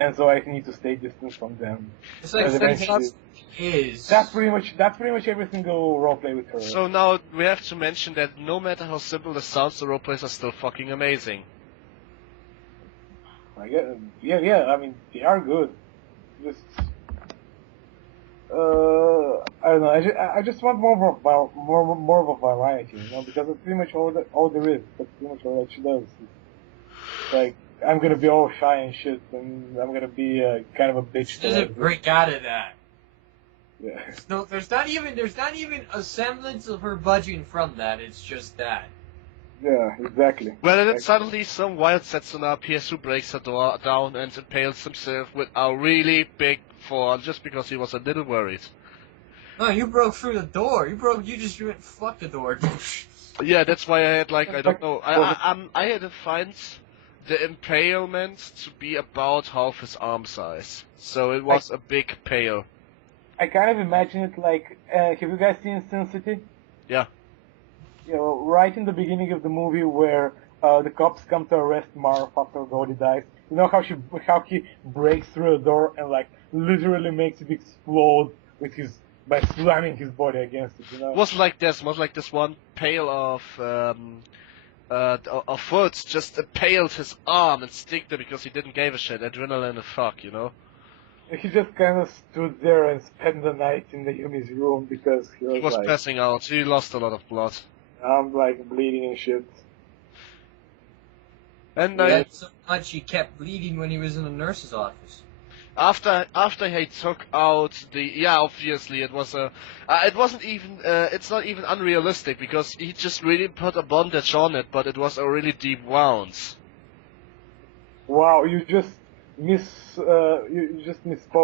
and so I need to stay distant from them. It's like And eventually- is. That's pretty much every single roleplay with her. So now we have to mention that no matter how simple this sounds, the roleplays are still fucking amazing. Yeah. I mean, they are good. Just, I don't know. I just want more of a variety, you know, because it's pretty much all there is. That's pretty much all that she does. It's like I'm gonna be all shy and shit, and I'm gonna be kind of a bitch. She doesn't break out of that. Yeah. No, there's not even a semblance of her budging from that. It's just that. Yeah, exactly. Well, and then Exactly. suddenly some wild Setsuna appears who breaks the door down and impales himself with a really big fall just because he was a little worried. No, you broke through the door. You just went fuck the door. Yeah, that's why I had like, I don't know, I had to find the impalement to be about half his arm size. So it was a big pale. I kind of imagine it like, have you guys seen Sin City? Yeah. You know, right in the beginning of the movie where the cops come to arrest Marv after Goldie dies. You know how he breaks through the door and like literally makes it explode with by slamming his body against it. You know. Was like this one pail of foot just impaled his arm and sticked it because he didn't give a shit. Adrenaline and fuck, you know. He just kind of stood there and spent the night in Yumi's room because he was like, passing out. He lost a lot of blood. I'm like bleeding and shit. And That's so much he kept bleeding when he was in the nurse's office. after he took out obviously it was it wasn't even it's not even unrealistic because he just really put a bondage on it, but it was a really deep wound. Wow, you just misspoke.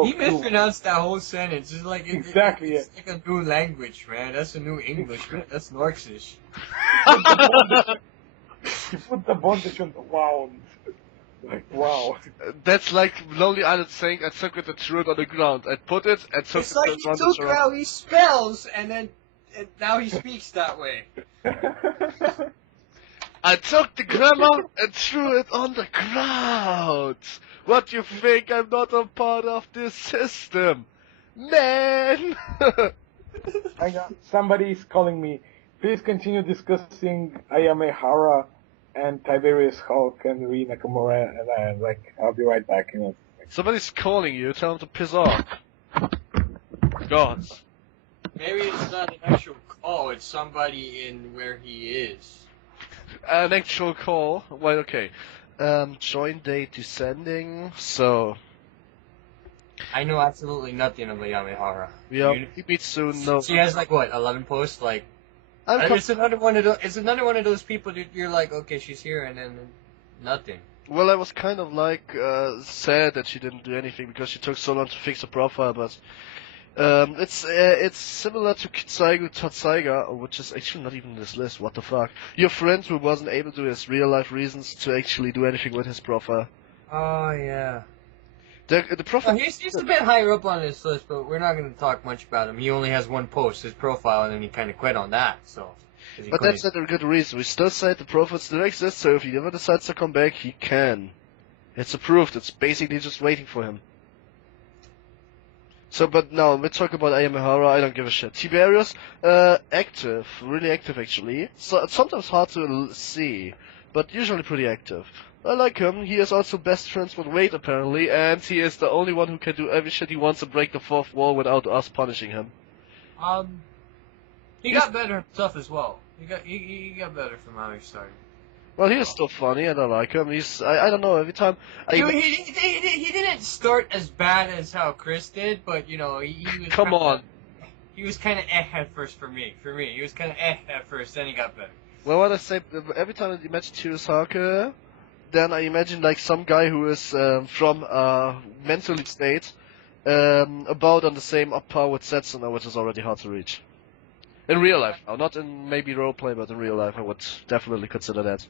He too. mispronounced that whole sentence. It's like Exactly, It's like a new language, man. That's a new English, man. That's Norksish. He put the bondage on the wound. Like, wow. That's like Lonely Island saying I took it and threw it on the ground. I put it and took It's like the he bondage took around. how he spells, and now he speaks that way. I took the grammar and threw it on the ground. What you think? I'm not a part of this system, man. Hang on, somebody is calling me. Please continue discussing Ayame Hara and Tiberius Hulk and Rie Nakamura, and I'll be right back. You know. Somebody's calling you. Tell them to piss off. God. Maybe it's not an actual call. It's somebody in where he is. An actual call. Well, okay. Join date descending. So I know absolutely nothing of Ayame Hara. we meet soon. No. She has like what 11 posts. Like it's another one of those. It's another one of those people that you're like, okay, she's here, and then nothing. Well, I was kind of like sad that she didn't do anything because she took so long to fix her profile, but it's similar to Kitsaigu Tatsaiga, which is actually not even in this list. What the fuck? Your friend who wasn't able to his real life reasons to actually do anything with his profile. Oh yeah. The profile. He's a bit higher up on this list, but we're not going to talk much about him. He only has one post, his profile, and then he kind of quit on that. So. But that's not a good reason. We still said the profile still exists, so if he ever decides to come back, he can. It's approved. It's basically just waiting for him. So, but now, we talk about Ayame Hara, I don't give a shit. Tiberius, active. Really active, actually. So, it's sometimes hard to see, but usually pretty active. I like him. He is also best friends with Wade, apparently, and he is the only one who can do every shit he wants to break the fourth wall without us punishing him. He got better stuff as well. He got better from how he started. Well, he is still funny, and I like him. I don't know, every time... He didn't start as bad as how Chris did, but, you know, he was... Come on. He was kind of at first for me. He was kind of at first, then he got better. Well, what I say, every time I imagine Chirusake, then I imagine, like, some guy who is from a mentally state, about on the same up par with Setsuna, which is already hard to reach. In real life now, not in maybe roleplay, but in real life I would definitely consider that.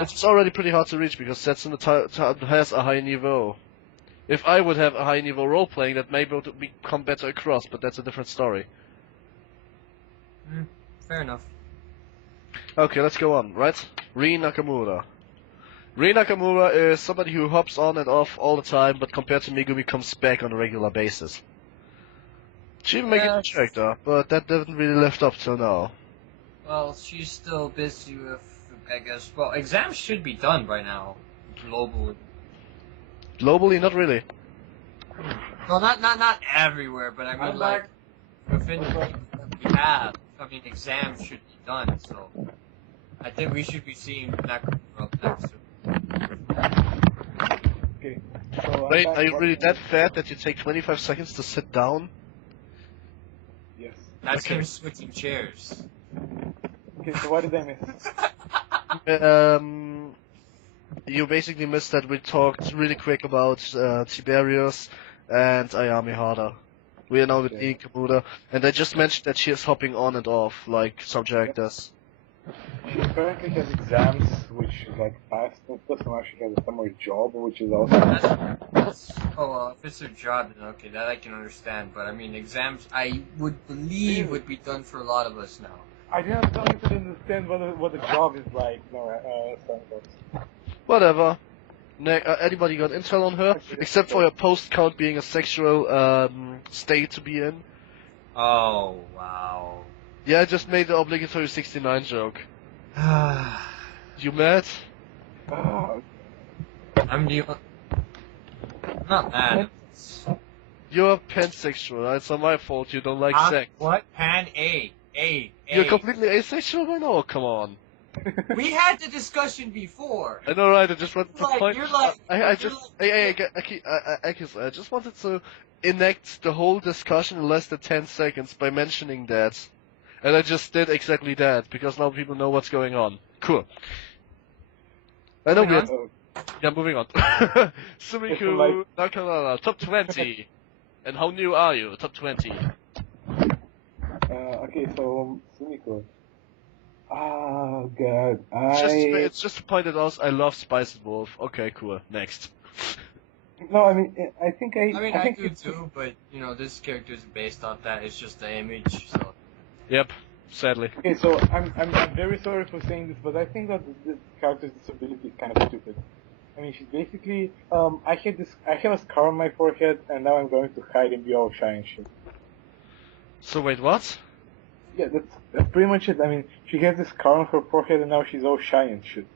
It's already pretty hard to reach because Setsuna has a high niveau. If I would have a high niveau roleplaying, that maybe would become better across, but that's a different story. Fair enough. Okay, let's go on, right? Rie Nakamura. Rie Nakamura is somebody who hops on and off all the time, but compared to Megumi comes back on a regular basis. She even made a character, but that didn't really lift up till now. Well, she's still busy with, I guess. Well, exams should be done by now, globally. Globally, not really. Well, not everywhere, but I mean, like, within the people that we have, I mean, exams should be done, so I think we should be seeing Nakamura up next soon. Okay. So Wait, are you really that fat that you take 25 seconds to sit down? Yes. That's Okay. him switching chairs. Okay, so what did I miss? You basically missed that we talked really quick about Tiberius and Ayami Hada. We are now with Okay. Nakamura, and I just mentioned that she is hopping on and off, like some characters. She currently has exams, which is like passed and stuff, and now she has a summer job, which is also... Oh, well, if it's her job, then okay, that I can understand, but I mean, exams, I would believe would be done for a lot of us now. I didn't understand what the job is like. No, Whatever. Anybody got intel on her? Except for her post count being a sexual state to be in. Oh, wow. Yeah, I just made the obligatory 69 joke. You mad? I'm the... Not mad. You're pansexual, it's not my fault you don't like sex. What? Pan A. You're completely asexual right now? Come on. We had the discussion before. I know, right? I just wanted to point. I just wanted to enact the whole discussion in less than 10 seconds by mentioning that, and I just did exactly that because now people know what's going on. Cool. I know Moving we're. Yeah, moving on. Sumiku Nakamura, top 20. And how new are you? Top 20. Okay, so Sumiko. Oh god, It's just to point it out. I love Spice and Wolf. Okay, cool. Next. No, I mean, I think I do too, but, you know, this character is based off that. It's just the image, so... Yep, sadly. Okay, so I'm very sorry for saying this, but I think that this character's disability is kind of stupid. I mean, she's basically, I have a scar on my forehead, and now I'm going to hide and be all shy and shit. So wait, what? Yeah, that's pretty much it. I mean, she has this scar on her forehead, and now she's all shy and shit.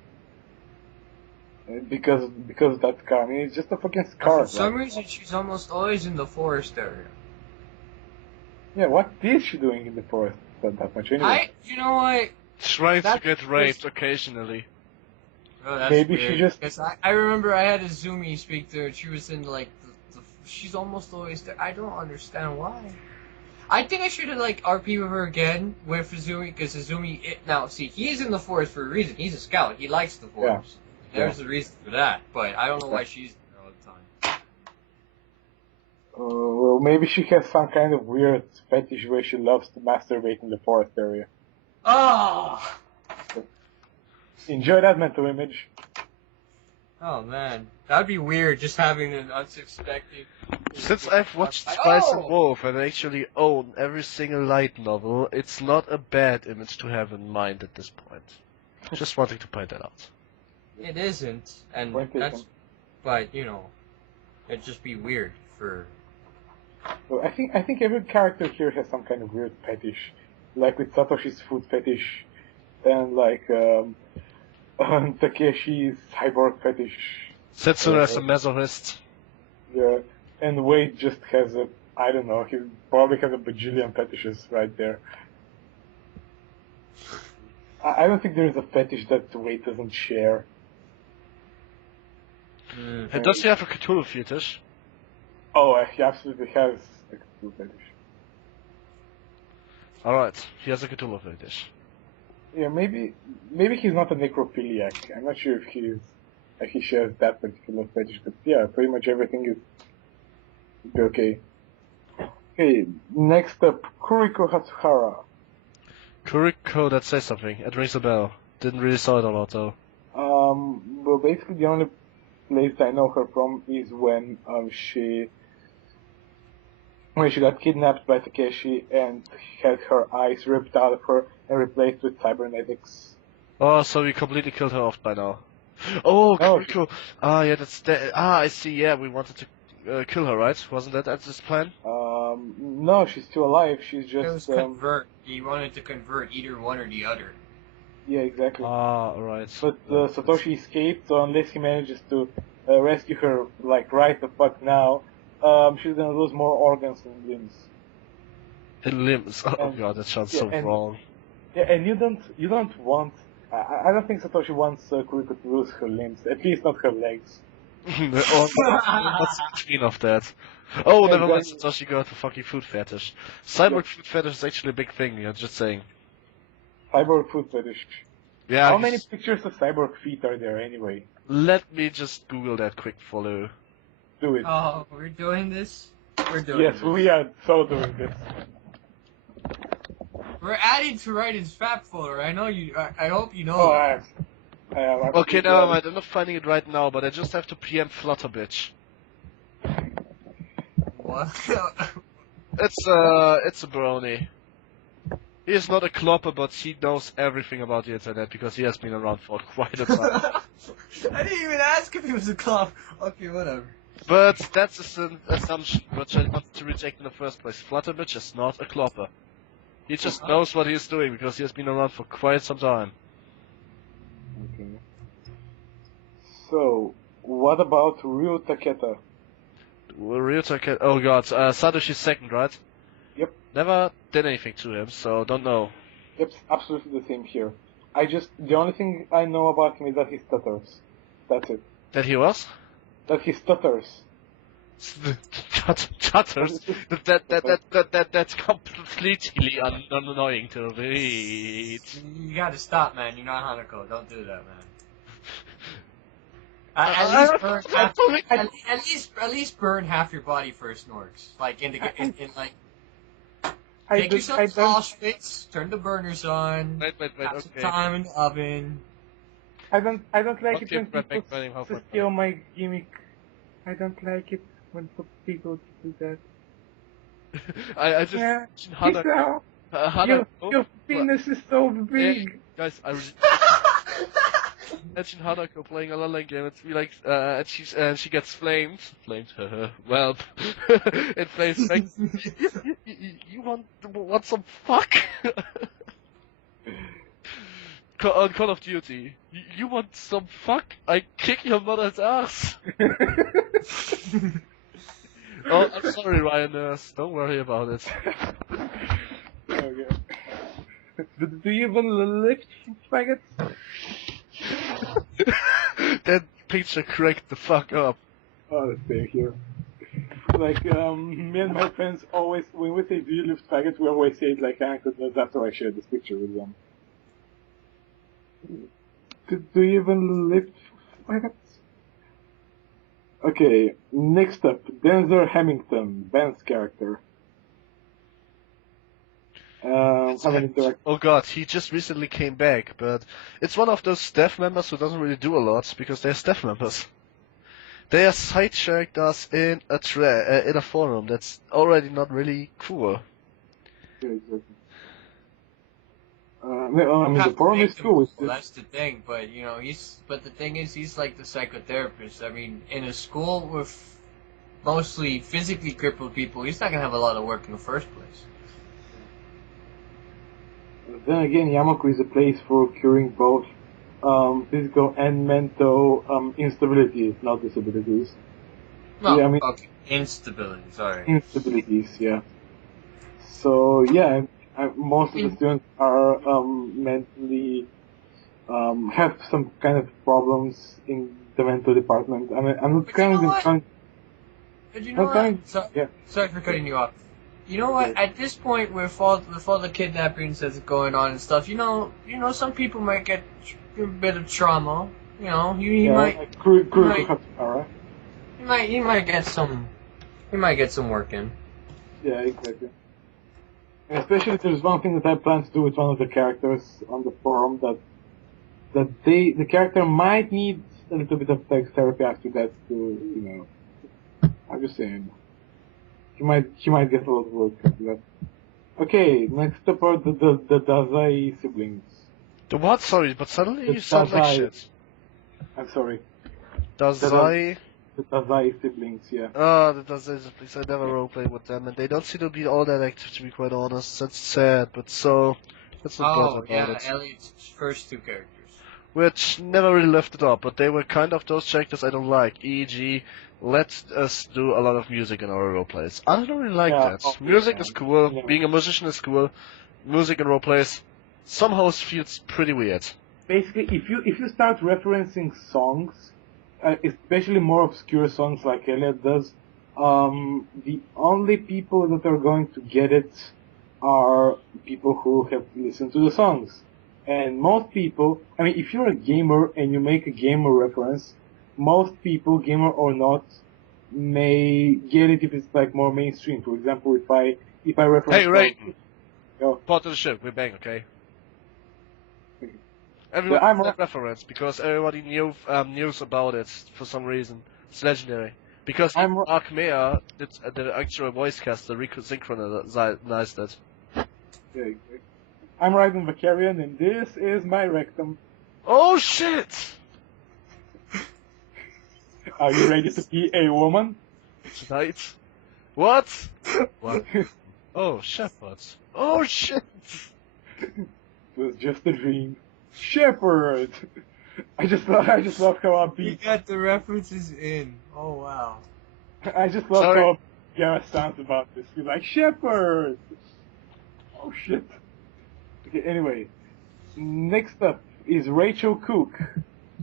Because of that scar. I mean, it's just a fucking scar. For some reason, she's almost always in the forest area. Yeah, what is she doing in the forest that much anyway? You know what? Trying to get raped occasionally. Oh, that's Maybe weird. she just... Cause I remember I had a Zumi speak to her, and she was in, like, she's almost always there. I don't understand why. I think I should have, like, RP with her again with Izumi, because Izumi, now, see, he's in the forest for a reason. He's a scout. He likes the forest. Yeah. There's a reason for that, but I don't know why she's there all the time. Well, maybe she has some kind of weird fetish where she loves to masturbate in the forest area. Oh! Enjoy that mental image. Oh, man. That'd be weird, just having an unsuspecting... Since I've watched Spice and Wolf and actually own every single light novel, it's not a bad image to have in mind at this point. Just wanting to point that out. It isn't, and Point that's... taken. But, you know, it'd just be weird for... Well, I think every character here has some kind of weird fetish. Like with Satoshi's food fetish, and like Takeshi's cyborg fetish. Setsuna is a masochist. Yeah, and Wade just has a, I don't know, he probably has a bajillion fetishes right there. I don't think there is a fetish that Wade doesn't share. And does he have a Cthulhu fetish? Oh, he absolutely has a Cthulhu fetish. Alright, he has a Cthulhu fetish. Yeah, maybe he's not a necrophiliac. I'm not sure if he shares that particular fetish, but yeah, pretty much everything is okay. Okay, next up, Kuriko Hatsuhara. Kuriko, that says something. It rings a bell. Didn't really saw it a lot though. Well, basically the only place I know her from is when she got kidnapped by Takeshi and had her eyes ripped out of her and replaced with cybernetics. Oh, so we completely killed her off by now. Oh, Oh. cool. Ah, yeah, I see. Yeah, we wanted to kill her, right? Wasn't that this plan? No, she's still alive. She's It just, was convert. He wanted to convert either one or the other. yeah, exactly. Ah, alright. But Satoshi escaped, so unless he manages to rescue her, like, right the fuck now, she's gonna lose more organs and limbs. And limbs. Oh And- god, that sounds yeah, so and- wrong. Yeah, and you don't want. I don't think Satoshi wants Kuriko to lose her limbs, at least not her legs. Oh, what's the between of that? Oh, Yeah, never mind, exactly. Satoshi got a fucking food fetish. Cyborg food fetish is actually a big thing, you're just saying. Cyborg food fetish. Yeah, How many pictures of cyborg feet are there anyway? let me just Google that quick follow. Do it. Oh, we're doing this? We're doing Yes, this. we are so doing this. We're adding to Raiden's fat folder. I know you. I hope you know. Oh, that. I have. Okay, never mind, I'm not finding it right now, but I just have to PM Flutter bitch. What? It's a brony. He is not a clopper, but he knows everything about the internet because he has been around for quite a time. I didn't even ask if he was a clown. Okay, whatever. But that's an assumption which I wanted to reject in the first place. Flutterbitch is not a clopper. He just knows what he is doing because he has been around for quite some time. Okay. So, what about Ryu Taketa? Ryutaka, oh god, Sadoshi's second, right? Yep. Never did anything to him, so don't know. Yep, absolutely the same here. The only thing I know about him is that he stutters. That's it. That he was? That he stutters. Chutters? That's completely annoying to read. You gotta stop, man. You're not Hanako. Don't do that, man. At least burn half your body first, Norks. Like in like. Make yourself Auschwitz. Turn the burners on. Wait, Have some okay. time in the oven. I don't like Okay, it when make people money, half my steal my gimmick. I don't like it when people do that. I just Yeah, Hanako. your penis is so big. Guys, imagine Hanako playing a LOL game. It's be like, and she gets flamed. Well, it flames back. You want some fuck? On Call of Duty. You want some fuck? I kick your mother's ass. Oh, I'm sorry, Ryan Nurse. Don't worry about it. Okay. Do you even lift faggots? That picture cracked the fuck up. Oh, let's stay here. Like, me and my friends always, when we say do you lift faggots, we always say it like anecdotes after I share this picture with them. Do you even lift faggots? Okay, next up, Denzel Hamilton, Ben's character. Oh god, he just recently came back, but it's one of those staff members who doesn't really do a lot because they're staff members. They are side characters in a forum that's already not really cool. Yeah, exactly. The forum is cool. It's just... That's the thing, but the thing is, he's like the psychotherapist. I mean, in a school with mostly physically crippled people, he's not gonna have a lot of work in the first place. Then again, Yamako is a place for curing both physical and mental instabilities, not disabilities. No, Yeah, I mean- okay. Instability, sorry. Instabilities, yeah. So yeah, most of the students are mentally have some kind of problems in the mental department. I mean, I'm not But you know what? trying. But you know what? Yeah. Sorry for cutting you off. You know what? At this point, with all the kidnappings that's going on and stuff, some people might get a bit of trauma. You might, like Kuriko Hatsukara. you might get some work in. Yeah, exactly. And especially there's one thing that I plan to do with one of the characters on the forum that the character might need a little bit of therapy after that to, I'm just saying. He might get a lot of work after that. Okay, next up are the Dazai siblings. The what? Sorry, but suddenly The you sound like Dazai. shit. I'm sorry. Dazai. The Tazai siblings, yeah. Oh, the Dazai siblings. I never roleplayed with them, and they don't seem to be all that active, to be quite honest. That's sad, but so that's not bad about yeah, it. Elliot's first two characters. Which never really lifted up, but they were kind of those characters I don't like. E.g., let us do a lot of music in our roleplays. I don't really like Yeah, that. oh, Music yeah. is cool, Yeah. being a musician is cool. Music in roleplays somehow feels pretty weird. Basically, if you start referencing songs, especially more obscure songs like Elliot does, the only people that are going to get it are people who have listened to the songs. And most people, I mean, if you're a gamer and you make a gamer reference, most people, gamer or not, may get it if it's like more mainstream. For example, if I reference... Hey, Raiden! Oh. Part of the ship, we're bang, okay? Okay. Everyone Yeah, knows that reference, because everybody knows about it for some reason. It's legendary. Because Arkmea, the actual voice caster, synchronized it. Yeah, I'm Raiden Vakarian, and this is my rectum. Oh shit! Are you ready to be a woman? Tonight? What? What? Oh, Shepherd. Oh shit! It was just a dream. Shepherd! I just love how You upbeat. got the references in. Oh wow. I just love Sorry. how Gareth sounds about this. He's like, Shepherd! Oh shit. Okay, anyway. Next up is Rachel Cook.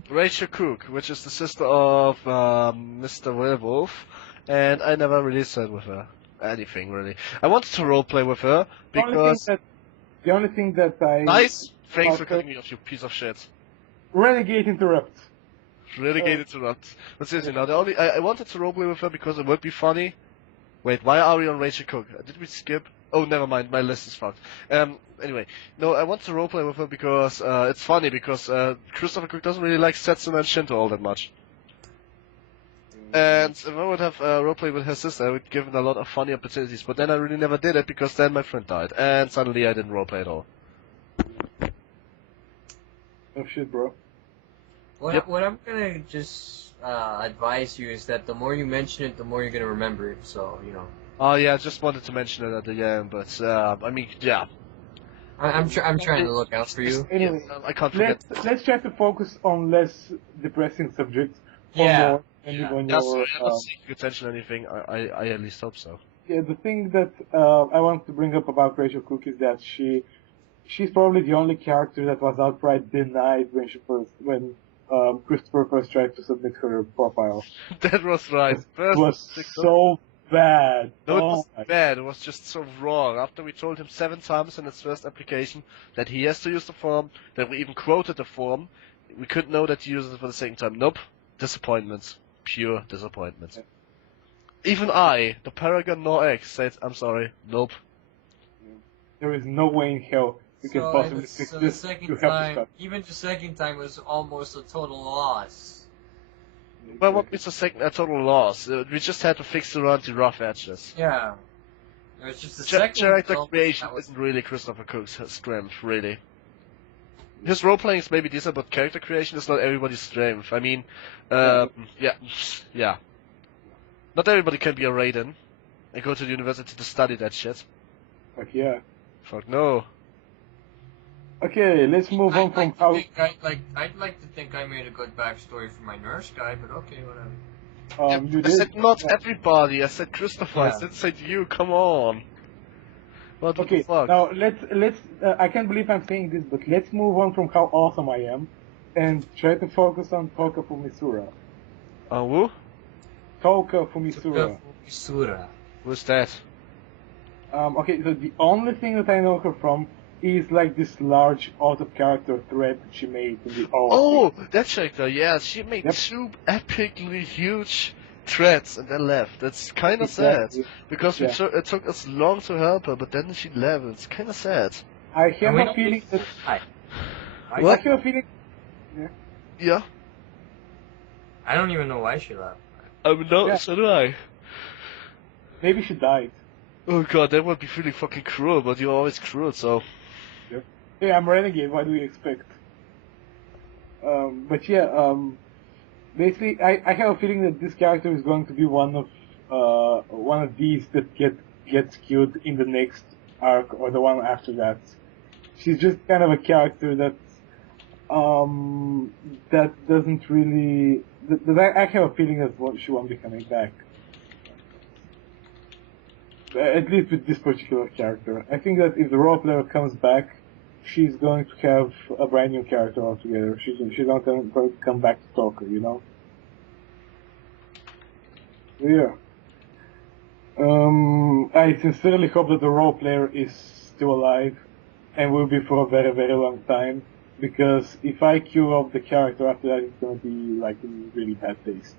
Rachel Cook, which is the sister of Mr. Werewolf, and I never really said with her anything really. I wanted to roleplay with her because The only thing that I... nice. Thanks for Okay. cutting me off, you piece of shit. Renegade interrupt. Renegade interrupt. But seriously, now I wanted to roleplay with her because it would be funny. Wait, why are we on Rachel Cook? Did we skip? Oh, never mind. My list is fucked. Anyway, no, I want to roleplay with her because it's funny because Christopher Cook doesn't really like Setsuna and Shinto all that much. And if I would have roleplayed with her sister, I would give her a lot of funny opportunities. But then I really never did it because then my friend died, and suddenly I didn't roleplay at all. Oh shit, bro. What I'm gonna just advise you is that the more you mention it, the more you're gonna remember it. So you know. Oh yeah, I just wanted to mention it at the end, but I mean, yeah. I'm trying to look out for you. Anyway, Yeah, I can't forget. let's try to focus on less depressing subjects. Or Yeah. more, depending on That's your, I'm not seeing attention or anything. I at least hope so. yeah, the thing that I want to bring up about Rachel Cook is that she's probably the only character that was outright denied when Christopher first tried to submit her profile. That was right. It First, was so bad. no, it Oh wasn't my- bad. It was just so wrong. After we told him 7 times in his first application that he has to use the form, that we even quoted the form, we couldn't know that he uses it for the second time. Nope. Disappointment. Pure disappointment. Even I, the Paragon No X, said, I'm sorry. Nope. There is no way in hell you can possibly fix so this. the second You have to time, stop. even the second time was almost a total loss. Well, what is a total loss? We just had to fix around the rough edges. Yeah. It was just the second Character result creation that was isn't really Christopher Cook's strength, really. His role-playing is maybe decent, but character creation is not everybody's strength. I mean, yeah. Not everybody can be a Raiden and go to the university to study that shit. Like, yeah. Fuck no. Okay, let's move on from how. I'd like to think I made a good backstory for my nurse guy, but okay, whatever. You I did. said not everybody, I said Christopher, I Yeah. didn't say you, come on. What the Okay, fuck? now let's. I can't believe I'm saying this, but let's move on from how awesome I am, and try to focus on Toka Fumisura. Who? Toka Fumisura. Sura. Who's that? Okay, so the only thing that I know her from is like this large out-of-character thread that she made in the Oh, that character, yeah, she made Yep. 2 epically huge threads and then left. That's kind of sad. Exactly. Because Yeah. it took us long to help her, but then she left. It's kind of sad. I have a feeling that. Hi. I What? have a feeling. Yeah. I don't even know why she left. No, Yeah. so do I. Maybe she died. Oh god, that would be really fucking cruel, but you're always cruel, so. Hey, I'm Renegade. What do you expect? But yeah, basically, I have a feeling that this character is going to be one of these that gets killed in the next arc or the one after that. She's just kind of a character that doesn't really. That I have a feeling that she won't be coming back. At least with this particular character. I think that if the role player comes back, she's going to have a brand new character altogether. She's not going to come back to Stalker, you know? So yeah. I sincerely hope that the role player is still alive and will be for a very, very long time. Because if I kill off the character after that, it's going to be like in really bad taste.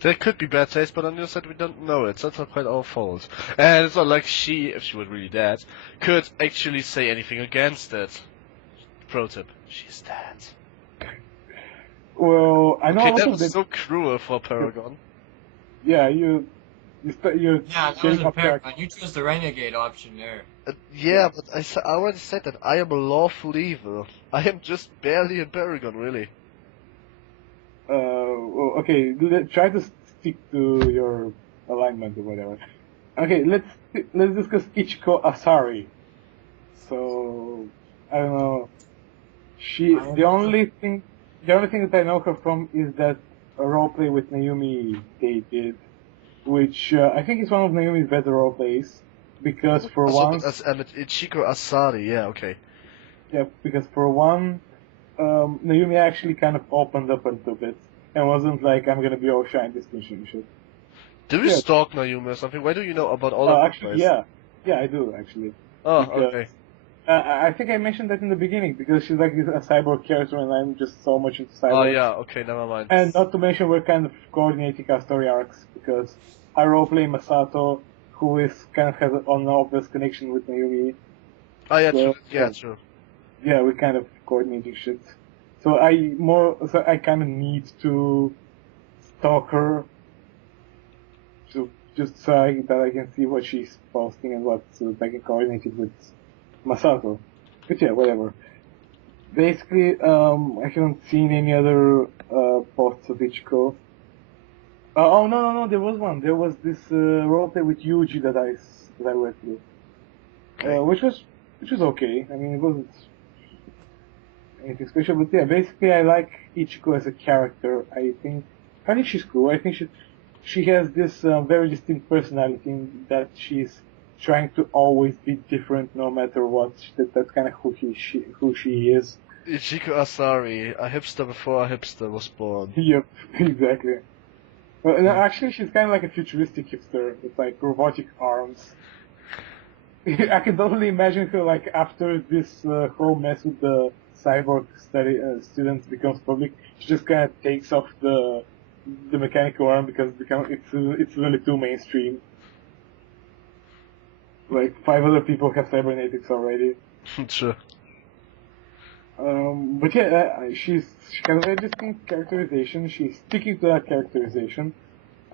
There could be bad taste, but on the other side, we don't know it, so it's not quite our fault. And it's not like she, if she was really dead, could actually say anything against it. Pro tip, she's dead. Well, I know Okay, a lot that of was the... so cruel for Paragon. Yeah, you're Yeah, that showing was up Paragon. You chose the Renegade option there. Yeah, but I already said that I am a lawful evil. I am just barely a Paragon, really. Well, okay, try to stick to your alignment or whatever. Okay, let's discuss Ichiko Asari. So, I don't know. The only thing that I know her from is that a roleplay with Naomi they did, which I think is one of Naomi's better roleplays, because for once... Ichiko Asari, yeah, okay. Yeah, because for one, Naomi actually kind of opened up a little bit, and wasn't like, I'm gonna be all shy and distinction and shit. Do you Yeah. stalk Naomi or something? Why do you know about all of Actually, yeah, I do, actually. Oh, Because, okay. I think I mentioned that in the beginning, because she's like a cyborg character, and I'm just so much into cyborg. Oh, yeah, okay, never mind. And not to mention, we're kind of coordinating our story arcs, because I roleplay Masato, who is kind of has an obvious connection with Naomi. Oh, yeah, So, true. Yeah, true. Yeah, we kind of coordinating shit. So I kind of need to stalk her, just so that I can see what she's posting and what I can coordinate it with Masato. But yeah, whatever. Basically, I haven't seen any other posts of Ichiko. Oh no, there was one. There was this roleplay with Yuji that I went through, Okay. which was okay. I mean, it wasn't anything special, but yeah, basically I like Ichiko as a character. I think she's cool. I think she has this very distinct personality that she's trying to always be different no matter what. That's kind of who she is. Ichiko Asari, a hipster before a hipster was born. Yep, exactly. Well, no, actually, she's kind of like a futuristic hipster with like robotic arms. I can totally imagine her like after this whole mess with the cyborg students becomes public, she just kind of takes off the mechanical arm because it's really too mainstream. Like 5 other people have cybernetics already. Sure. But yeah, she has a very distinct characterization. She's sticking to that characterization,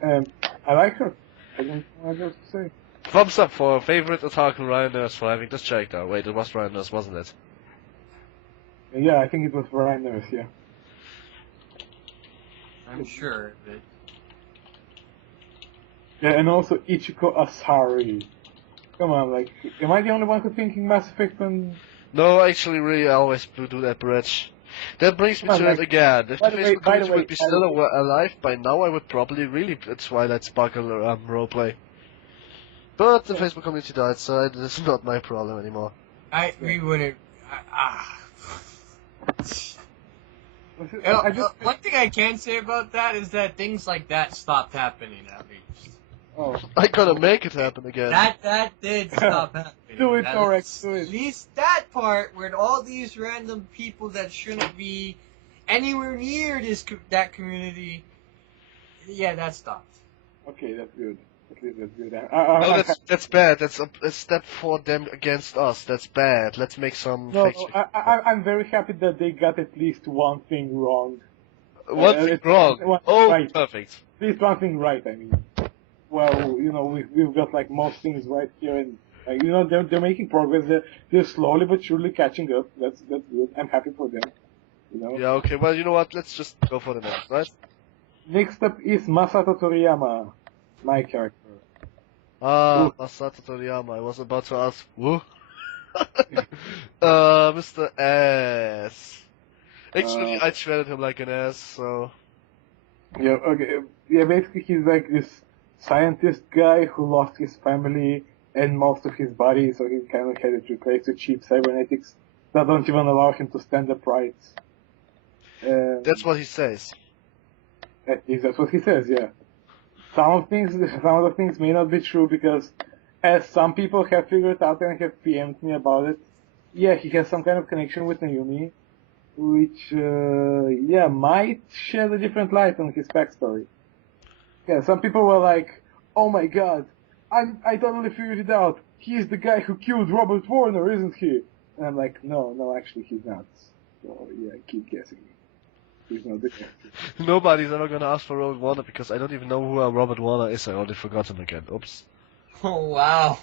and I like her. I don't know what else to say. Thumbs up for favorite Otaku Ryan Nurse for having this checked. Wait, it was Ryan Nurse, wasn't it? Yeah, I think it was Ryan Nurse, yeah. I'm sure of it. Yeah, and also Ichiko Asari. Come on, like, am I the only one who's thinking Mass Effect when... No, actually, really, I always do that bridge. That brings me to it again. If the Facebook community would be still alive by now, I would probably really Twilight Sparkle roleplay. But the Facebook community died, so it's not my problem anymore. We wouldn't. One thing I can say about that is that things like that stopped happening at least. Oh. I gotta make it happen again. That did stop happening. Do it, Torek, do At it. least that part where all these random people that shouldn't be anywhere near that community, yeah, that stopped. Okay, that's good. At least that's good. No, that's bad. That's a step for them against us. That's bad. Let's make some... I'm very happy that they got at least one thing wrong. One thing wrong? Oh, right. Perfect. At least one thing right, I mean. Well, you know, we've got like most things right here, and you know, they're making progress. They're slowly but surely catching up. That's good. I'm happy for them. You know? Yeah, okay, well, you know what? Let's just go for the next, right? Next up is Masato Toriyama, my character. Ah, Ooh. Masato Toriyama. I was about to ask, who? Mr. S. Actually, I treated him like an ass, so... Yeah, okay. Yeah, basically he's like this scientist guy who lost his family and most of his body, so he kind of had it replaced with cheap cybernetics that don't even allow him to stand upright. That's what he says. At least that's what he says, yeah. Some of the things may not be true because, as some people have figured out and have PM'd me about it, yeah, he has some kind of connection with Naomi, which, yeah, might shed a different light on his backstory. Yeah, some people were like, oh my god, I totally figured it out. He's the guy who killed Robert Warner, isn't he? And I'm like, no, actually he's not. So, yeah, keep guessing. He's not the guy. Nobody's ever gonna ask for Robert Warner because I don't even know who Robert Warner is. I already forgot him again. Oops. Oh wow.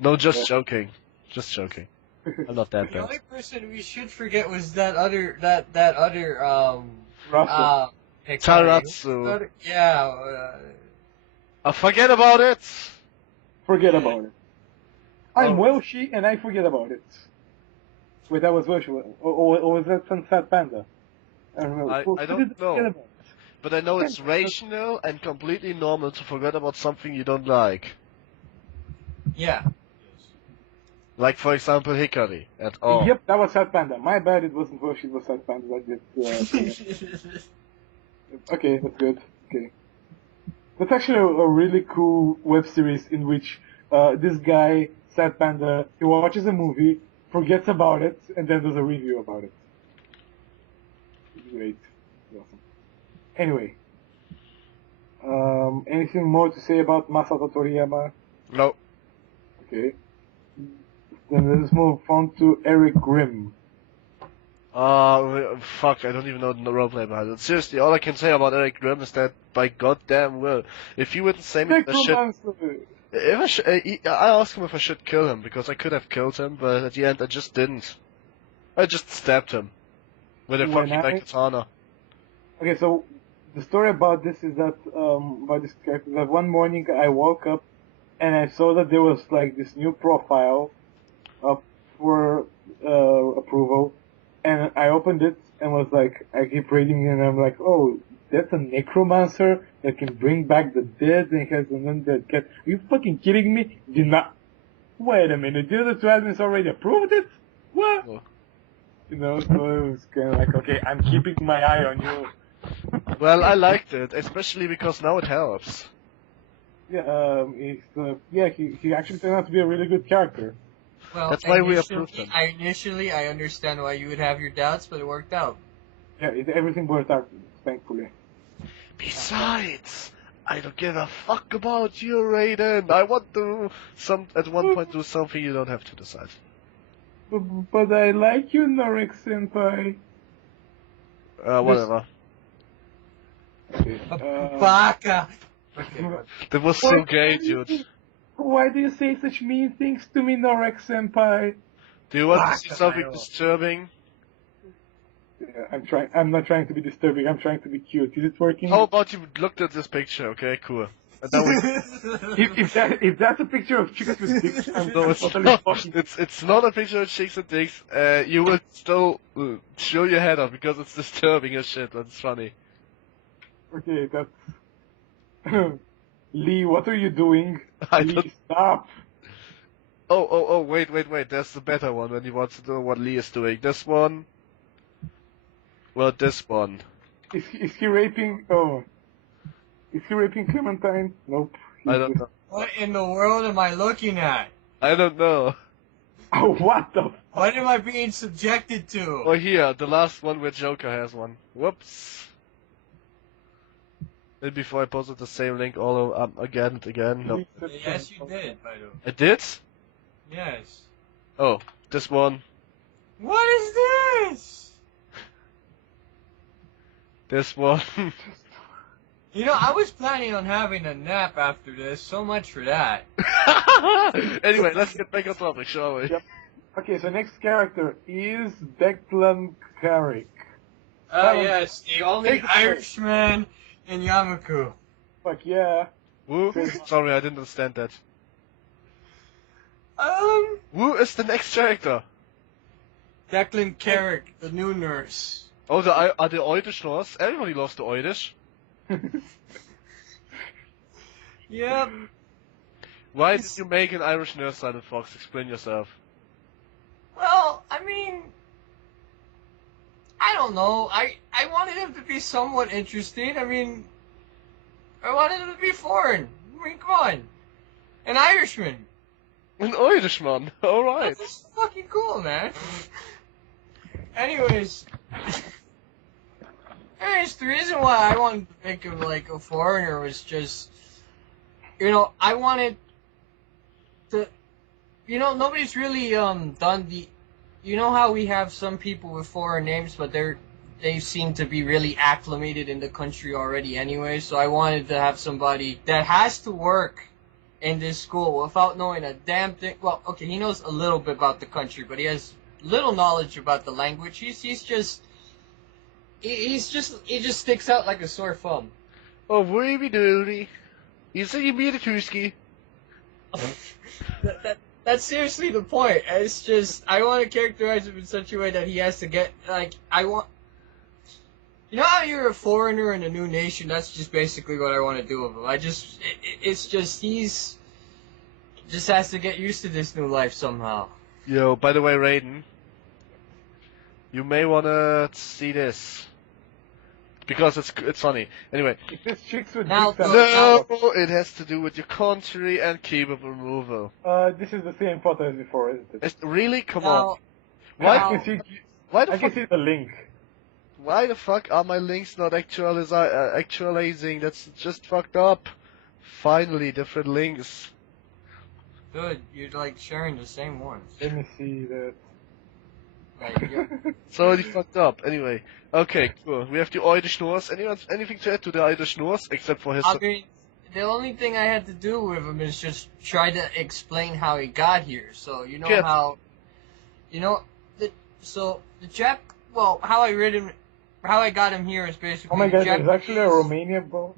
No, just joking. Just joking. I'm not that The bad. only person we should forget was that other Russell. Hikari. Taratsu. Yeah. Forget about it! Forget about it. I'm Oh. Welshi and I forget about it. Wait, that was Welshi. Or was that Sunset Panda? I don't know. I Who don't did know. forget about it? But I know it's rational and completely normal to forget about something you don't like. Yeah. Like, for example, Hikari at all. Yep, that was Sad Panda. My bad, it wasn't Welshi, it was Sad Panda. I did, okay, that's good. Okay. That's actually a really cool web series in which this guy, Sad Panda, he watches a movie, forgets about it, and then does a review about it. Great. Awesome. Anyway. Anything more to say about Masato Toriyama? No. Okay. Then let's move on to Eric Grimm. Fuck, I don't even know the roleplay behind it. Seriously, all I can say about Eric Grimm is that, by goddamn will, if you wouldn't say me the shit... If I asked him if I should kill him, because I could have killed him, but at the end I just didn't. I just stabbed him. With a fucking katana. Okay, so the story about this is that, about this character, that one morning I woke up and I saw that there was like this new profile up for approval, and I opened it and was like, I keep reading and I'm like, oh, that's a necromancer that can bring back the dead and has an undead cat. Are you fucking kidding me? Did not. Wait a minute, the other two admins already approved it? What? Oh. You know, so it was kind of like, okay, I'm keeping my eye on you. Well, I liked it, especially because now it helps. Yeah, he actually turned out to be a really good character. Well, That's why we approved him. I understand why you would have your doubts, but it worked out. Yeah, everything worked out, thankfully. Besides, I don't give a fuck about you, Raiden. I want to at one point do something you don't have to decide. But I like you, Norik Senpai. Whatever. Okay, Baka! That was so gay, dude. Why do you say such mean things to me, Norik Senpai? Do you want to see something disturbing? Yeah, I'm not trying to be disturbing. I'm trying to be cute. Is it working? How about you looked at this picture? Okay, cool. And then if that's a picture of chicks with dicks, I'm no, it's totally not. fucking. It's not a picture of chicks and dicks. You will still show your head off because it's disturbing as shit. That's funny. Okay, that's. Lee, what are you doing? Lee, stop. Oh, wait. There's the better one when you want to know what Lee is doing. This one. Well, this one. Is he raping? Oh. Is he raping Clementine? Nope. I don't know. What in the world am I looking at? I don't know. Oh, what the? What am I being subjected to? Oh, here, the last one where Joker has one. Whoops. And before I posted the same link all again and again. No. Yes, you did, by the way. I did? Yes. Oh, this one. What is this? This one. You know, I was planning on having a nap after this. So much for that. Anyway, let's get back on topic, shall we? Yep. Okay, so next character is Declan Carrick. Yes, the only Take it away. Irishman in Yamaku. Fuck yeah. Woo? Sorry, I didn't understand that. Who is the next character? Declan Carrick, the new nurse. Oh, the Irish nurse. Everybody loves the Irish. Yep. Why did you make an Irish nurse, Silent Fox? Explain yourself. Well, I mean, I don't know. I wanted him to be somewhat interesting. I mean, I wanted him to be foreign. I mean, come on. An Irishman. An Irishman. Alright. That's fucking cool, man. Anyways, the reason why I wanted to make him like a foreigner was just, I wanted to, nobody's really done the, how we have some people with foreign names, but they seem to be really acclimated in the country already anyway. So I wanted to have somebody that has to work in this school without knowing a damn thing. Well, okay, he knows a little bit about the country, but he has little knowledge about the language. He just sticks out like a sore thumb. Oh, wavy doody. You say you meet a Kuski. That's seriously the point. It's just, I want to characterize him in such a way that he has to get, you know how you're a foreigner in a new nation? That's just basically what I want to do with him. It's just, he's just has to get used to this new life somehow. Yo, by the way, Raiden, you may wanna see this. Because it's funny. Anyway. This chicks with Now, big No, it has to do with your country and keyboard removal. This is the same photo as before, isn't it? Really? Come Now, on. Why now- the I can fuck? see the link. Why the fuck are my links not actualizing? That's just fucked up. Finally, different links. Good, you're like sharing the same ones. Let me see that. Like, It's already fucked up. Anyway, okay, cool. We have the Irish Norse. Anything to add to the Irish Norse except for his? I mean, the only thing I had to do with him is just try to explain how he got here. So you know Yes. how, the Jap. Well, how I got him here is basically. Oh my god, there's Japanese- actually a Romania bowl.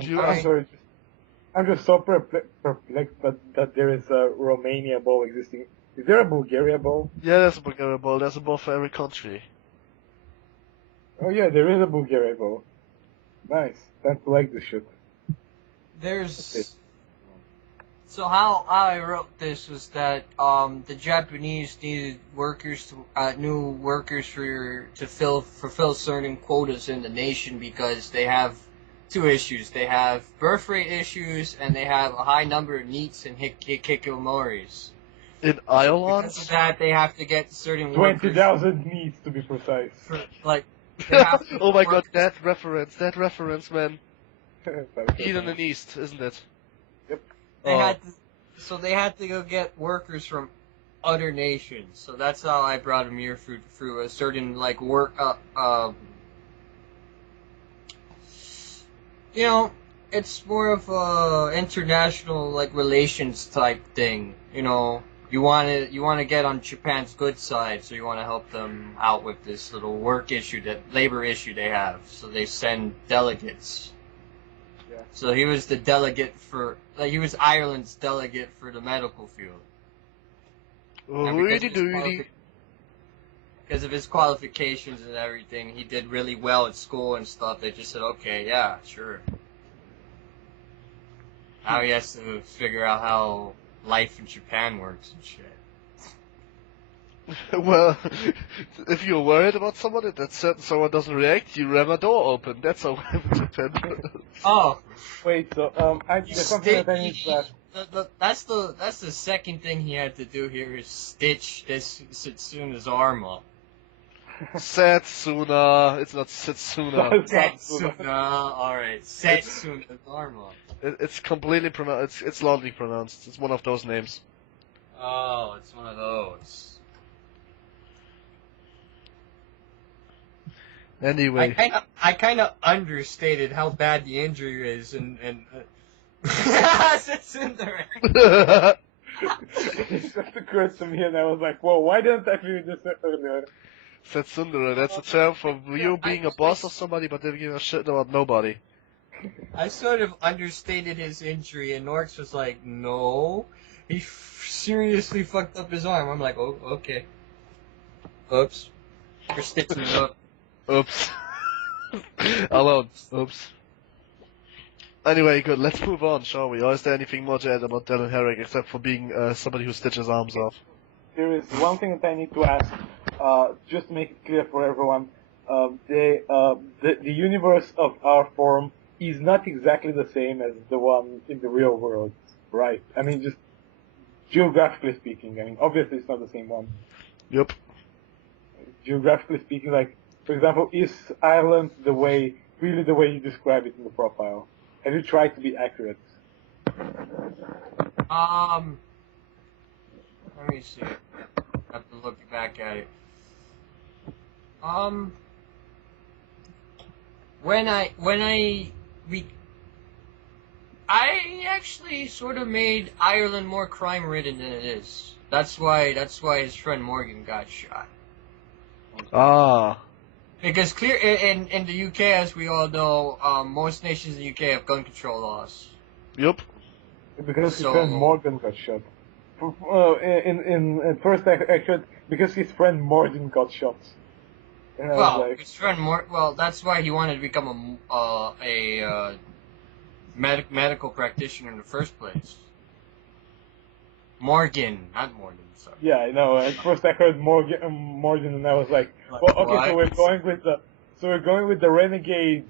You- I'm sorry. I'm just so perplexed that there is a Romania bowl existing. Is there a Bulgaria bowl? Yeah, there's a Bulgaria bowl. There's a bowl for every country. Oh yeah, there is a Bulgaria bowl. Nice. Time to like this shit. There's. Okay. So how I wrote this was that the Japanese needed workers new workers to fulfill certain quotas in the nation because they have two issues. They have birth rate issues and they have a high number of NEETs and hikikomoris. In Ireland? Because of that, they have to get certain workers 20,000 needs to be precise. for, like. They have to Oh my god, work- that reference, man. Heat in the East, isn't it? Yep. They Oh. they had to go get workers from other nations. So that's how I brought him here through a certain like work. It's more of a international like relations type thing. You want to get on Japan's good side, so you want to help them out with this little labor issue they have. So they send delegates. Yeah. So he was the delegate he was Ireland's delegate for the medical field. And because of his qualifications and everything, he did really well at school and stuff. They just said, okay, yeah, sure. Now he has to figure out how life in Japan works and shit. Well, if you're worried about someone that someone doesn't react, you ram a door open. That's how Japan. Oh, Wait, so there's something that I need to ask. that's the second thing he had to do here is stitch this Setsuna's arm up. Setsuna. It's not Setsuna. Setsuna, alright, Setsuna's arm up. It's completely pronounced. It's loudly pronounced. It's one of those names. Oh, it's one of those. Anyway. I kind of understated how bad the injury is, and Setsuna. It just occurred to me, and I was like, "Whoa, why didn't I do this earlier?" Said Sundara. That's a term for you being a boss of somebody, but they give a shit about nobody. I sort of understated his injury, and Norks was like, "No, he seriously fucked up his arm." I'm like, "Oh, okay. Oops, you're stitching it up." Oops. Alone. Oops. Anyway, good. Let's move on, shall we? Or is there anything more to add about Dylan Herrick except for being somebody who stitches arms off? There is one thing that I need to ask, just to make it clear for everyone. The universe of our forum is not exactly the same as the one in the real world, right? I mean, just geographically speaking. I mean, obviously it's not the same one. Yep. Geographically speaking, like, for example, is Ireland really the way you describe it in the profile? Have you tried to be accurate? Let me see. I have to look back at it. I actually sort of made Ireland more crime-ridden than it is. That's why his friend Morgan got shot. Ah. Because in the UK, as we all know, most nations in the UK have gun control laws. Yep. Because his friend Morgan got shot. At first I heard because his friend Morgan got shot. And his friend that's why he wanted to become a medical practitioner in the first place. Morgan, not Morgan. Sorry. Yeah, I know. At first I heard Morgan, and I was like, well, okay, what? So we're going with the renegade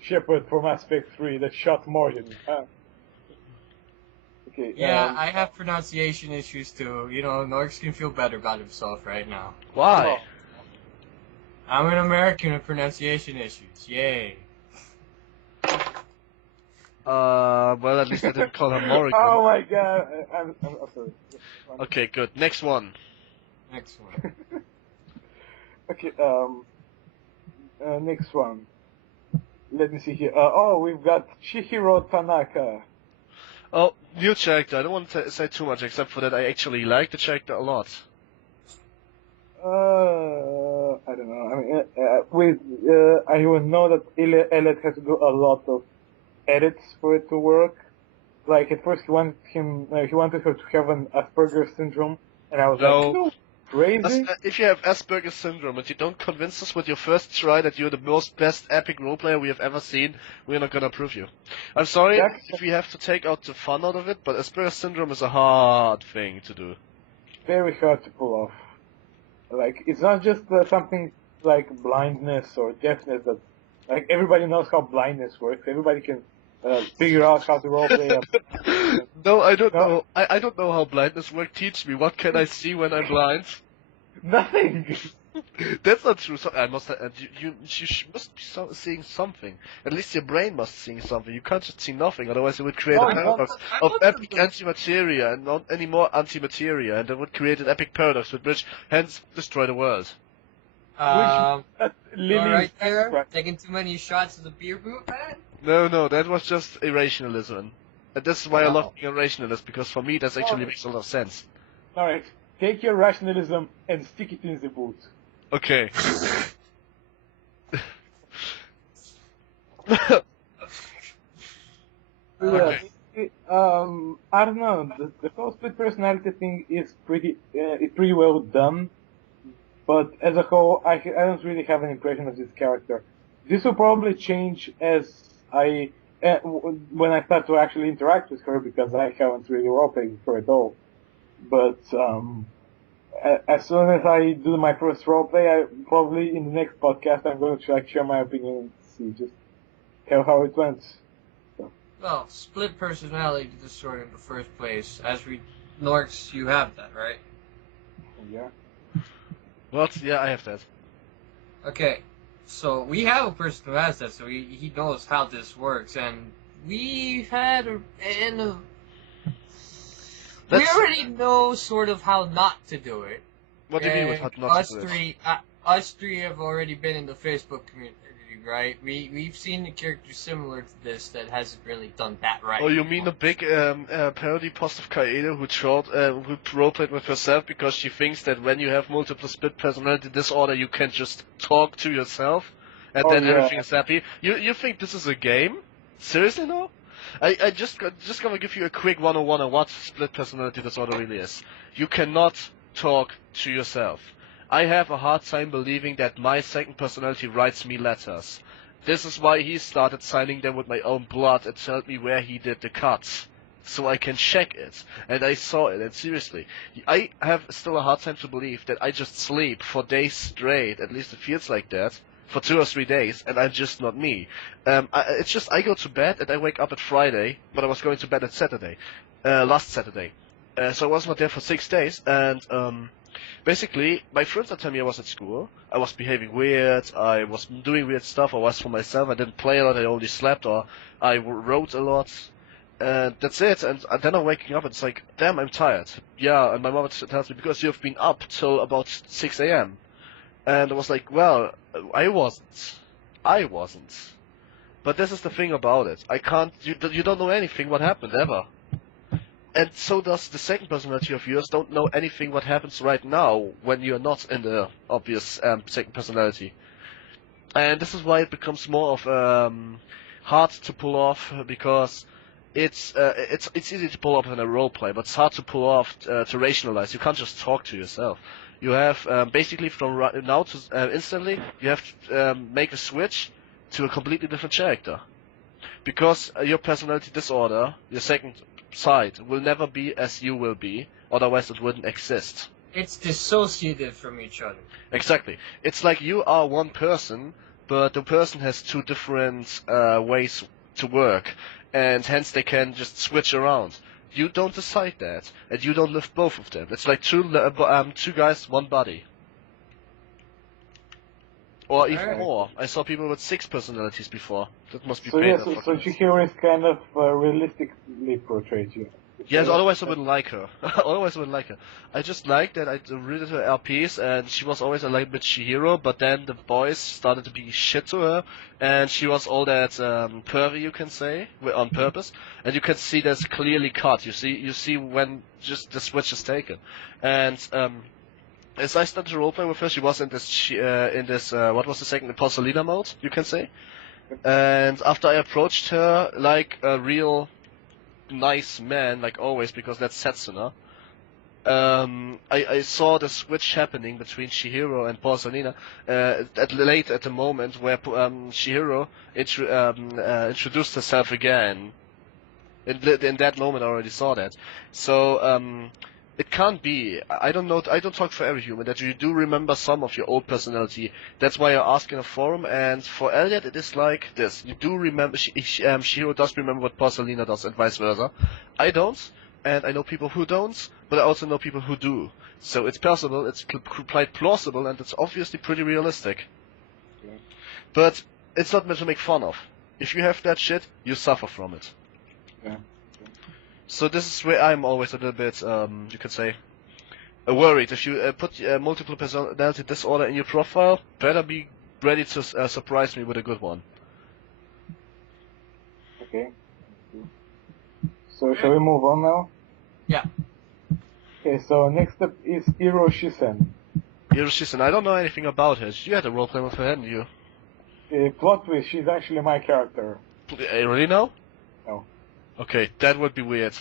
shepherd from Aspect 3 that shot Morgan. Okay. Yeah, I have pronunciation issues too. You know, Norks can feel better about himself right now. Why? I'm an American with pronunciation issues. Yay. Well, at least I didn't call him Morgan. Oh my god, I'm sorry. Okay, good. Next one. Okay, next one. Let me see here. We've got Chihiro Tanaka. Oh, new character. I don't want to say too much, except for that I actually like the character a lot. I don't know. I mean, I would know that Elliot has to do a lot of edits for it to work. Like at first he wanted her to have an Asperger's syndrome, and I was like, no, crazy. If you have Asperger's syndrome and you don't convince us with your first try that you're the best epic roleplayer we have ever seen, we're not gonna approve you. I'm sorry if we have to take out the fun out of it, but Asperger's syndrome is a hard thing to do. Very hard to pull off. Like, it's not just something like blindness or deafness that, like, everybody knows how blindness works. Everybody can figure out how to roleplay. No, I don't know. I don't know how blindness works. Teach me. What can I see when I'm blind? Nothing. That's not true. So, I must. You must be seeing something. At least your brain must see something. You can't just see nothing. Otherwise, it would create a paradox of epic antimateria and not any more antimateria, and that would create an epic paradox with which, hence, destroy the world. Right there, taking too many shots of the beer boot, man. No, that was just irrationalism. And this is why I love being a rationalist, because for me that actually makes a lot of sense. Alright, take your rationalism and stick it in the boot. Okay. Okay. I don't know, the whole split personality thing is pretty well done, but as a whole, I don't really have an impression of this character. This will probably change as when I start to actually interact with her, because I haven't really roleplayed with her at all. But as soon as I do my first roleplay, probably in the next podcast I'm going to share my opinion and see just how it went. So. Well, split personality disorder in the first place. Norks, you have that, right? Yeah. What? Yeah, I have that. Okay. So we have a person who has that, so he knows how this works, and we've had we already know sort of how not to do it. What do you mean with how not to do it? Us three have already been in the Facebook community right? We've seen a character similar to this that hasn't really done that right. Oh, you mean a big parody post of Kaede who roleplayed with herself because she thinks that when you have multiple split personality disorder, you can just talk to yourself, and then everything is happy. You think this is a game? Seriously, no? I just gonna give you a quick 101 on what split personality disorder really is. You cannot talk to yourself. I have a hard time believing that my second personality writes me letters. This is why he started signing them with my own blood and told me where he did the cuts, so I can check it. And I saw it, and seriously, I have still a hard time to believe that I just sleep for days straight, at least it feels like that, for 2 or 3 days, and I'm just not me. It's just I go to bed and I wake up at Friday, but I was going to bed at Saturday, last Saturday. So I was not there for 6 days, and basically, my friends are telling me I was at school, I was behaving weird, I was doing weird stuff, I was for myself, I didn't play a lot, I only slept, or I wrote a lot, and that's it, and then I'm waking up and it's like, damn, I'm tired. Yeah, and my mom tells me, because you've been up till about 6 a.m. And I was like, well, I wasn't. But this is the thing about it. You don't know anything what happened, ever. And so does the second personality of yours don't know anything what happens right now when you're not in the obvious second personality. And this is why it becomes more of hard to pull off, because it's easy to pull off in a roleplay, but it's hard to pull off to rationalize. You can't just talk to yourself. You have basically from right now to instantly you have to make a switch to a completely different character, because your personality disorder, your second side, will never be as you will be, otherwise it wouldn't exist. It's dissociated from each other. Exactly. It's like you are one person, but the person has two different ways to work, and hence they can just switch around. You don't decide that, and you don't live both of them. It's like two guys, one body. Or even more. I saw people with 6 personalities before. That must be painful. So Chihiro is kind of realistically portrayed you. Yes, otherwise I wouldn't like her. I just liked that I read her LPs, and she was always a little bit Chihiro, but then the boys started to be shit to her, and she was all that pervy, you can say, on purpose, and you can see that's clearly cut. You see when just the switch is taken, and as I started to roleplay with her, she was in this what was the second, Porcelina mode, you can say, and after I approached her like a real nice man, like always, because that's Setsuna, I saw the switch happening between Chihiro and Porcelina late at the moment where Chihiro introduced herself again. In that moment I already saw that. So it can't be. I don't know. I don't talk for every human. That you do remember some of your old personality. That's why I ask in a forum. And for Elliot, it is like this. You do remember. Chihiro does remember what Porcelina does, and vice versa. I don't, and I know people who don't, but I also know people who do. So it's possible. It's quite plausible, and it's obviously pretty realistic. Yeah. But it's not meant to make fun of. If you have that shit, you suffer from it. Yeah. So this is where I'm always a little bit, you could say, worried. If you put multiple personality disorder in your profile, better be ready to surprise me with a good one. Okay. So shall we move on now? Yeah. Okay, so next up is Iro Shisen. Hiroshisen, I don't know anything about her. You had a roleplay with her, hadn't you? Plot twist, she's actually my character. Really now? No. Okay, that would be weird.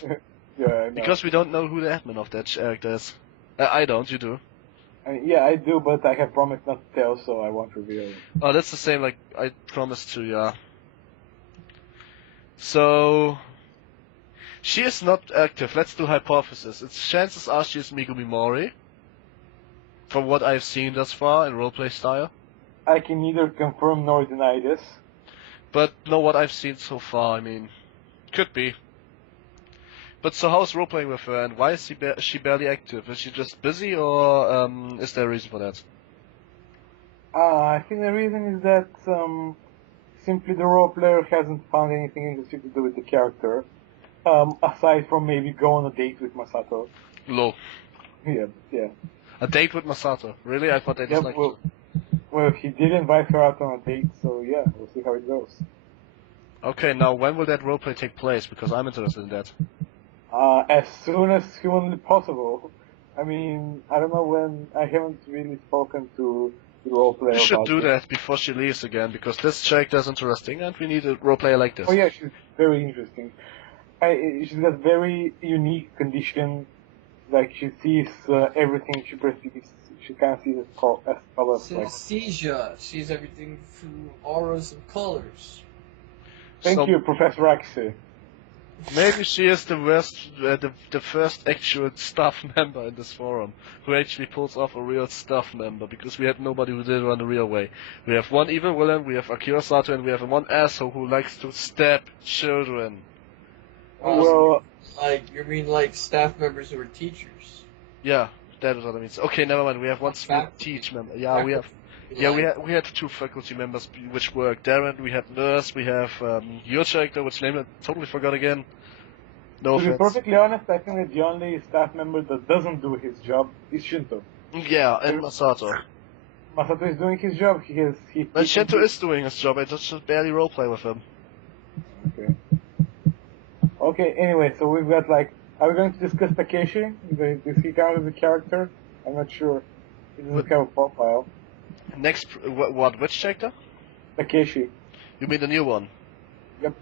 Yeah, no. Because we don't know who the admin of that character is. I don't, you do. Yeah, I do, but I have promised not to tell, so I won't reveal it. Oh, that's the same like I promised to, yeah. So... she is not active. Let's do hypothesis. Its chances are she is Megumi Mori. From what I've seen thus far in roleplay style. I can neither confirm nor deny this. But no, what I've seen so far, I mean... could be. But so how's roleplaying with her, and why is she barely active? Is she just busy, or is there a reason for that? I think the reason is that simply the role player hasn't found anything interesting to do with the character, aside from maybe go on a date with Masato. Low. Yeah. A date with Masato? Really? I thought they just Well, he did invite her out on a date, so yeah, we'll see how it goes. Okay, now when will that roleplay take place? Because I'm interested in that. As soon as humanly possible. I mean, I don't know when. I haven't really spoken to the role player We should about do this. that before she leaves again, because this character is interesting, and we need a roleplayer like this. Oh yeah, she's very interesting. She's got very unique condition. Like she sees everything she perceives. She can't see as colors. Like, Synesthesia sees everything through auras of colors. thank So you, Professor Axie. maybe she is the worst, the first actual staff member in this forum, who actually pulls off a real staff member, because we had nobody who did it on the real way. We have one evil villain, we have Akira Sato, and we have one asshole who likes to stab children. Well, Like, you mean like staff members who are teachers? Yeah, that is what I mean. Okay, never mind. We have one small teach member. Yeah, we have. Yeah, we had two faculty members which work. Darren, we had nurse, we have your character, which name I totally forgot again. No to be offense. perfectly honest, I think that the only staff member that doesn't do his job is Shinto. Yeah, and Masato. Masato is doing his job. But Shinto is doing his job. I just barely roleplay with him. Okay. Okay. Anyway, so we've got like. Are we going to discuss Takeshi? Does he count as a character? I'm not sure. He doesn't have a profile. Next, what? Which character? Takeshi. You mean the new one? Yep.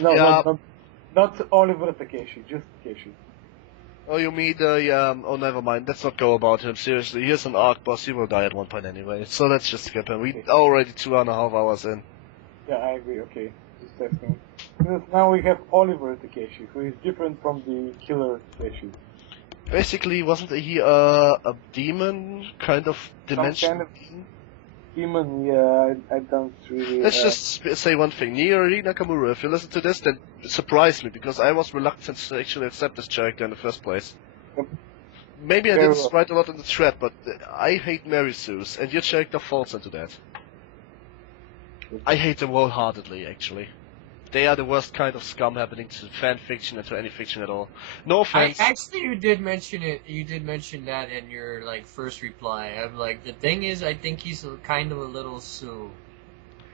No, Yeah. not Oliver Takeshi, just Takeshi. Oh, you mean the oh, never mind. Let's not go about him. Seriously, here's an arc boss. He will die at one point anyway. So let's just skip him. We already 2.5 hours in. Yeah, I agree. Okay, just testing. Because now we have Oliver Takeshi, who is different from the killer Takeshi. Basically, wasn't he a demon, kind of dimension? Some kind of demon, yeah, I don't really... Let's just say one thing. Niori Nakamura, if you listen to this, then surprise me, because I was reluctant to actually accept this character in the first place. Yep. Maybe I Very didn't well. write a lot in the thread, but I hate Mary Sue's, and your character falls into that. I hate them wholeheartedly, actually. They are the worst kind of scum happening to fan fiction and to any fiction at all. No offense. Actually, you did mention it. You did mention that in your like first reply. I'm like, the thing is, I think he's kind of a little Sue.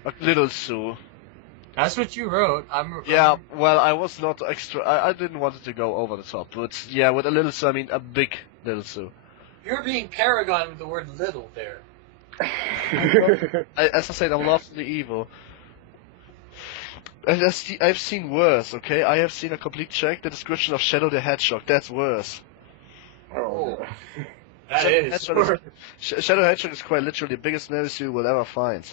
A little Sue. That's what you wrote. Yeah, well, I was not extra. I didn't want it to go over the top, but yeah, with a little Sue, I mean a big little Sue. You're being Paragon with the word little there. As I said, I'm lawfully evil. I've seen worse, okay? I have seen a complete check, the description of Shadow the Hedgehog, that's worse. Oh, That Shadow is. Hedgehog Shadow the Hedgehog is quite literally the biggest menace you will ever find.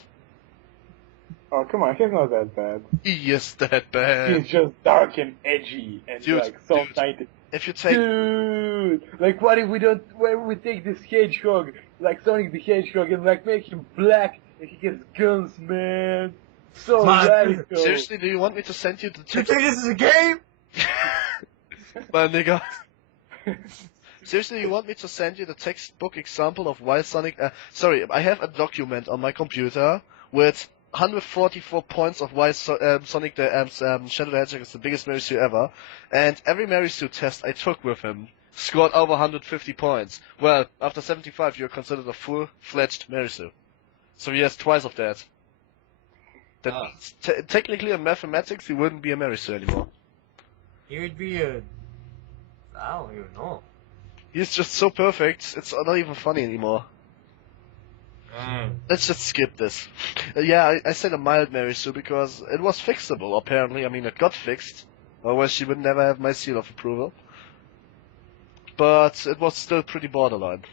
oh, come on, he's not that bad. He is that bad. He's just dark and edgy and Dude, like so dude. tight. If you take... Dude, like what if we take this hedgehog, like Sonic the Hedgehog, and like make him black and he gets guns, man. So Man, radical. Seriously, do you want me to send you the You text? think this is a game? My nigga. Seriously, you want me to send you the textbook example of why Sonic... sorry, I have a document on my computer with 144 points of why Sonic the Shadow the Hedgehog is the biggest Mary Sue ever, and every Mary Sue test I took with him scored over 150 points. Well, after 75 you're considered a full-fledged Mary Sue. So he has twice of that. That means technically in mathematics he wouldn't be a Mary Sue anymore. He would be a. I don't even know. He's just so perfect, it's not even funny anymore. Let's just skip this. Yeah, I said a mild Mary Sue because it was fixable, apparently. I mean, it got fixed. Otherwise she would never have my seal of approval. But it was still pretty borderline.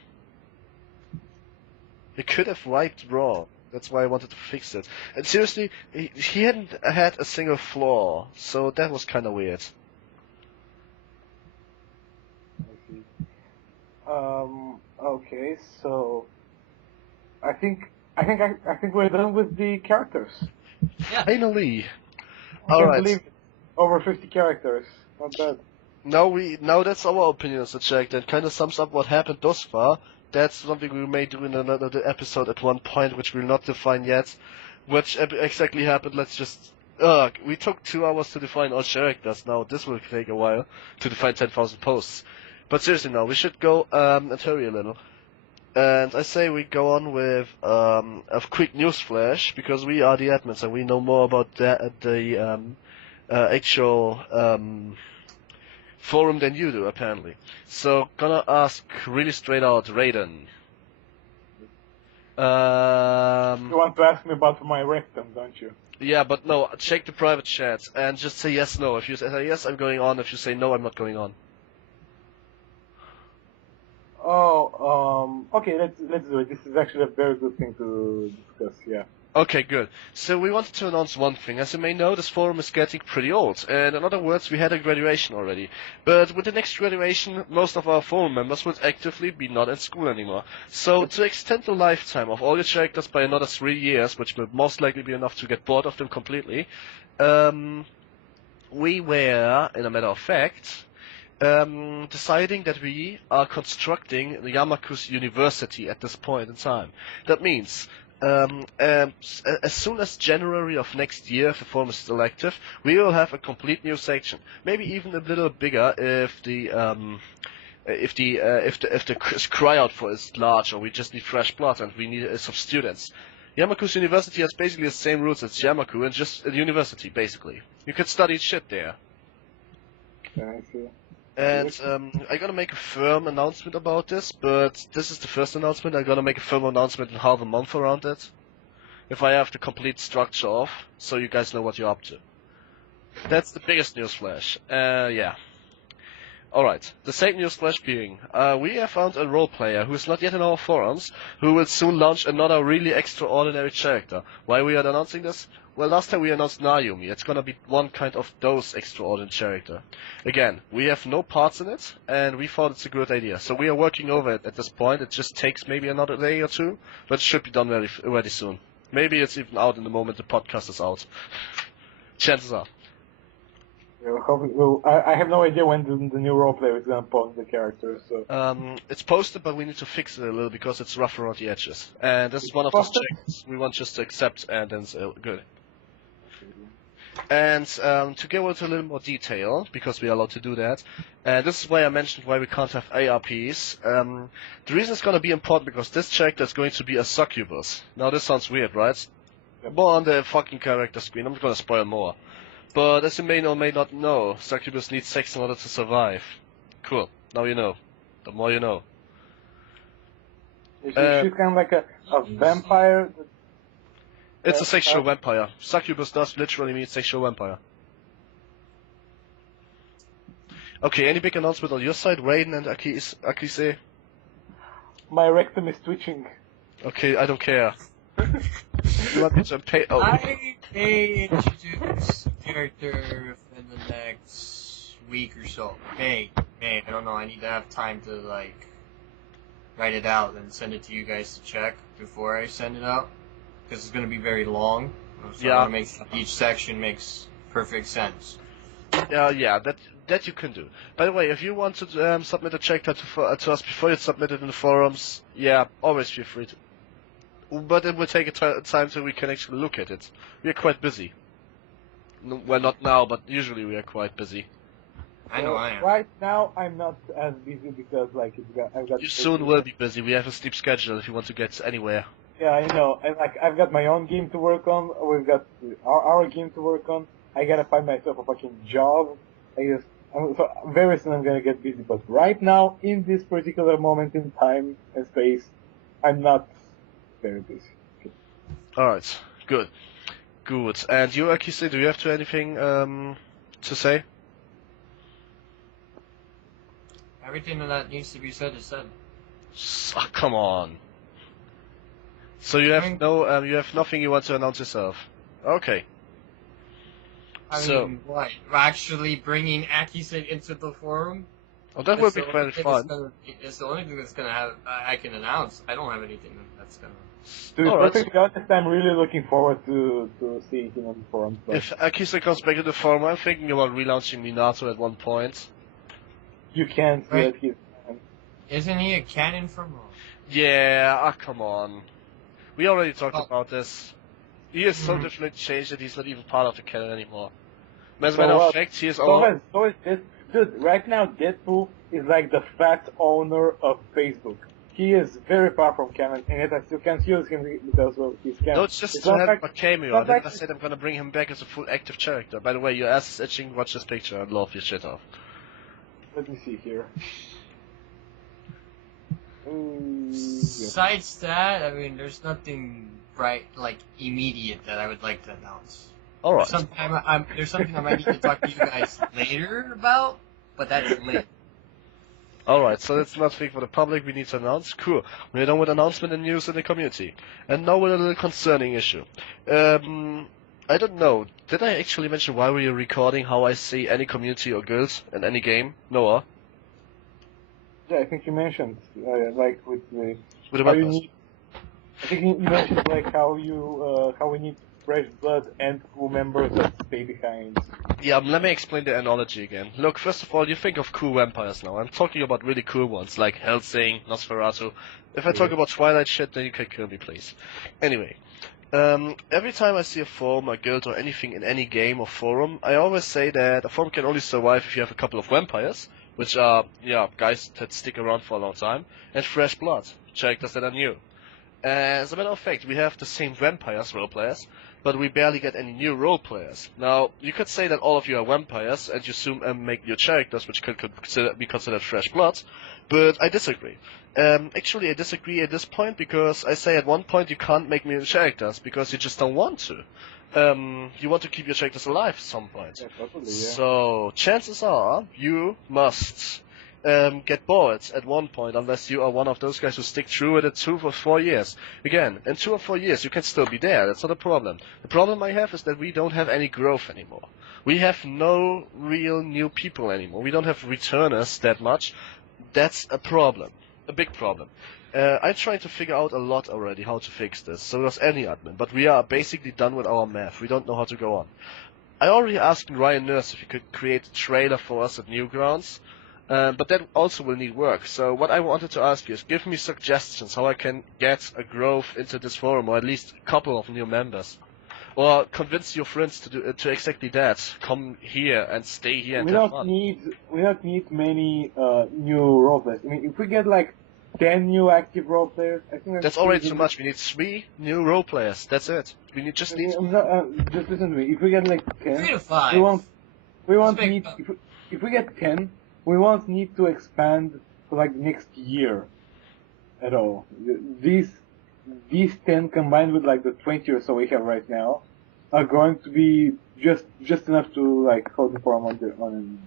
It could have wiped raw. That's why I wanted to fix it. And seriously, he hadn't had a single flaw, so that was kind of weird. Okay, so I think we're done with the characters. Yeah. Finally. I can't Alright. believe it. Over 50 characters. Not bad. Now that's our opinion as a check. That kind of sums up what happened thus far. That's something we may do in another episode at one point, which we'll not define yet. Which exactly happened, let's just... we took 2 hours to define all characters. Now this will take a while to define 10,000 posts. But seriously now, we should go and hurry a little. And I say we go on with a quick news flash, because we are the admins and we know more about the actual forum than you do, apparently. So, gonna ask really straight out, Raiden. You want to ask me about my rectum, don't you? Yeah, but no, check the private chat and just say yes, no. If you say yes, I'm going on. If you say no, I'm not going on. Oh, okay, let's do it. This is actually a very good thing to discuss, yeah. Okay, good. So we wanted to announce one thing. As you may know, this forum is getting pretty old. And in other words, we had a graduation already. But with the next graduation, most of our forum members would actively be not in school anymore. So to extend the lifetime of all your characters by another 3 years, which will most likely be enough to get bored of them completely, we were, in a matter of fact, deciding that we are constructing the Yamaku's University at this point in time. That means, as soon as January of next year, if the forum is still active, we will have a complete new section. Maybe even a little bigger if the cry out for is large, or we just need fresh blood and we need some students. Yamaku's University has basically the same rules as Yamaku, and just a university, basically. You can study shit there. I see. And I'm gonna make a firm announcement about this, but this is the first announcement. I'm gonna make a firm announcement in half a month around it, if I have the complete structure off, so you guys know what you're up to. That's the biggest news flash. Yeah. Alright, the second news flash being, we have found a role player who is not yet in our forums, who will soon launch another really extraordinary character. Why we are announcing this? Well, last time we announced Naomi. It's gonna be one kind of those extraordinary character. Again, we have no parts in it, and we thought it's a good idea. So we are working over it at this point. It just takes maybe another day or two, but it should be done very soon. Maybe it's even out in the moment the podcast is out. Chances are. Yeah, I have no idea when the new roleplay is gonna post the characters, so... It's posted, but we need to fix it a little because it's rough around the edges. And this is one of those checks we want just to accept, and then it's good. And to go into a little more detail, because we are allowed to do that, this is why I mentioned why we can't have ARPs. The reason it's going to be important because this character is going to be a succubus. Now this sounds weird, right? More on the fucking character screen, I'm not going to spoil more. But as you may or may not know, succubus needs sex in order to survive. Cool, now you know. The more you know. She's kind of like a vampire. It's a sexual vampire. Succubus does literally mean sexual vampire. Okay, any big announcement on your side, Raiden and Akise? My rectum is twitching. Okay, I don't care. You want me to pay? Oh. I may introduce a character in the next week or so. May. I don't know. I need to have time to write it out and send it to you guys to check before I send it out. Because it's going to be very long, so yeah. I want to make sure each section makes perfect sense. Yeah, that you can do. By the way, if you want to submit a check to us before you submit it in the forums, yeah, always feel free to. But it will take a time so we can actually look at it. We are quite busy. Well, not now, but usually we are quite busy. I know I am. Right now, I'm not as busy because I've got. You soon will be busy. We have a steep schedule if you want to get anywhere. Yeah, I know. And I've got my own game to work on. We've got our game to work on. I gotta find myself a fucking job. So very soon I'm gonna get busy. But right now, in this particular moment in time and space, I'm not very busy. Okay. Alright, good. And you, Akise, do you have anything to say? Everything that needs to be said is said. Oh, come on. So you have you have nothing you want to announce yourself. Okay. I mean, what? Actually bringing Akise into the forum? Oh, that would be very fun. It's the only thing that's gonna have I can announce. I don't have anything that's gonna. To be perfectly honest, I'm really looking forward to seeing him on the forum. But... If Akise comes back to the forum, I'm thinking about relaunching Minato at one point. You can't see that he's... Isn't he a canon from Rome? Yeah, come on. We already talked about this. He is so differently changed that he's not even part of the canon anymore. As a matter of fact, he is all... Dude, right now Deadpool is like the fat owner of Facebook. he is very far from canon, and yet I still can't use him because well, he's canon. No, it's just It's to not have like- a cameo. not And then like- I said I'm gonna bring him back as a full active character. By the way, your ass is itching. Watch this picture and love your shit off. Let me see here. Besides that, I mean, there's nothing immediate that I would like to announce. Alright. There's something I might need to talk to you guys later about, but that's late. Alright, so that's nothing for the public we need to announce. Cool. We're done with announcement and news in the community. And now with a little concerning issue. I don't know. Did I actually mention while we were recording how I see any community or guild in any game? Noah? Yeah, I think you mentioned, like with the With the how you weapons. need. I think you mentioned like how we need fresh blood and crew members that stay behind. Yeah, let me explain the analogy again. Look, first of all, you think of cool vampires now. I'm talking about really cool ones, like Helsing, Nosferatu. If I talk about Twilight shit, then you can kill me, please. Anyway, every time I see a forum, a guild, or anything in any game or forum, I always say that a forum can only survive if you have a couple of vampires, which are, guys that stick around for a long time, and fresh blood, characters that are new. As a matter of fact, we have the same vampires, role players, but we barely get any new role players. Now, you could say that all of you are vampires, and you soon make new characters, which could be considered fresh blood, but I disagree. Actually, I disagree at this point, because I say at one point you can't make new characters, because you just don't want to. You want to keep your characters alive at some point. Yeah, totally, yeah. So, chances are, you must get bored at one point, unless you are one of those guys who stick through it at 2 or 4 years. Again, in 2 or 4 years you can still be there, that's not a problem. The problem I have is that we don't have any growth anymore. We have no real new people anymore. We don't have returners that much. That's a problem. A big problem. I tried to figure out a lot already how to fix this, so does any admin, but we are basically done with our math. We don't know how to go on. I already asked Ryan Nurse if he could create a trailer for us at Newgrounds, but that also will need work. So what I wanted to ask you is give me suggestions how I can get a growth into this forum, or at least a couple of new members. Or convince your friends to do to exactly that. Come here and stay here and We have don't fun. need many new roleplayers. I mean, if we get like 10 new active roleplayers, I think That's already too much. We need 3 new role players. That's it. We need just need. Just listen to me. If we get like 10, 3 to 5. we won't Speak need. up. If we get 10, we won't need to expand for like the next year at all. These 10 combined with like the 20 or so we have right now are going to be just enough to like hold the forum on.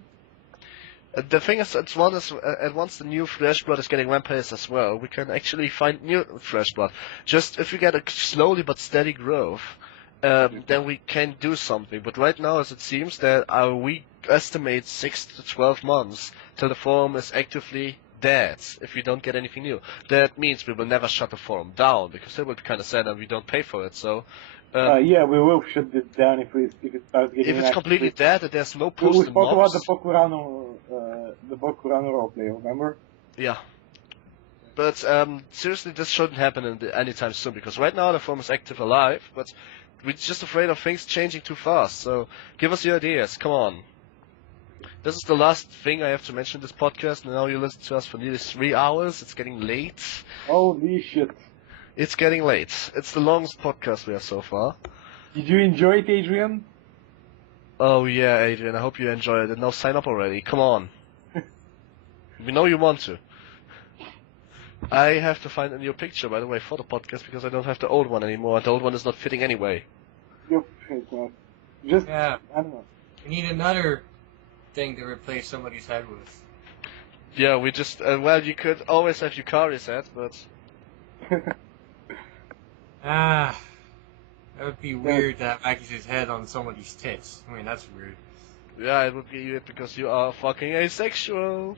The thing is, once the new fresh blood is getting vampires as well, we can actually find new fresh blood. Just if we get a slowly but steady growth, then we can do something. But right now, as it seems, that we estimate 6 to 12 months till the forum is actively dead. If we don't get anything new, that means we will never shut the forum down, because that would be kind of sad and we don't pay for it. So. Yeah, we will shut it down if it starts getting. If it's completely dead and there's no We post spoke about the Bokurano roleplay, remember? Yeah. But seriously, this shouldn't happen anytime soon, because right now the forum is active alive, but we're just afraid of things changing too fast. So give us your ideas, come on. This is the last thing I have to mention in this podcast, and now you listen to us for nearly 3 hours. It's getting late. Holy shit. It's getting late. It's the longest podcast we have so far. Did you enjoy it, Adrian? Oh yeah, Adrian, I hope you enjoyed it. Now sign up already, come on. We know you want to. I have to find a new picture, by the way, for the podcast, because I don't have the old one anymore. The old one is not fitting anyway. Yep, it's not. Just, Yeah. I don't know. We need another thing to replace somebody's head with. Yeah, we just, well, you could always have Yukari's head, but... That would be weird to have Aki's head on somebody's tits. I mean, that's weird. Yeah, it would be weird because you are fucking asexual.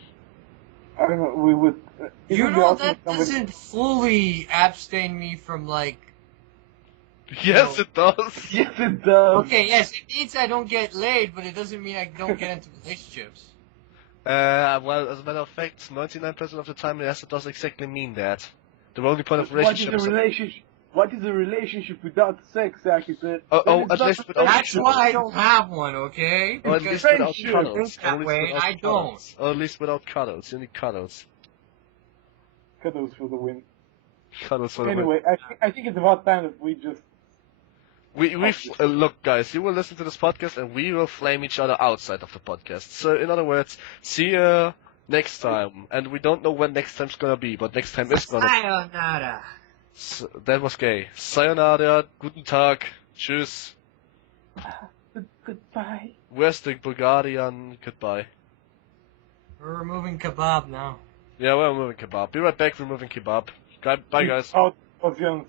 I don't know, we would... it You would be know, awesome that if somebody- doesn't fully abstain me from, like... Yes, it does. Yes, it does! Okay, yes, it means I don't get laid, but it doesn't mean I don't get into relationships. Well, as a matter of fact, 99% of the time, yes, it does exactly mean that. The only point of What is relationship a is... relationship? What is a relationship without sex, Aki said? At least without That's why I don't have one, okay? Or at Because least without friendship, cuddles. that Or at least way, without I cuddles. Or at least without cuddles. You need cuddles. Cuddles for the win. Cuddles for the win. Anyway, I think it's about time that we just... Look, guys, you will listen to this podcast and we will flame each other outside of the podcast. So, in other words, see you next time. And we don't know when next time's gonna be, but next time is gonna be. Sayonara. That was gay. Sayonara, guten Tag, tschüss. Goodbye. Where's the Bulgarian goodbye? We're removing kebab now. Yeah, we're removing kebab. Be right back, removing kebab. Bye, guys. Out Aussians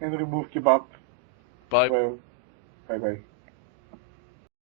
and remove kebab. Bye. Well, bye bye.